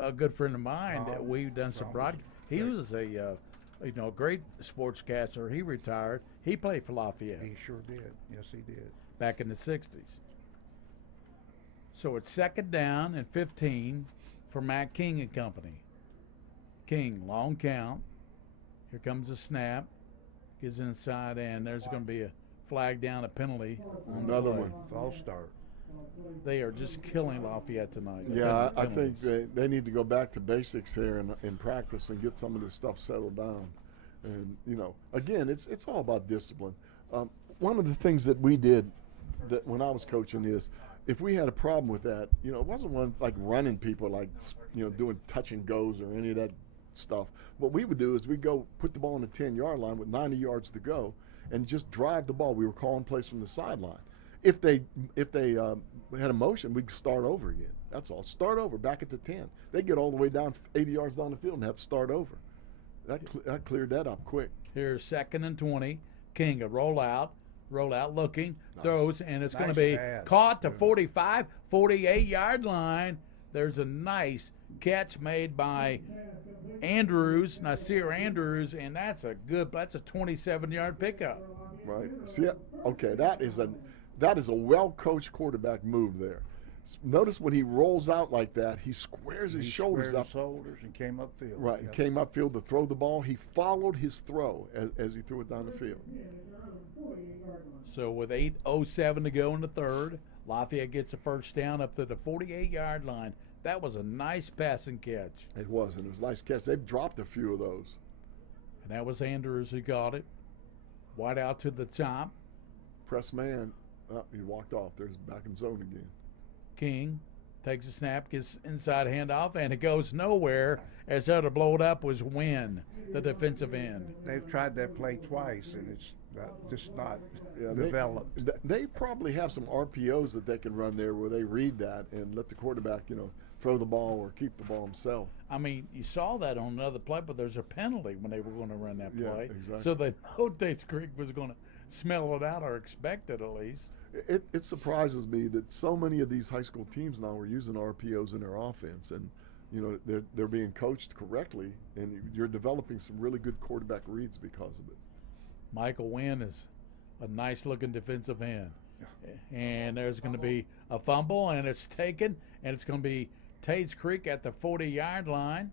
a good friend of mine that we've done some broadcast. He was a great sportscaster. He retired. He played for Lafayette. He sure did. Yes, he did. Back in the 60s. So it's 2nd down and 15 for Matt King and company. King, long count. Here comes the snap. Gets inside, and there's going to be a flag down, a penalty. Another one. False start. They are just killing Lafayette tonight. Yeah, I think they need to go back to basics here in practice and get some of this stuff settled down. And, again, it's all about discipline. One of the things that we did that when I was coaching is if we had a problem with that, it wasn't one like running people like, doing touch and goes or any of that stuff. What we would do is we'd go put the ball on the 10-yard line with 90 yards to go and just drive the ball. We were calling plays from the sideline. If they had a motion, we'd start over again. That's all. Start over back at the 10. They'd get all the way down 80 yards down the field and have to start over. That cleared that up quick. Here's 2nd and 20. King, a rollout looking, throws, and it's going to be caught to 45, 48-yard line. There's a nice catch made by Nasir Andrews, and that's a 27-yard pickup. Right. See, okay, that is a well-coached quarterback move there. Notice when he rolls out like that, he squares his shoulders up. And came upfield. Right, and came upfield to throw the ball. He followed his throw as he threw it down the field. So with 8:07 to go in the third, Lafayette gets a first down up to the 48-yard line. That was a nice passing catch. It was, and it was a nice catch. They've dropped a few of those. And that was Andrews who got it. Wide out to the top. Press man. He walked off. There's back in zone again. King takes a snap, gets inside handoff, and it goes nowhere. As there to blow it up was Wynn, the defensive end. They've tried that play twice, and it's just not developed. They probably have some RPOs that they can run there where they read that and let the quarterback, throw the ball or keep the ball himself. I mean, you saw that on another play, but there's a penalty when they were going to run that play. Yeah, exactly. So they know Tates Creek was going to smell it out, or expect it at least. It surprises me that so many of these high school teams now are using RPOs in their offense, and they're being coached correctly, and you're developing some really good quarterback reads because of it. Michael Wynn is a nice-looking defensive end, and there's going to be a fumble, and it's taken, and it's going to be Tates Creek at the 40-yard line,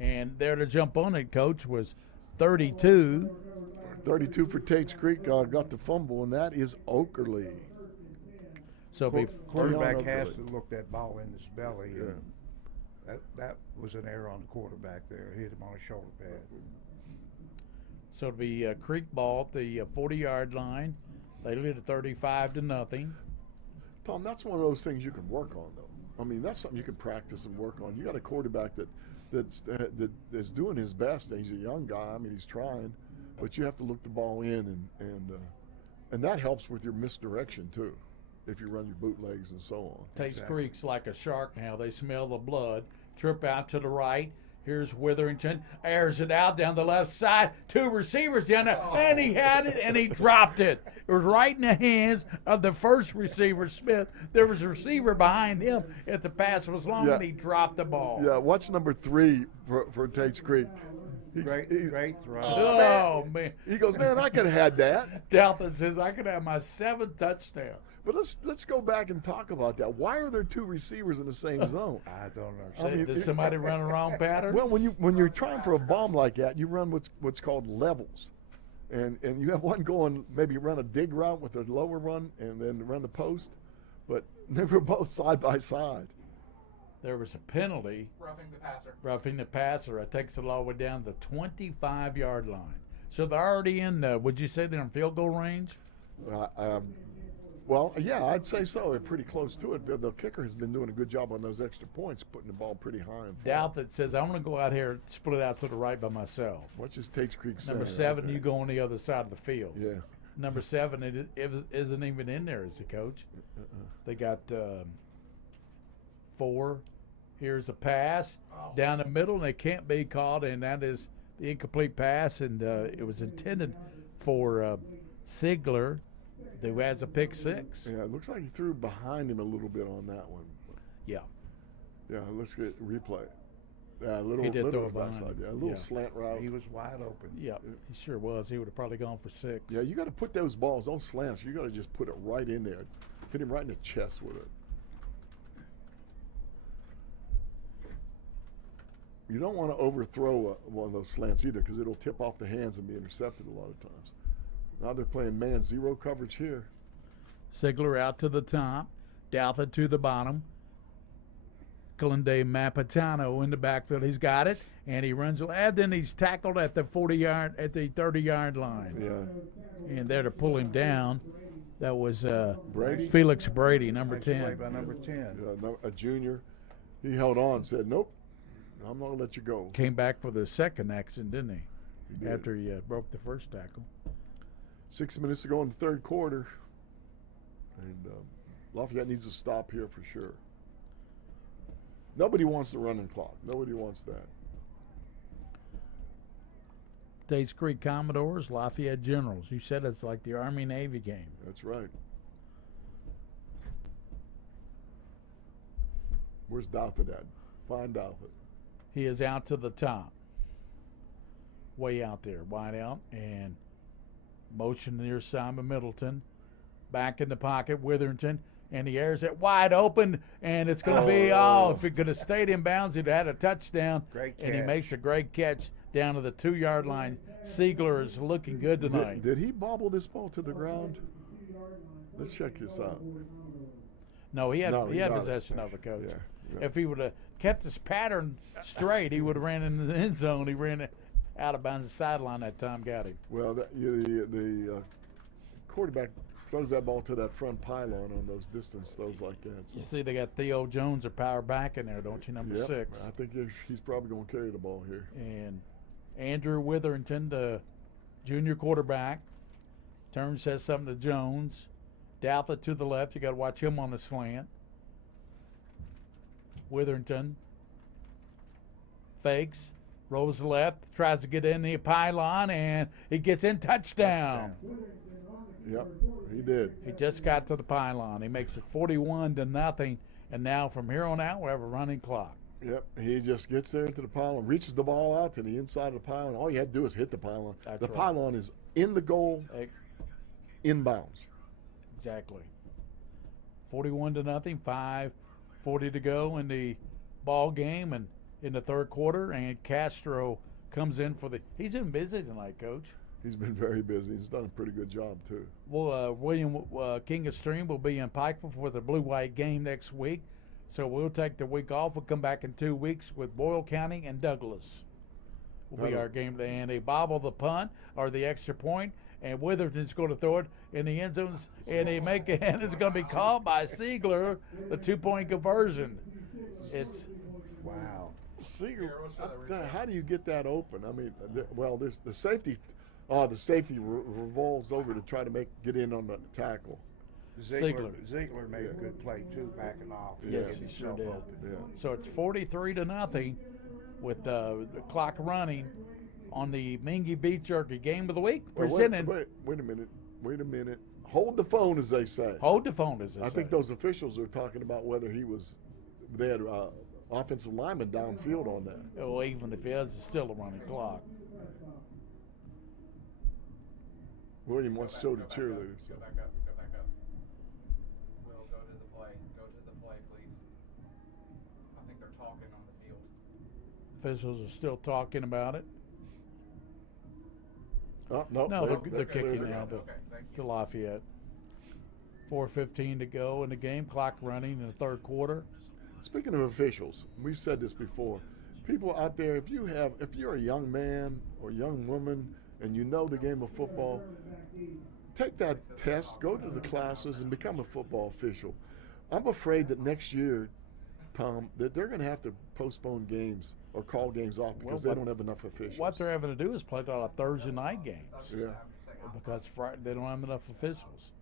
and there to jump on it, Coach, was 32. 32 for Tates Creek, got the fumble, and that is Oakerly. So quarterback has to look that ball in his belly. Yeah. And that was an error on the quarterback there. Hit him on a shoulder pad. So it'll be Creek ball at the 40-yard line. They lead at 35-0. Tom, that's one of those things you can work on, though. I mean, that's something you can practice and work on. You got a quarterback that's doing his best. He's a young guy. I mean, he's trying, but you have to look the ball in, and that helps with your misdirection too, if you run your bootlegs and so on. Tates Creek's like a shark now. They smell the blood. Trip out to the right. Here's Witherington. Airs it out down the left side. 2 receivers down there. And he had it, and he dropped it. It was right in the hands of the first receiver, Smith. There was a receiver behind him if the pass was long, and he dropped the ball. Yeah, watch number 3 for Tates Creek. Great throw. Oh, man. He goes, man, I could have had that. Dalton says, I could have my 7th touchdown. But let's go back and talk about that. Why are there 2 receivers in the same zone? I don't understand. I mean, did somebody run a wrong pattern? Well, when you're trying for a bomb like that, you run what's called levels, and you have one going, maybe run a dig route with a lower run and then run the post, but they were both side by side. There was a penalty. Roughing the passer. It takes it all the way down to the 25-yard line. So they're already in. Would you say they're in field goal range? Well, yeah, I'd say so. They're pretty close to it. The kicker has been doing a good job on those extra points, putting the ball pretty high. Doubt says, I'm going to go out here and split out to the right by myself. What's his Tates Creek Number 7, you go on the other side of the field. Yeah. Number 7 it isn't even in there as a coach. They got 4. Here's a pass down the middle, and it can't be called, and that is the incomplete pass, and it was intended for Sigler, who has a pick 6. Yeah, it looks like he threw behind him a little bit on that one. Yeah. Yeah, let's get replay. Yeah, He did throw it behind backside. him. Yeah, a little Yeah. slant route. He was wide open. Yeah, he sure was. He would have probably gone for 6. Yeah, you got to put those balls, those slants, you got to just put it right in there. Hit him right in the chest with it. You don't want to overthrow one of those slants either, because it'll tip off the hands and be intercepted a lot of times. Now they're playing man zero coverage here. Sigler out to the top, Douthat to the bottom. Calende Mapatano in the backfield. He's got it, and he runs. And then he's tackled at the 30-yard line. Yeah. And there to pull him down, that was Brady? Felix Brady, number 10. Play by number 10. A junior. He held on, said, nope, I'm not going to let you go. Came back for the second action, didn't he? He did. After he broke the first tackle. 6 minutes to go in the third quarter. And Lafayette needs to stop here for sure. Nobody wants the running clock. Nobody wants that. Tates Creek Commodores, Lafayette Generals. You said it's like the Army-Navy game. That's right. Where's Douthat at? Find Douthat. He is out to the top. Way out there. Wide out. And motion near Simon Middleton. Back in the pocket, Witherington. And he airs it wide open, and it's going to be, if it could have stayed in bounds, he'd had a touchdown. Great catch. And he makes a great catch down to the 2-yard line. Sigler is looking good tonight. Did he bobble this ball to the ground? Let's check this out. No, he had possession of it, Coach. Yeah. If he would have kept his pattern straight, he would have ran into the end zone. He ran out of bounds the sideline that time, got him. Well, the quarterback throws that ball to that front pylon on those distance throws like that. So. You see they got Theo Jones, or power back in there, don't you, number 6? I think he's probably going to carry the ball here. And Andrew Witherington, the junior quarterback, says something to Jones. Douthat to the left. You got to watch him on the slant. Witherington fakes, rolls left, tries to get in the pylon, and he gets in. Touchdown. Yep, he did. He just got to the pylon. He makes it 41-0, and now from here on out we have a running clock. Yep, he just gets there to the pylon, reaches the ball out to the inside of the pylon. All you had to do is hit the pylon. That's the right. pylon is in the goal, inbounds. Exactly. 41-0, 5:40 to go in the ball game, and in the third quarter, and Castro comes in for he's been busy tonight, Coach. He's been very busy. He's done a pretty good job, too. Well, William King of Stream will be in Pikeville for the Blue-White game next week. So we'll take the week off. We'll come back in 2 weeks with Boyle County and Douglas. Will be our game. And they bobble the punt or the extra point, and Witherton's going to throw it in the end zone, and they make it, and it's going to be called by Siegler, the 2-point conversion. It's wow. Siegler, how do you get that open? I mean, there's the safety. The safety revolves over to try to get in on the tackle. Ziegler made a good play too, backing off. Yes, he sure did. Yeah. So it's 43-0 with the clock running on the Mingua Beef Jerky Game of the Week. Wait a minute. Hold the phone, as they say. Hold the phone, as they say. I think those officials are talking about whether they had offensive lineman downfield on that. Well, even if it is, it's still a running clock. William wants to show the cheerleaders. Go back up. Will, go to the play. Go to the play, please. I think they're talking on the field. Officials are still talking about it. Oh, no, they're kicking now to Lafayette. 4:15 to go in the game. Clock running in the third quarter. Speaking of officials, we've said this before. People out there, if you're a young man or young woman and you know the game of football, take that test, go to the classes, and become a football official. I'm afraid that next year, Tom, that they're going to have to postpone games or call games off because they don't have enough officials. What they're having to do is play a lot of Thursday night games. Yeah. Because Friday, they don't have enough officials.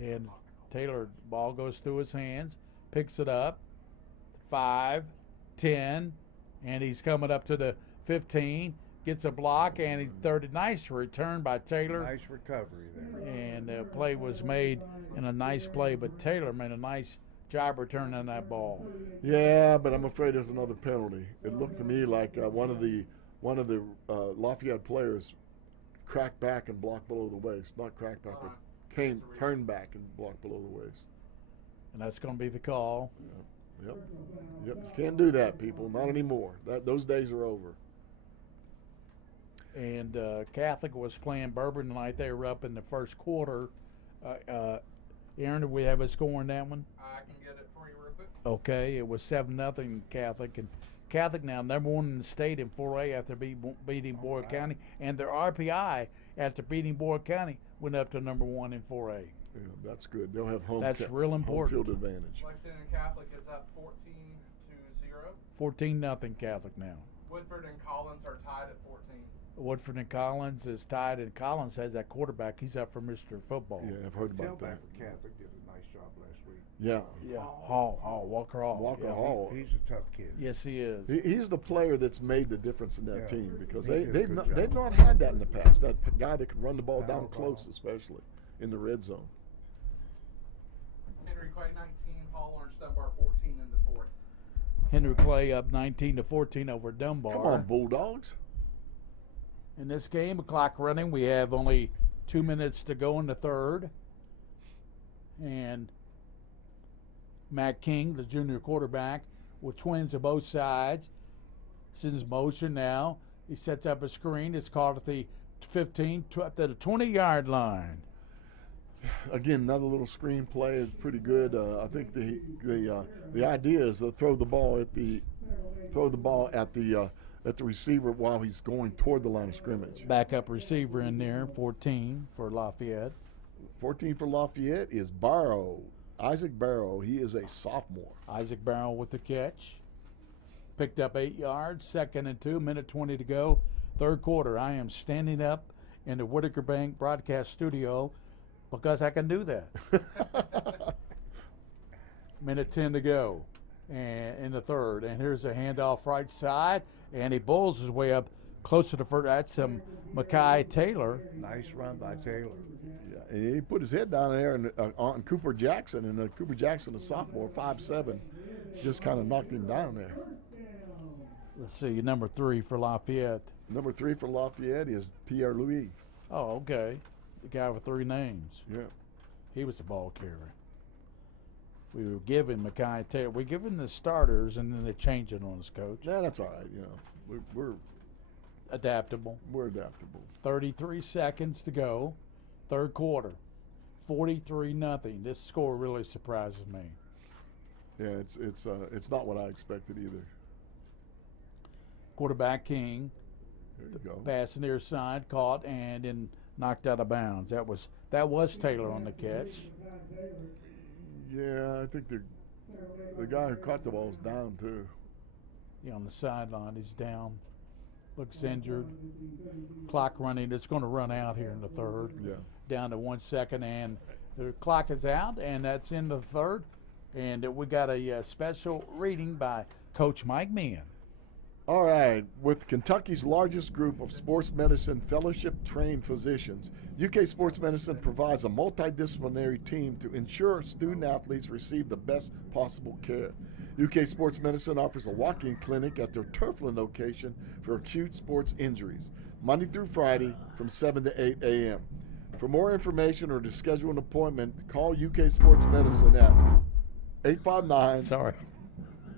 And Taylor, ball goes through his hands, picks it up, 5, 10, and he's coming up to the 15. Gets a block, and he third. Nice return by Taylor. Nice recovery there. And the play was made in a nice play, but Taylor made a nice job returning that ball. Yeah, but I'm afraid there's another penalty. It looked to me like one of the Lafayette players cracked back and blocked below the waist. Not cracked back, but turned back and blocked below the waist. And that's going to be the call. Yep. You can't do that, people. Not anymore. Those days are over. And Catholic was playing Bourbon tonight. They were up in the first quarter. Aaron, do we have a score in that one? I can get it for you real quick. Okay, it was 7-0 Catholic. And Catholic now number 1 in the state in 4A after beating Boyle County. And their RPI after beating Boyle County went up to number 1 in 4A. Yeah, that's good. They'll have home real important. Home field advantage. Lexington Catholic is up 14-0. 14-0 Catholic now. Woodford and Collins are tied at 14. Woodford and Collins is tied, and Collins has that quarterback. He's up for Mr. Football. Yeah, I've heard about that. Catholic did a nice job last week. Yeah. Walker Hall. Hall. He's a tough kid. Yes, he is. He's the player that's made the difference in that team because they've not had that in the past. That guy that can run the ball down close, especially in the red zone. Henry Clay 19, Paul Orange Dunbar 14 in the fourth. Henry Clay up 19-14 over Dunbar. Come on, Bulldogs. In this game, the clock running, we have only 2 minutes to go in the third. And Matt King, the junior quarterback, with twins on both sides, sends motion now. He sets up a screen. It's called at the 15 to the 20-yard line. Again, another little screen play is pretty good. I think the idea is to throw the ball at the receiver while he's going toward the line of scrimmage. Backup receiver in there, 14 for Lafayette. 14 for Lafayette is Barrow, Isaac Barrow. He is a sophomore. Isaac Barrow with the catch. Picked up 8 yards, 2nd and 2, minute 20 to go. Third quarter, I am standing up in the Whitaker Bank broadcast studio because I can do that. Minute 10 to go and in the third. And here's a handoff right side, and he bowls his way up close to the first. That's Mackay Taylor. Nice run by Taylor. Yeah, he put his head down there on Cooper Jackson, and Cooper Jackson, a sophomore, 5'7", just kind of knocked him down there. Let's see, number 3 for Lafayette. Number 3 for Lafayette is Pierre Louis. Oh, okay. The guy with 3 names. Yeah. He was the ball carrier. We were giving Mackay Taylor. We giving the starters, and then they change it on us, Coach. Yeah, that's all right. You know, we're adaptable. We're adaptable. 33 seconds to go. Third quarter. 43-0. This score really surprises me. Yeah, it's not what I expected either. Quarterback King. There you go. Pass near side, caught, and in knocked out of bounds. That was Taylor on the catch. Yeah, I think the guy who caught the ball is down too. Yeah, on the sideline, he's down. Looks injured. Clock running. It's going to run out here in the third. Yeah. Down to 1 second, and the clock is out, and that's in the third. And we got a special reading by Coach Mike Meehan. All right, with Kentucky's largest group of sports medicine fellowship-trained physicians, UK Sports Medicine provides a multidisciplinary team to ensure student-athletes receive the best possible care. UK Sports Medicine offers a walk-in clinic at their Turfland location for acute sports injuries, Monday through Friday from 7 to 8 a.m. For more information or to schedule an appointment, call UK Sports Medicine at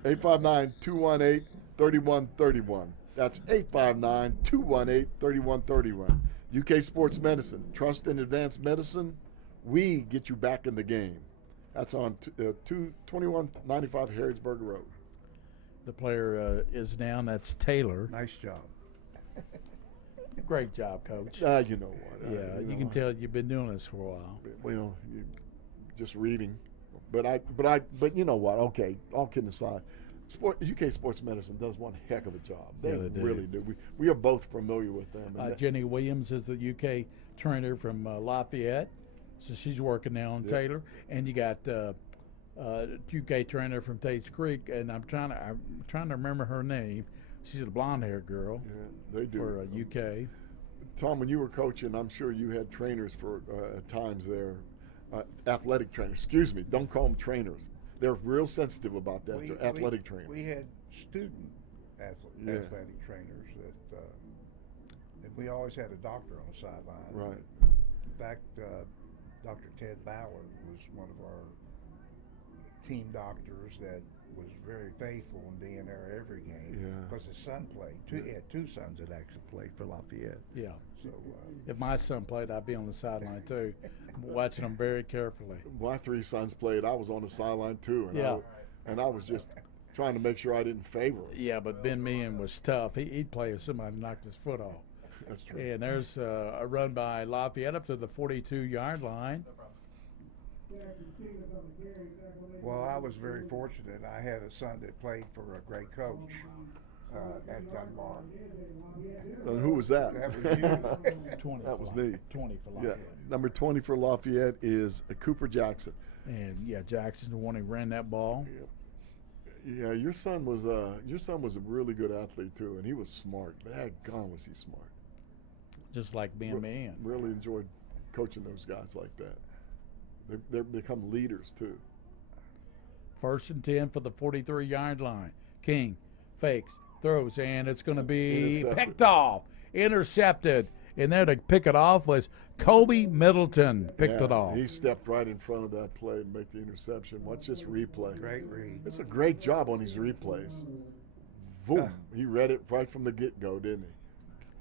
859-218-3131. That's 859-218-3131. UK Sports Medicine. Trust in advanced medicine. We get you back in the game. That's on 2195 Harrodsburg Road. The player is down. That's Taylor. Nice job. Great job, Coach. You know what? You can tell you've been doing this for a while. Well, just reading. But you know what? Okay, all kidding aside, UK Sports Medicine does one heck of a job. They really do. We are both familiar with them. Jenny Williams is the UK trainer from Lafayette, so she's working now on Taylor. And you got UK trainer from Tates Creek, and I'm trying to remember her name. She's a blonde-haired girl. Yeah, they do. For UK. Tom, when you were coaching, I'm sure you had trainers for times there. Athletic trainers. Excuse me. Don't call them trainers. They're real sensitive about that. They're athletic trainers. We had student athletic trainers that we always had a doctor on the sideline. Right. In fact, Dr. Ted Ballard was one of our team doctors that was very faithful in being there every game because his son played. He had two sons that actually played for Lafayette. Yeah. So if my son played, I'd be on the sideline too, watching them very carefully. My three sons played. I was on the sideline too, and I was just trying to make sure I didn't favor him. Yeah, but Ben Meehan was tough. He'd play if somebody knocked his foot off. That's true. And there's a run by Lafayette up to the 42-yard line. Well, I was very fortunate. I had a son that played for a great coach at Dunbar. And who was that? That was you. 20. That was me. 20 for Lafayette. Yeah, number 20 for Lafayette is Cooper Jackson. And Jackson's the one who ran that ball. Yeah, your son was a really good athlete too, and he was smart. Daggone, was he smart? Just like Ben Meehan. Really enjoyed coaching those guys like that. They become leaders too. 1st and 10 for the 43-yard line. King fakes, throws, and it's going to be picked off, intercepted. And there to pick it off was Kobe Middleton. Picked it off. He stepped right in front of that play and make the interception. Watch this replay. Great read. It's a great job on these replays. Boom. He read it right from the get-go, didn't he?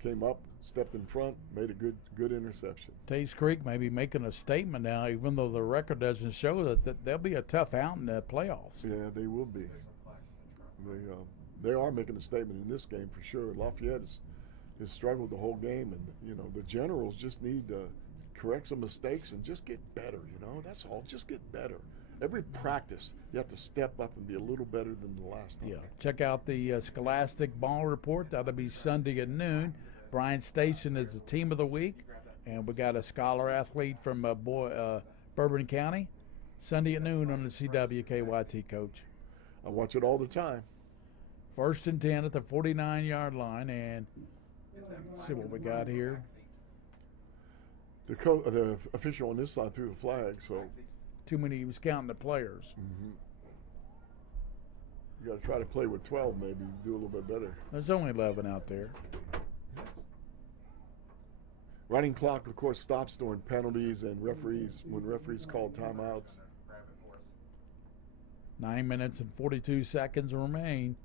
Came up, stepped in front, made a good interception. Tates Creek may be making a statement now, even though the record doesn't show that they'll be a tough out in the playoffs. Yeah, they will be. They are making a statement in this game for sure. Lafayette has struggled the whole game, and the Generals just need to correct some mistakes and just get better. That's all. Just get better. Every practice, you have to step up and be a little better than the last time. Yeah. Check out the Scholastic Ball Report. That'll be Sunday at noon. Brian Station is the team of the week, and we got a scholar athlete from Bourbon County. Sunday at noon on the CWKYT, Coach. I watch it all the time. 1st and 10 at the 49-yard line, and see what we got here. The official on this side threw the flag, so. Too many, he was counting the players. Mm-hmm. You got to try to play with 12 maybe, do a little bit better. There's only 11 out there. Running clock, of course, stops during penalties and when referees call timeouts. 9 minutes and 42 seconds remain.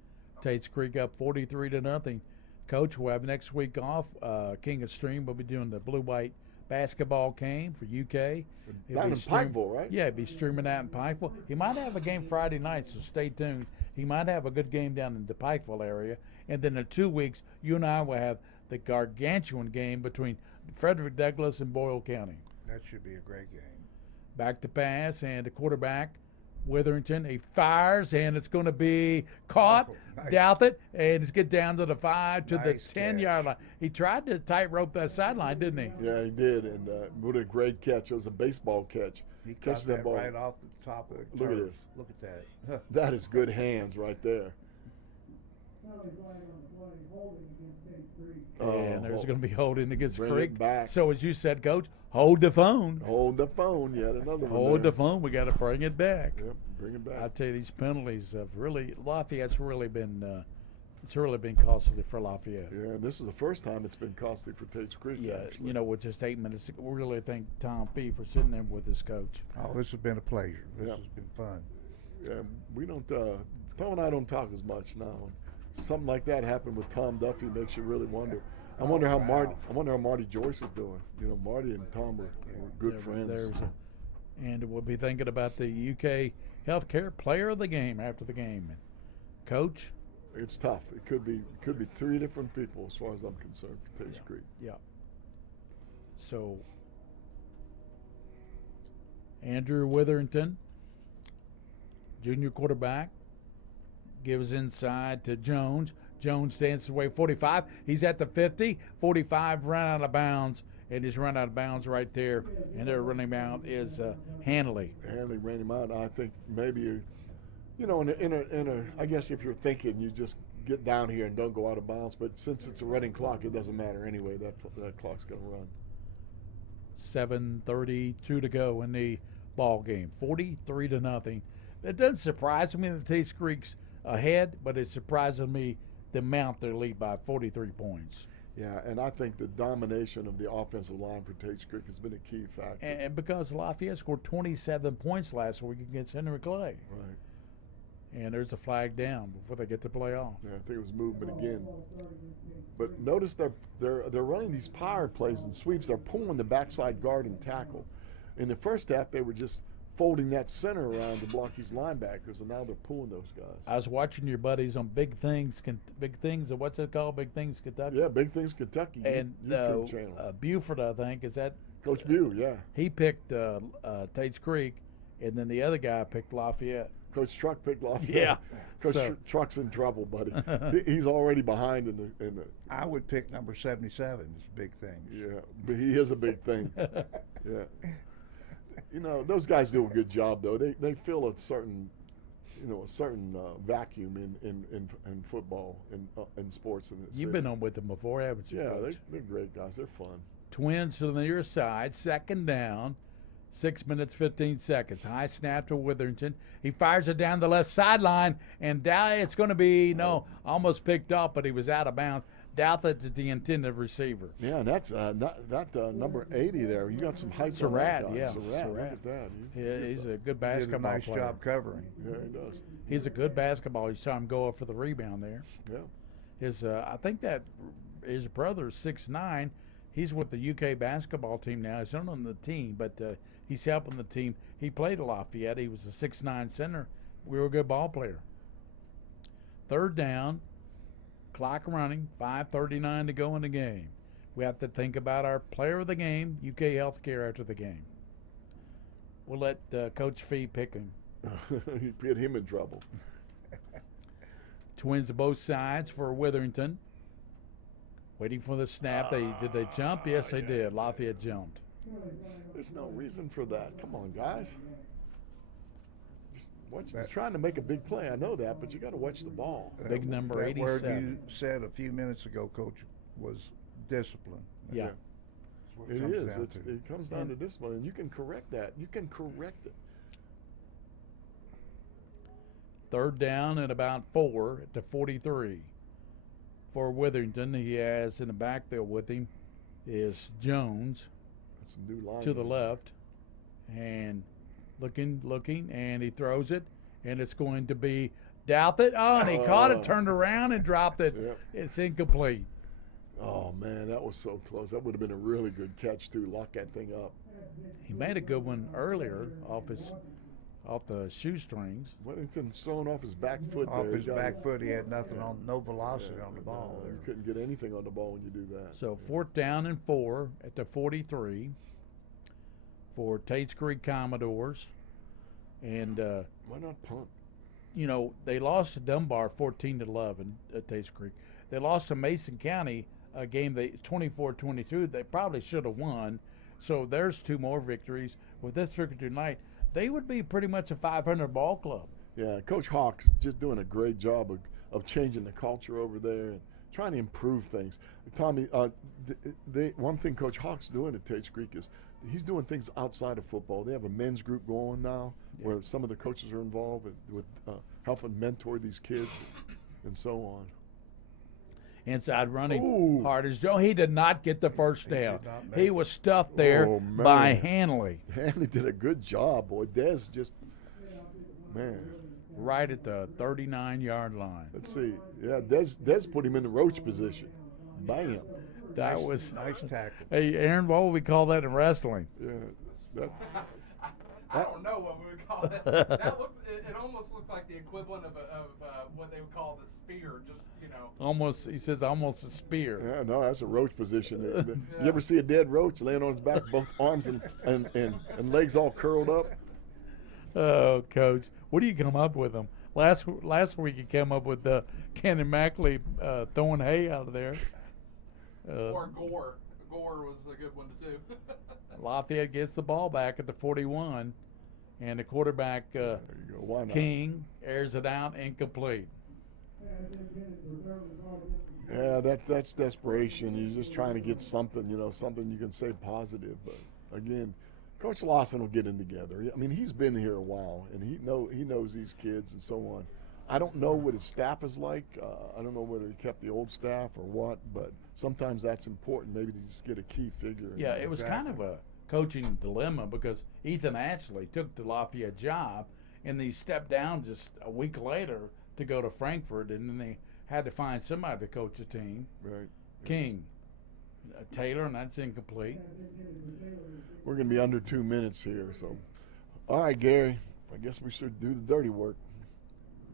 Tates Creek up 43-0. Coach will have next week off. King of Stream will be doing the blue-white basketball game for UK. Down in Pikeville, right? Yeah, he'll be streaming that in Pikeville. He might have a game Friday night, so stay tuned. He might have a good game down in the Pikeville area. And then in 2 weeks, you and I will have the gargantuan game between Frederick Douglass and Boyle County. That should be a great game. Back to pass, and the quarterback, Witherington, he fires, and it's going to be caught. Nice. Doubt it, and it's get down to the 5 to Nice the 10-yard line. He tried to tightrope that sideline, didn't he? Yeah, he did, and what a great catch. It was a baseball catch. He Catches caught that ball right off the top of the Look at turf. this. Look at that. Huh. That is good hands right there. And there's going to be holding against Bring it Creek. back. So as you said, Coach, hold the phone. Hold the phone. Yet another one. Hold there. the phone. We got to bring it back. Yep, bring it back. I tell you, these penalties have really Lafayette's really been it's really been costly for Lafayette. Yeah, and this is the first time it's been costly for Tates Creek. Yeah, actually. you know, with just 8 minutes, we really thank Tom Fee for sitting in with his coach. Oh, this has been a pleasure. This Yep. has been fun. Yeah, we don't. Tom and I don't talk as much now. Something like that happened with Tom Duffy makes you really wonder. I wonder how Marty Joyce is doing. You know, Marty and Tom are good friends. And we'll be thinking about the UK Healthcare Player of the Game after the game. And Coach, it's tough. It could be 3 different people as far as I'm concerned for Tates Creek. Yeah. So Andrew Witherington, junior quarterback, gives inside to Jones. Jones stands away 45. He's at the 50. 45 run out of bounds, and he's run out of bounds right there. And their running out is Hanley. Hanley ran him out. I think maybe, I guess if you're thinking, you just get down here and don't go out of bounds. But since it's a running clock, it doesn't matter anyway. That clock's going to run. 7:32 to go in the ball game. 43-0. It doesn't surprise me that Tates Creek's ahead, but it surprises me the amount they lead by 43 points. Yeah, and I think the domination of the offensive line for Tates Creek has been a key factor. And because Lafayette scored 27 points last week against Henry Clay. Right. And there's a flag down before they get to play off. Yeah, I think it was movement again. But notice they're running these power plays and sweeps. They're pulling the backside guard and tackle. In the first half, they were just folding that center around to block these linebackers, and now they're pulling those guys. I was watching your buddies on Big Things, what's it called? Big Things Kentucky? Yeah, Big Things Kentucky. And YouTube channel. Buford, I think, is that? Coach Bew, yeah. He picked Tates Creek, and then the other guy picked Lafayette. Coach Truck picked Lafayette. Yeah. Coach Truck's in trouble, buddy. He's already behind in the. I would pick number 77 as Big Things. Yeah, but he is a big thing. Yeah. You know, those guys do a good job, though. They fill a certain vacuum in football in sports. You've been on with them before, haven't you? Yeah, Coach? they're great guys. They're fun. Twins to the near side, second down, 6 minutes, 15 seconds. High snap to Witherington. He fires it down the left sideline, and it's going to be, almost picked up, but he was out of bounds. Douthit's the intended receiver. Yeah, and that's number 80 there. You got some height. Surratt, yeah. Surratt. Look at that. He's a good basketball player. He did a nice job covering. Yeah, he does. He's a good basketball. You saw him go up for the rebound there. Yeah. I think that his brother's 6'9". He's with the UK basketball team now. He's not on the team, but he's helping the team. He played at Lafayette. He was a 6'9" center. We were a good ball player. Third down. Clock running, 5:39 to go in the game. We have to think about our player of the game, UK Healthcare, after the game. We'll let Coach Fee pick him. He put him in trouble. Twins of both sides for Witherington. Waiting for the snap. Did they jump? Yes, they did. Lafayette jumped. There's no reason for that. Come on, guys. Trying to make a big play. I know that, but you got to watch the ball. Big number 87. That word you said a few minutes ago, Coach, was discipline. Yeah. It is. It comes down to discipline, and you can correct that. You can correct it. Third down at about 4 to 43. For Witherington, he has in the backfield with him is Jones. That's a new line to the left, and looking, and he throws it, and it's going to be Douthit. Oh, and he caught it, turned around, and dropped it. Yeah. It's incomplete. Oh, man, that was so close. That would have been a really good catch, too. Lock that thing up. He made a good one earlier off off the shoestrings. Wellington's thrown off his back foot. Off there. his back foot, he had nothing on, no velocity on the ball. You couldn't get anything on the ball when you do that. So 4th down and 4 at the 43 for Tates Creek Commodores. And why not punt? You know, they lost to Dunbar 14-11 at Tates Creek. They lost to Mason County, a game they 24-22. They probably should have won. So there's 2 more victories. With this victory tonight, they would be pretty much a 500 ball club. Yeah, Coach Hawks just doing a great job of changing the culture over there and trying to improve things. Tommy, one thing Coach Hawks doing at Tates Creek is he's doing things outside of football. They have a men's group going now where some of the coaches are involved with helping mentor these kids and so on. Inside running hard as Joe. He did not get the first down. He was stuffed there by Hanley. Hanley did a good job, boy. Des just, man. Right at the 39-yard line. Let's see. Yeah, Des put him in the roach position. Bam. That was nice tackle. Hey, Aaron, what would we call that in wrestling? Yeah. I don't know what we would call it. It almost looked like the equivalent of what they would call the spear, just, you know. Almost, he says almost a spear. Yeah, no, that's a roach position. You ever see a dead roach laying on his back, both arms and legs all curled up? Oh, Coach, what do you come up with them? Last week you came up with Kenny Mackley throwing hay out of there. Or Gore. Gore was a good one too. Lafayette gets the ball back at the 41, and the quarterback King airs it out, incomplete. Yeah, that's desperation. You're just trying to get something, something you can say positive. But again, Coach Lawson will get in together. I mean, he's been here a while, and he knows these kids and so on. I don't know what his staff is like. I don't know whether he kept the old staff or what, but sometimes that's important, maybe to just get a key figure. Yeah, it was kind of a coaching dilemma because Ethan Ashley took the Lafayette job, and he stepped down just a week later to go to Frankfurt, and then they had to find somebody to coach the team. Right. King. Taylor, and that's incomplete. We're going to be under 2 minutes here. So, all right, Gary, I guess we should do the dirty work.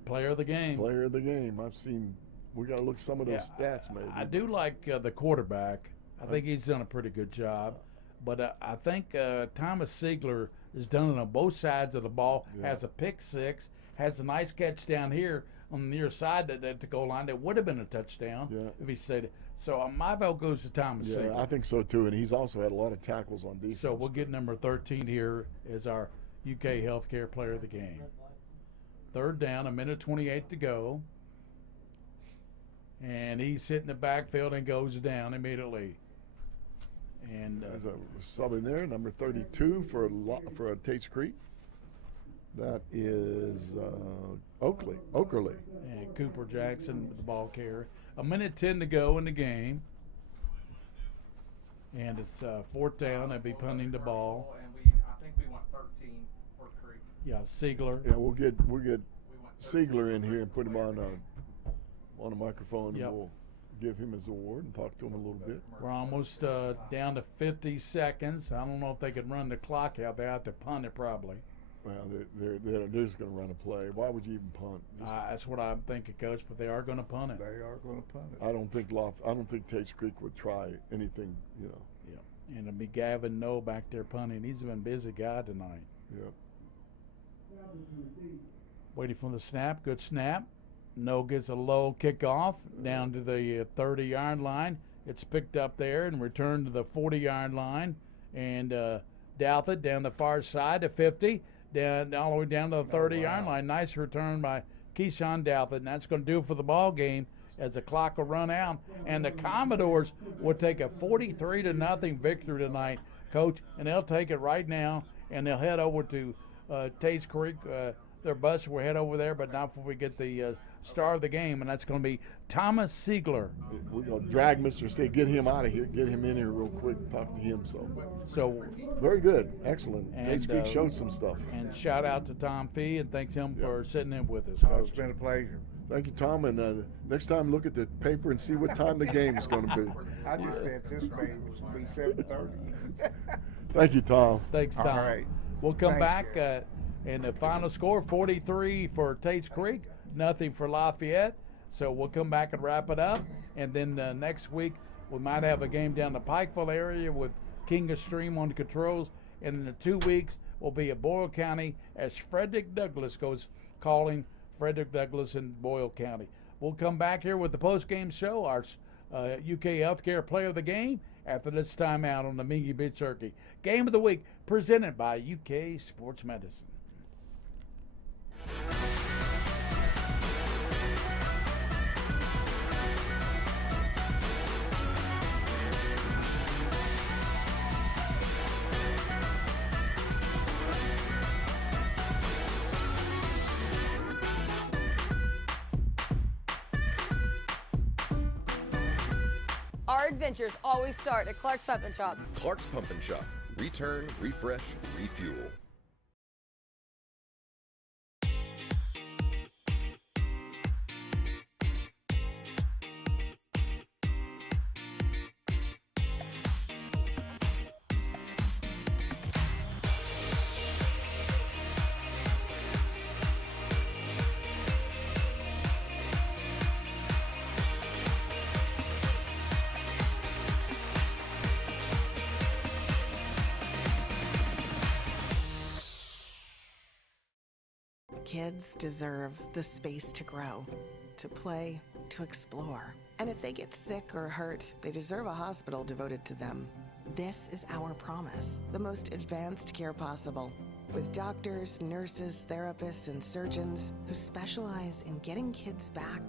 Player of the game. Player of the game. We got to look at some of those stats, maybe. I do like the quarterback. I think he's done a pretty good job. But I think Thomas Siegler has done it on both sides of the ball, has a pick six, has a nice catch down here on the near side at the goal line. That would have been a touchdown if he stayed. So my vote goes to Thomas Siegler. I think so too, and he's also had a lot of tackles on defense. So we'll get number 13 here as our UK Healthcare Player of the Game. 3rd down, 1:28 to go. And he's hitting the backfield and goes down immediately. And there's a sub in there, number 32 for Tates Creek. That is Oakerley. And Cooper Jackson with the ball carrier. 1:10 to go in the game. And it's 4th down. They'll be punting the ball. And I think we want 13 for Creek. Yeah, Siegler. Yeah, we'll get Siegler in here and put him on a microphone, and we'll give him his award and talk to him a little bit. We're almost down to 50 seconds. I don't know if they could run the clock out. They have to punt it probably. Well, they're just going to run a play. Why would you even punt? That's what I'm thinking, Coach. But they are going to punt it. They are going to punt it. I don't think Tates Creek would try anything. Yeah. And it'll be Gavin Noe back there punting. He's been a busy guy tonight. Yeah. Waiting for the snap. Good snap. Noe gets a low kickoff down to the 30-yard line. It's picked up there and returned to the 40-yard line. And Douthit down the far side to 50. Down all the way down to the 30-yard line. Nice return by Keyshawn Douthit, and that's going to do it for the ball game as the clock will run out. And the Commodores will take a 43-0 victory tonight, Coach, and they'll take it right now, and they'll head over to Tates Creek. Their bus will head over there, but not before we get the star of the game, and that's going to be Thomas Siegler. We're going to drag Mr. State, get him out of here, get him in here real quick and talk to him. So very good, excellent. Tates Creek showed some stuff. And shout out to Tom Fee, and thanks him for sitting in with us. It's been a pleasure. Thank you, Tom. And next time, look at the paper and see what time the game is going to be. I just anticipate it will be 7:30. Thank you, Tom. Thanks, Tom. All right. We'll come back. And the final score, 43 for Tates Creek, nothing for Lafayette. So we'll come back and wrap it up. And then next week, we might have a game down the Pikeville area with King of Stream on the controls. And in the 2 weeks, will be at Boyle County as Frederick Douglass goes calling Frederick Douglass in Boyle County. We'll come back here with the post-game show, our UK Healthcare Player of the Game, after this timeout on the Mingua Beef Jerky. Game of the Week presented by UK Sports Medicine. Our adventures always start at Clark's Pump and Shop. Clark's Pump and Shop. Return, refresh, refuel. Kids deserve the space to grow, to play, to explore. And if they get sick or hurt, they deserve a hospital devoted to them. This is our promise, the most advanced care possible, with doctors, nurses, therapists, and surgeons who specialize in getting kids back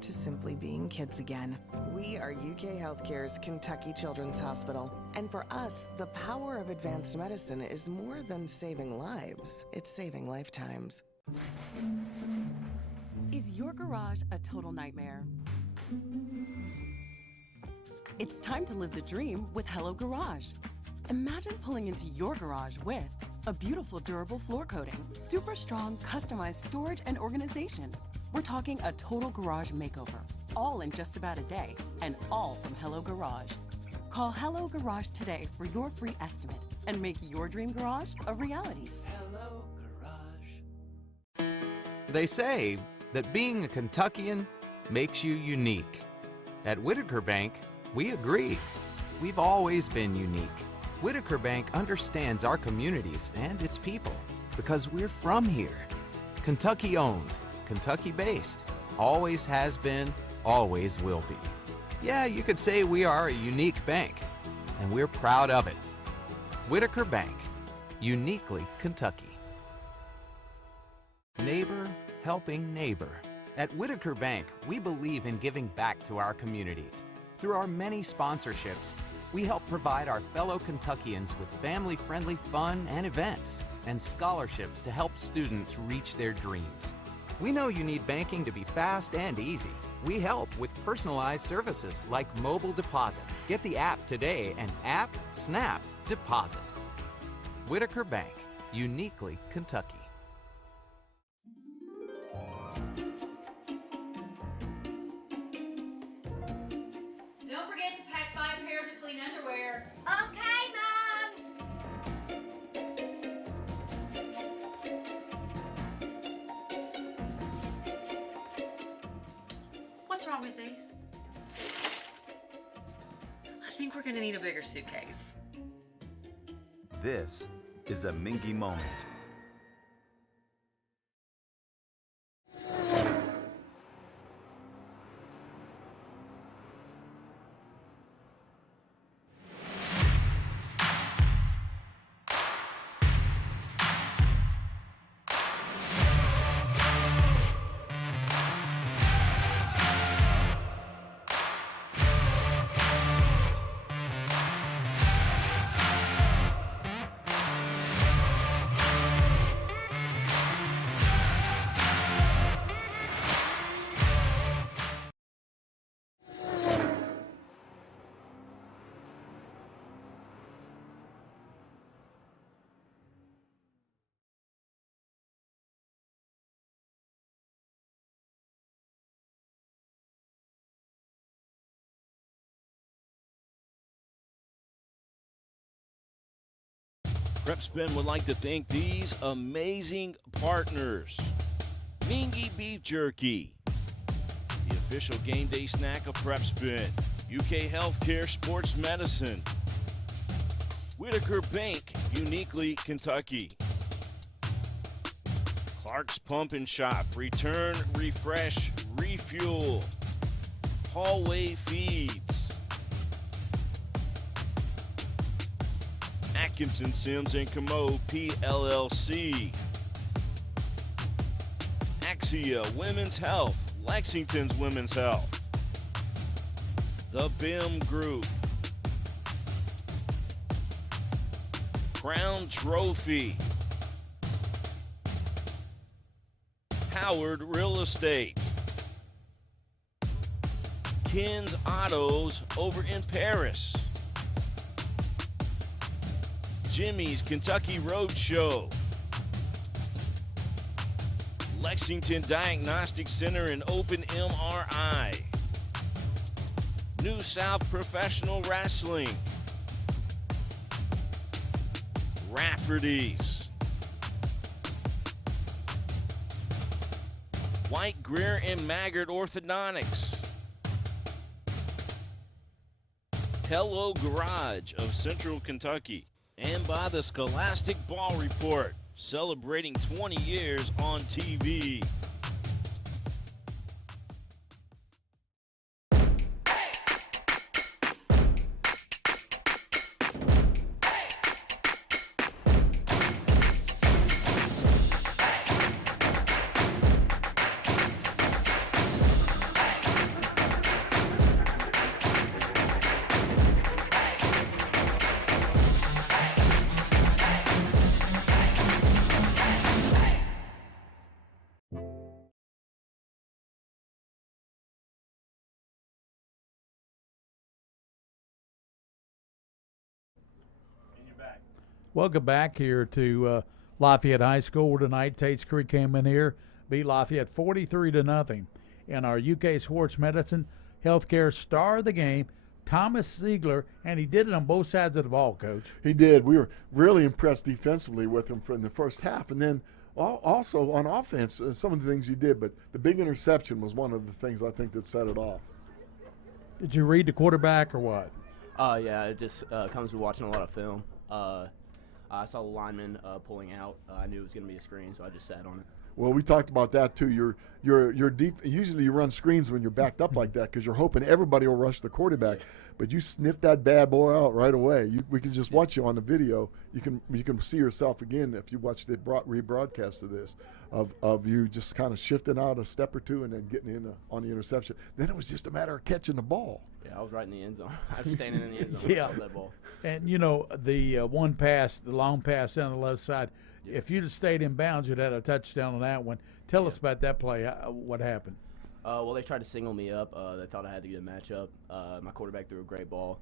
to simply being kids again. We are UK Healthcare's Kentucky Children's Hospital. And for us, the power of advanced medicine is more than saving lives, it's saving lifetimes. Is your garage a total nightmare? It's time to live the dream with Hello Garage. Imagine pulling into your garage with a beautiful durable floor coating, super strong customized storage and organization. We're talking a total garage makeover, all in just about a day, and all from Hello Garage. Call Hello Garage today for your free estimate and make your dream garage a reality. Hello Garage. They say that being a Kentuckian makes you unique. At Whitaker Bank, we agree. We've always been unique. Whitaker Bank understands our communities and its people because we're from here. Kentucky owned, Kentucky based, always has been, always will be. Yeah, you could say we are a unique bank, and we're proud of it. Whitaker Bank, uniquely Kentucky. Neighbor helping neighbor. At Whitaker Bank, we believe in giving back to our communities. Through our many sponsorships, we help provide our fellow Kentuckians with family-friendly fun and events, and scholarships to help students reach their dreams. We know you need banking to be fast and easy. We help with personalized services like mobile deposit. Get the app today and app, snap, deposit. Whitaker Bank, uniquely Kentucky. Don't forget to pack 5 pairs of clean underwear. Okay, What's wrong with these? I think we're gonna need a bigger suitcase. This is a Mingua moment. PrepSpin would like to thank these amazing partners. Mingua Beef Jerky, the official game day snack of PrepSpin. UK Healthcare Sports Medicine. Whitaker Bank, uniquely Kentucky. Clark's Pump and Shop, return, refresh, refuel. Hallway Feeds. Atkinson, Sims, and Commode, PLLC. Axia Women's Health, Lexington's Women's Health. The BIM Group. Crown Trophy. Howard Real Estate. Ken's Autos over in Paris. Jimmy's Kentucky Roadshow. Lexington Diagnostic Center and Open MRI. New South Professional Wrestling. Rafferty's. White, Greer, and Maggard Orthodontics. Hello Garage of Central Kentucky. And by the Scholastic Ball Report, celebrating 20 years on TV. Welcome back here to Lafayette High School tonight. Tates Creek came in here, beat Lafayette 43-0. And our UK Sports Medicine Healthcare star of the game, Thomas Ziegler, and he did it on both sides of the ball, Coach. He did. We were really impressed defensively with him in the first half. And then also on offense, some of the things he did. But the big interception was one of the things I think that set it off. Did you read the quarterback or what? Yeah, it just comes with watching a lot of film. I saw the lineman pulling out. I knew it was going to be a screen, so I just sat on it. Well, we talked about that too. You're deep. Usually, you run screens when you're backed up like that because you're hoping everybody will rush the quarterback. But you sniff that bad boy out right away. We can just watch you on the video. You can see yourself again if you watch the rebroadcast of this, of you just kind of shifting out a step or two and then getting in on the interception. Then it was just a matter of catching the ball. Yeah, I was right in the end zone. I was standing in the end zone. Yeah, that ball. And you know the one pass, the long pass down the left side. Yeah. If you'd have stayed in bounds, you'd have had a touchdown on that one. Tell us about that play. What happened? Well, they tried to single me up. They thought I had to get a matchup. My quarterback threw a great ball,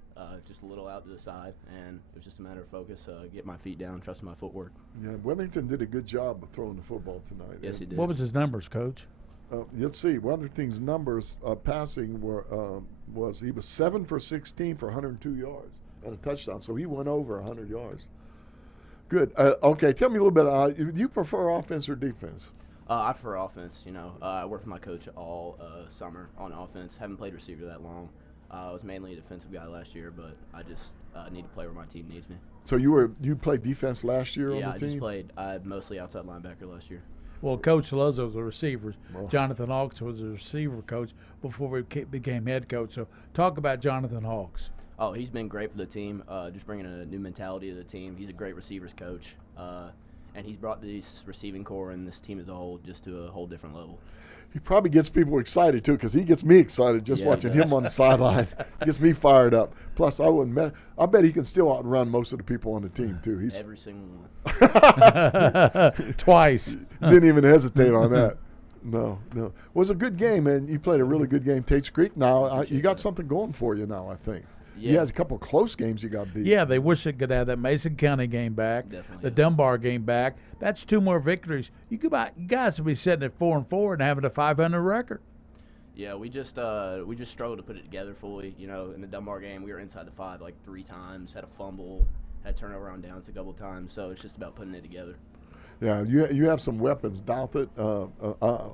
just a little out to the side, and it was just a matter of focus, get my feet down, trust my footwork. Yeah, Wellington did a good job of throwing the football tonight. Yes, he did. What was his numbers, Coach? Let's see. Wellington's numbers passing was he was 7 for 16 for 102 yards and a touchdown, so he went over 100 yards. Good. Okay, tell me a little bit. Do you prefer offense or defense? I prefer offense. I worked with my coach all summer on offense. Haven't played receiver that long. I was mainly a defensive guy last year, but I just need to play where my team needs me. So you played defense last year on the team? Yeah, I just played mostly outside linebacker last year. Well, Coach Luzzo was a receiver. Well, Jonathan Hawks was a receiver coach before we became head coach. So talk about Jonathan Hawks. Oh, he's been great for the team, just bringing a new mentality to the team. He's a great receivers coach, and he's brought this receiving core and this team as a whole just to a whole different level. He probably gets people excited, too, because he gets me excited just watching him on the sideline. Gets me fired up. Plus, I bet he can still outrun most of the people on the team, too. He's every single one. Twice. Didn't even hesitate on that. No. It was a good game, and you played a really good game, Tates Creek. Now, you got something going for you now, I think. Yeah. You had a couple of close games you got beat. Yeah, they wish they could have that Mason County game back, the Dunbar game back. That's 2 more victories. You guys will be sitting at 4-4 and having a 500 record. Yeah, we just struggled to put it together fully. In the Dunbar game, we were inside the 5 like 3 times, had a fumble, had turnover on downs a couple times, so it's just about putting it together. Yeah, you have some weapons. Douthit,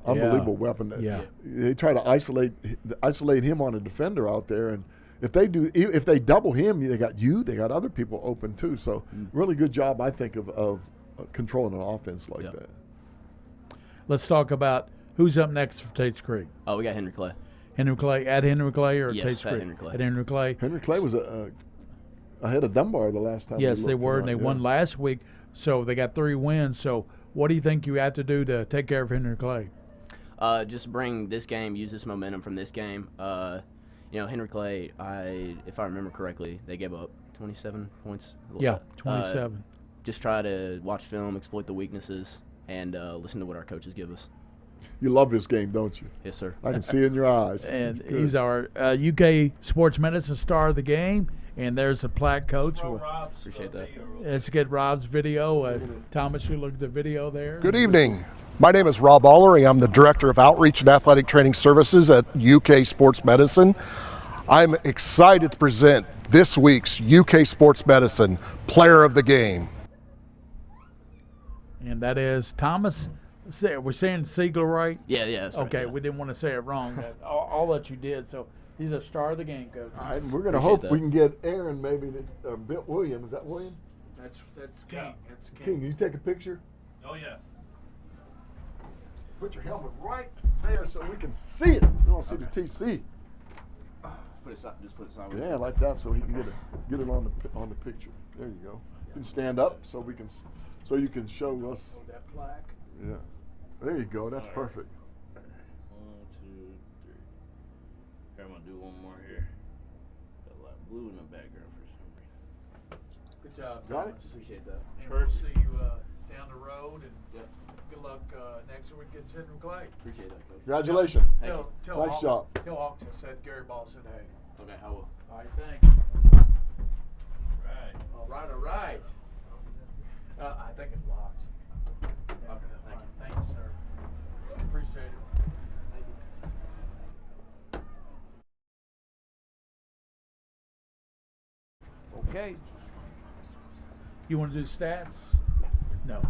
unbelievable weapon. Yeah. They try to isolate him on a defender out there, and if they double him, they got other people open too. So really good job, I think, of controlling an offense like that. Let's talk about who's up next for Tates Creek. Oh, we got Henry Clay. Henry Clay at Henry Clay or Yes, Tates at Creek? Henry Clay. At Henry Clay. Henry Clay was ahead of Dunbar the last time. Yes, they were, and they won last week, so they got 3 wins. So what do you think you have to do to take care of Henry Clay? Just bring this game, use this momentum from this game. Henry Clay, if I remember correctly, they gave up 27 points. Yeah, 27. Just try to watch film, exploit the weaknesses, and listen to what our coaches give us. You love this game, don't you? Yes, sir. I can see it in your eyes. And he's our UK Sports Medicine star of the game. And there's a plaque coach. Appreciate that. Let's get Rob's video. Thomas, you look at the video there. Good evening. My name is Rob Allery. I'm the Director of Outreach and Athletic Training Services at UK Sports Medicine. I'm excited to present this week's UK Sports Medicine Player of the Game. And that is Thomas. We're saying Siegler, right? Yeah, that's right. Okay, Yeah. we didn't want to say it wrong. all that you did. So he's a star of the game, coach. All right, and we're going to hope we can get Aaron maybe to Bill William. Is that William? That's King. Yeah. That's King. King, can you take a picture? Oh yeah. Put your helmet right there so we can see it. We want to see the TC. Just put it sideways. Yeah, like that, so he can get it on the picture. There you go. You can stand up so you can show us. That plaque. Yeah. There you go. That's perfect. 1, 2, 3. Here, I'm gonna do one more here. Got a lot of blue in the background for some reason. Good job, Got it? Thomas. Appreciate that. And we'll see you down the road. And good luck next week against Henry Clay. Appreciate that, coach. Congratulations. Tell Nice job. Tell Hawks I said Gary Ball said hey. Okay, I will. All right, thanks. All right. I think it locked. Okay, thank you, sir. Appreciate it. Okay. You want to do stats? No.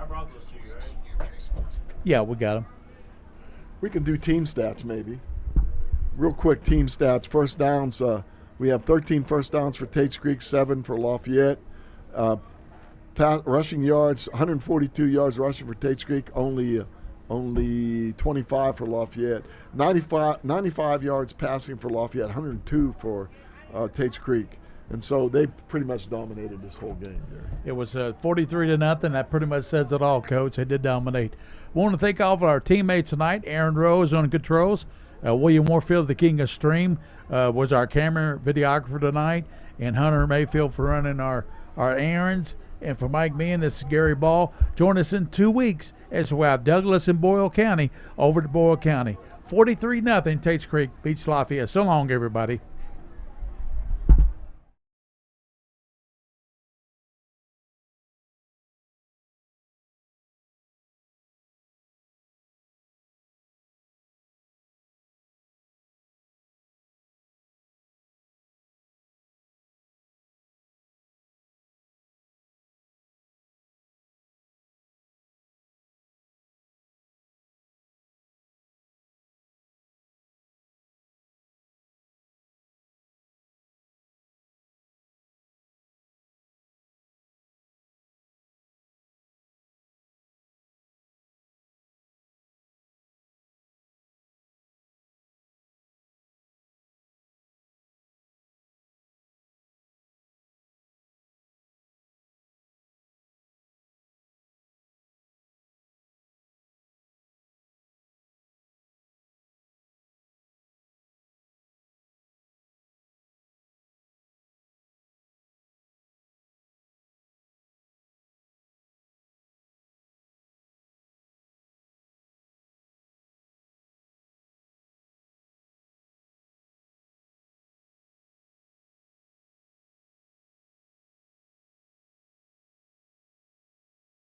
I brought those to you, right? Yeah, we got them. We can do team stats maybe. Real quick team stats. First downs, we have 13 first downs for Tates Creek, 7 for Lafayette. Rushing yards, 142 yards rushing for Tates Creek, only 25 for Lafayette. 95 yards passing for Lafayette, 102 for Tates Creek. And so they pretty much dominated this whole game there. It was 43-0. That pretty much says it all, Coach. They did dominate. We want to thank all of our teammates tonight. Aaron Rose on controls. William Warfield, the king of stream, was our camera videographer tonight. And Hunter Mayfield for running our errands. And for Mike Meehan, this is Gary Ball. Join us in 2 weeks as we have Douglas and Boyle County over to Boyle County. 43-0, Tates Creek beats Lafayette. So long, everybody.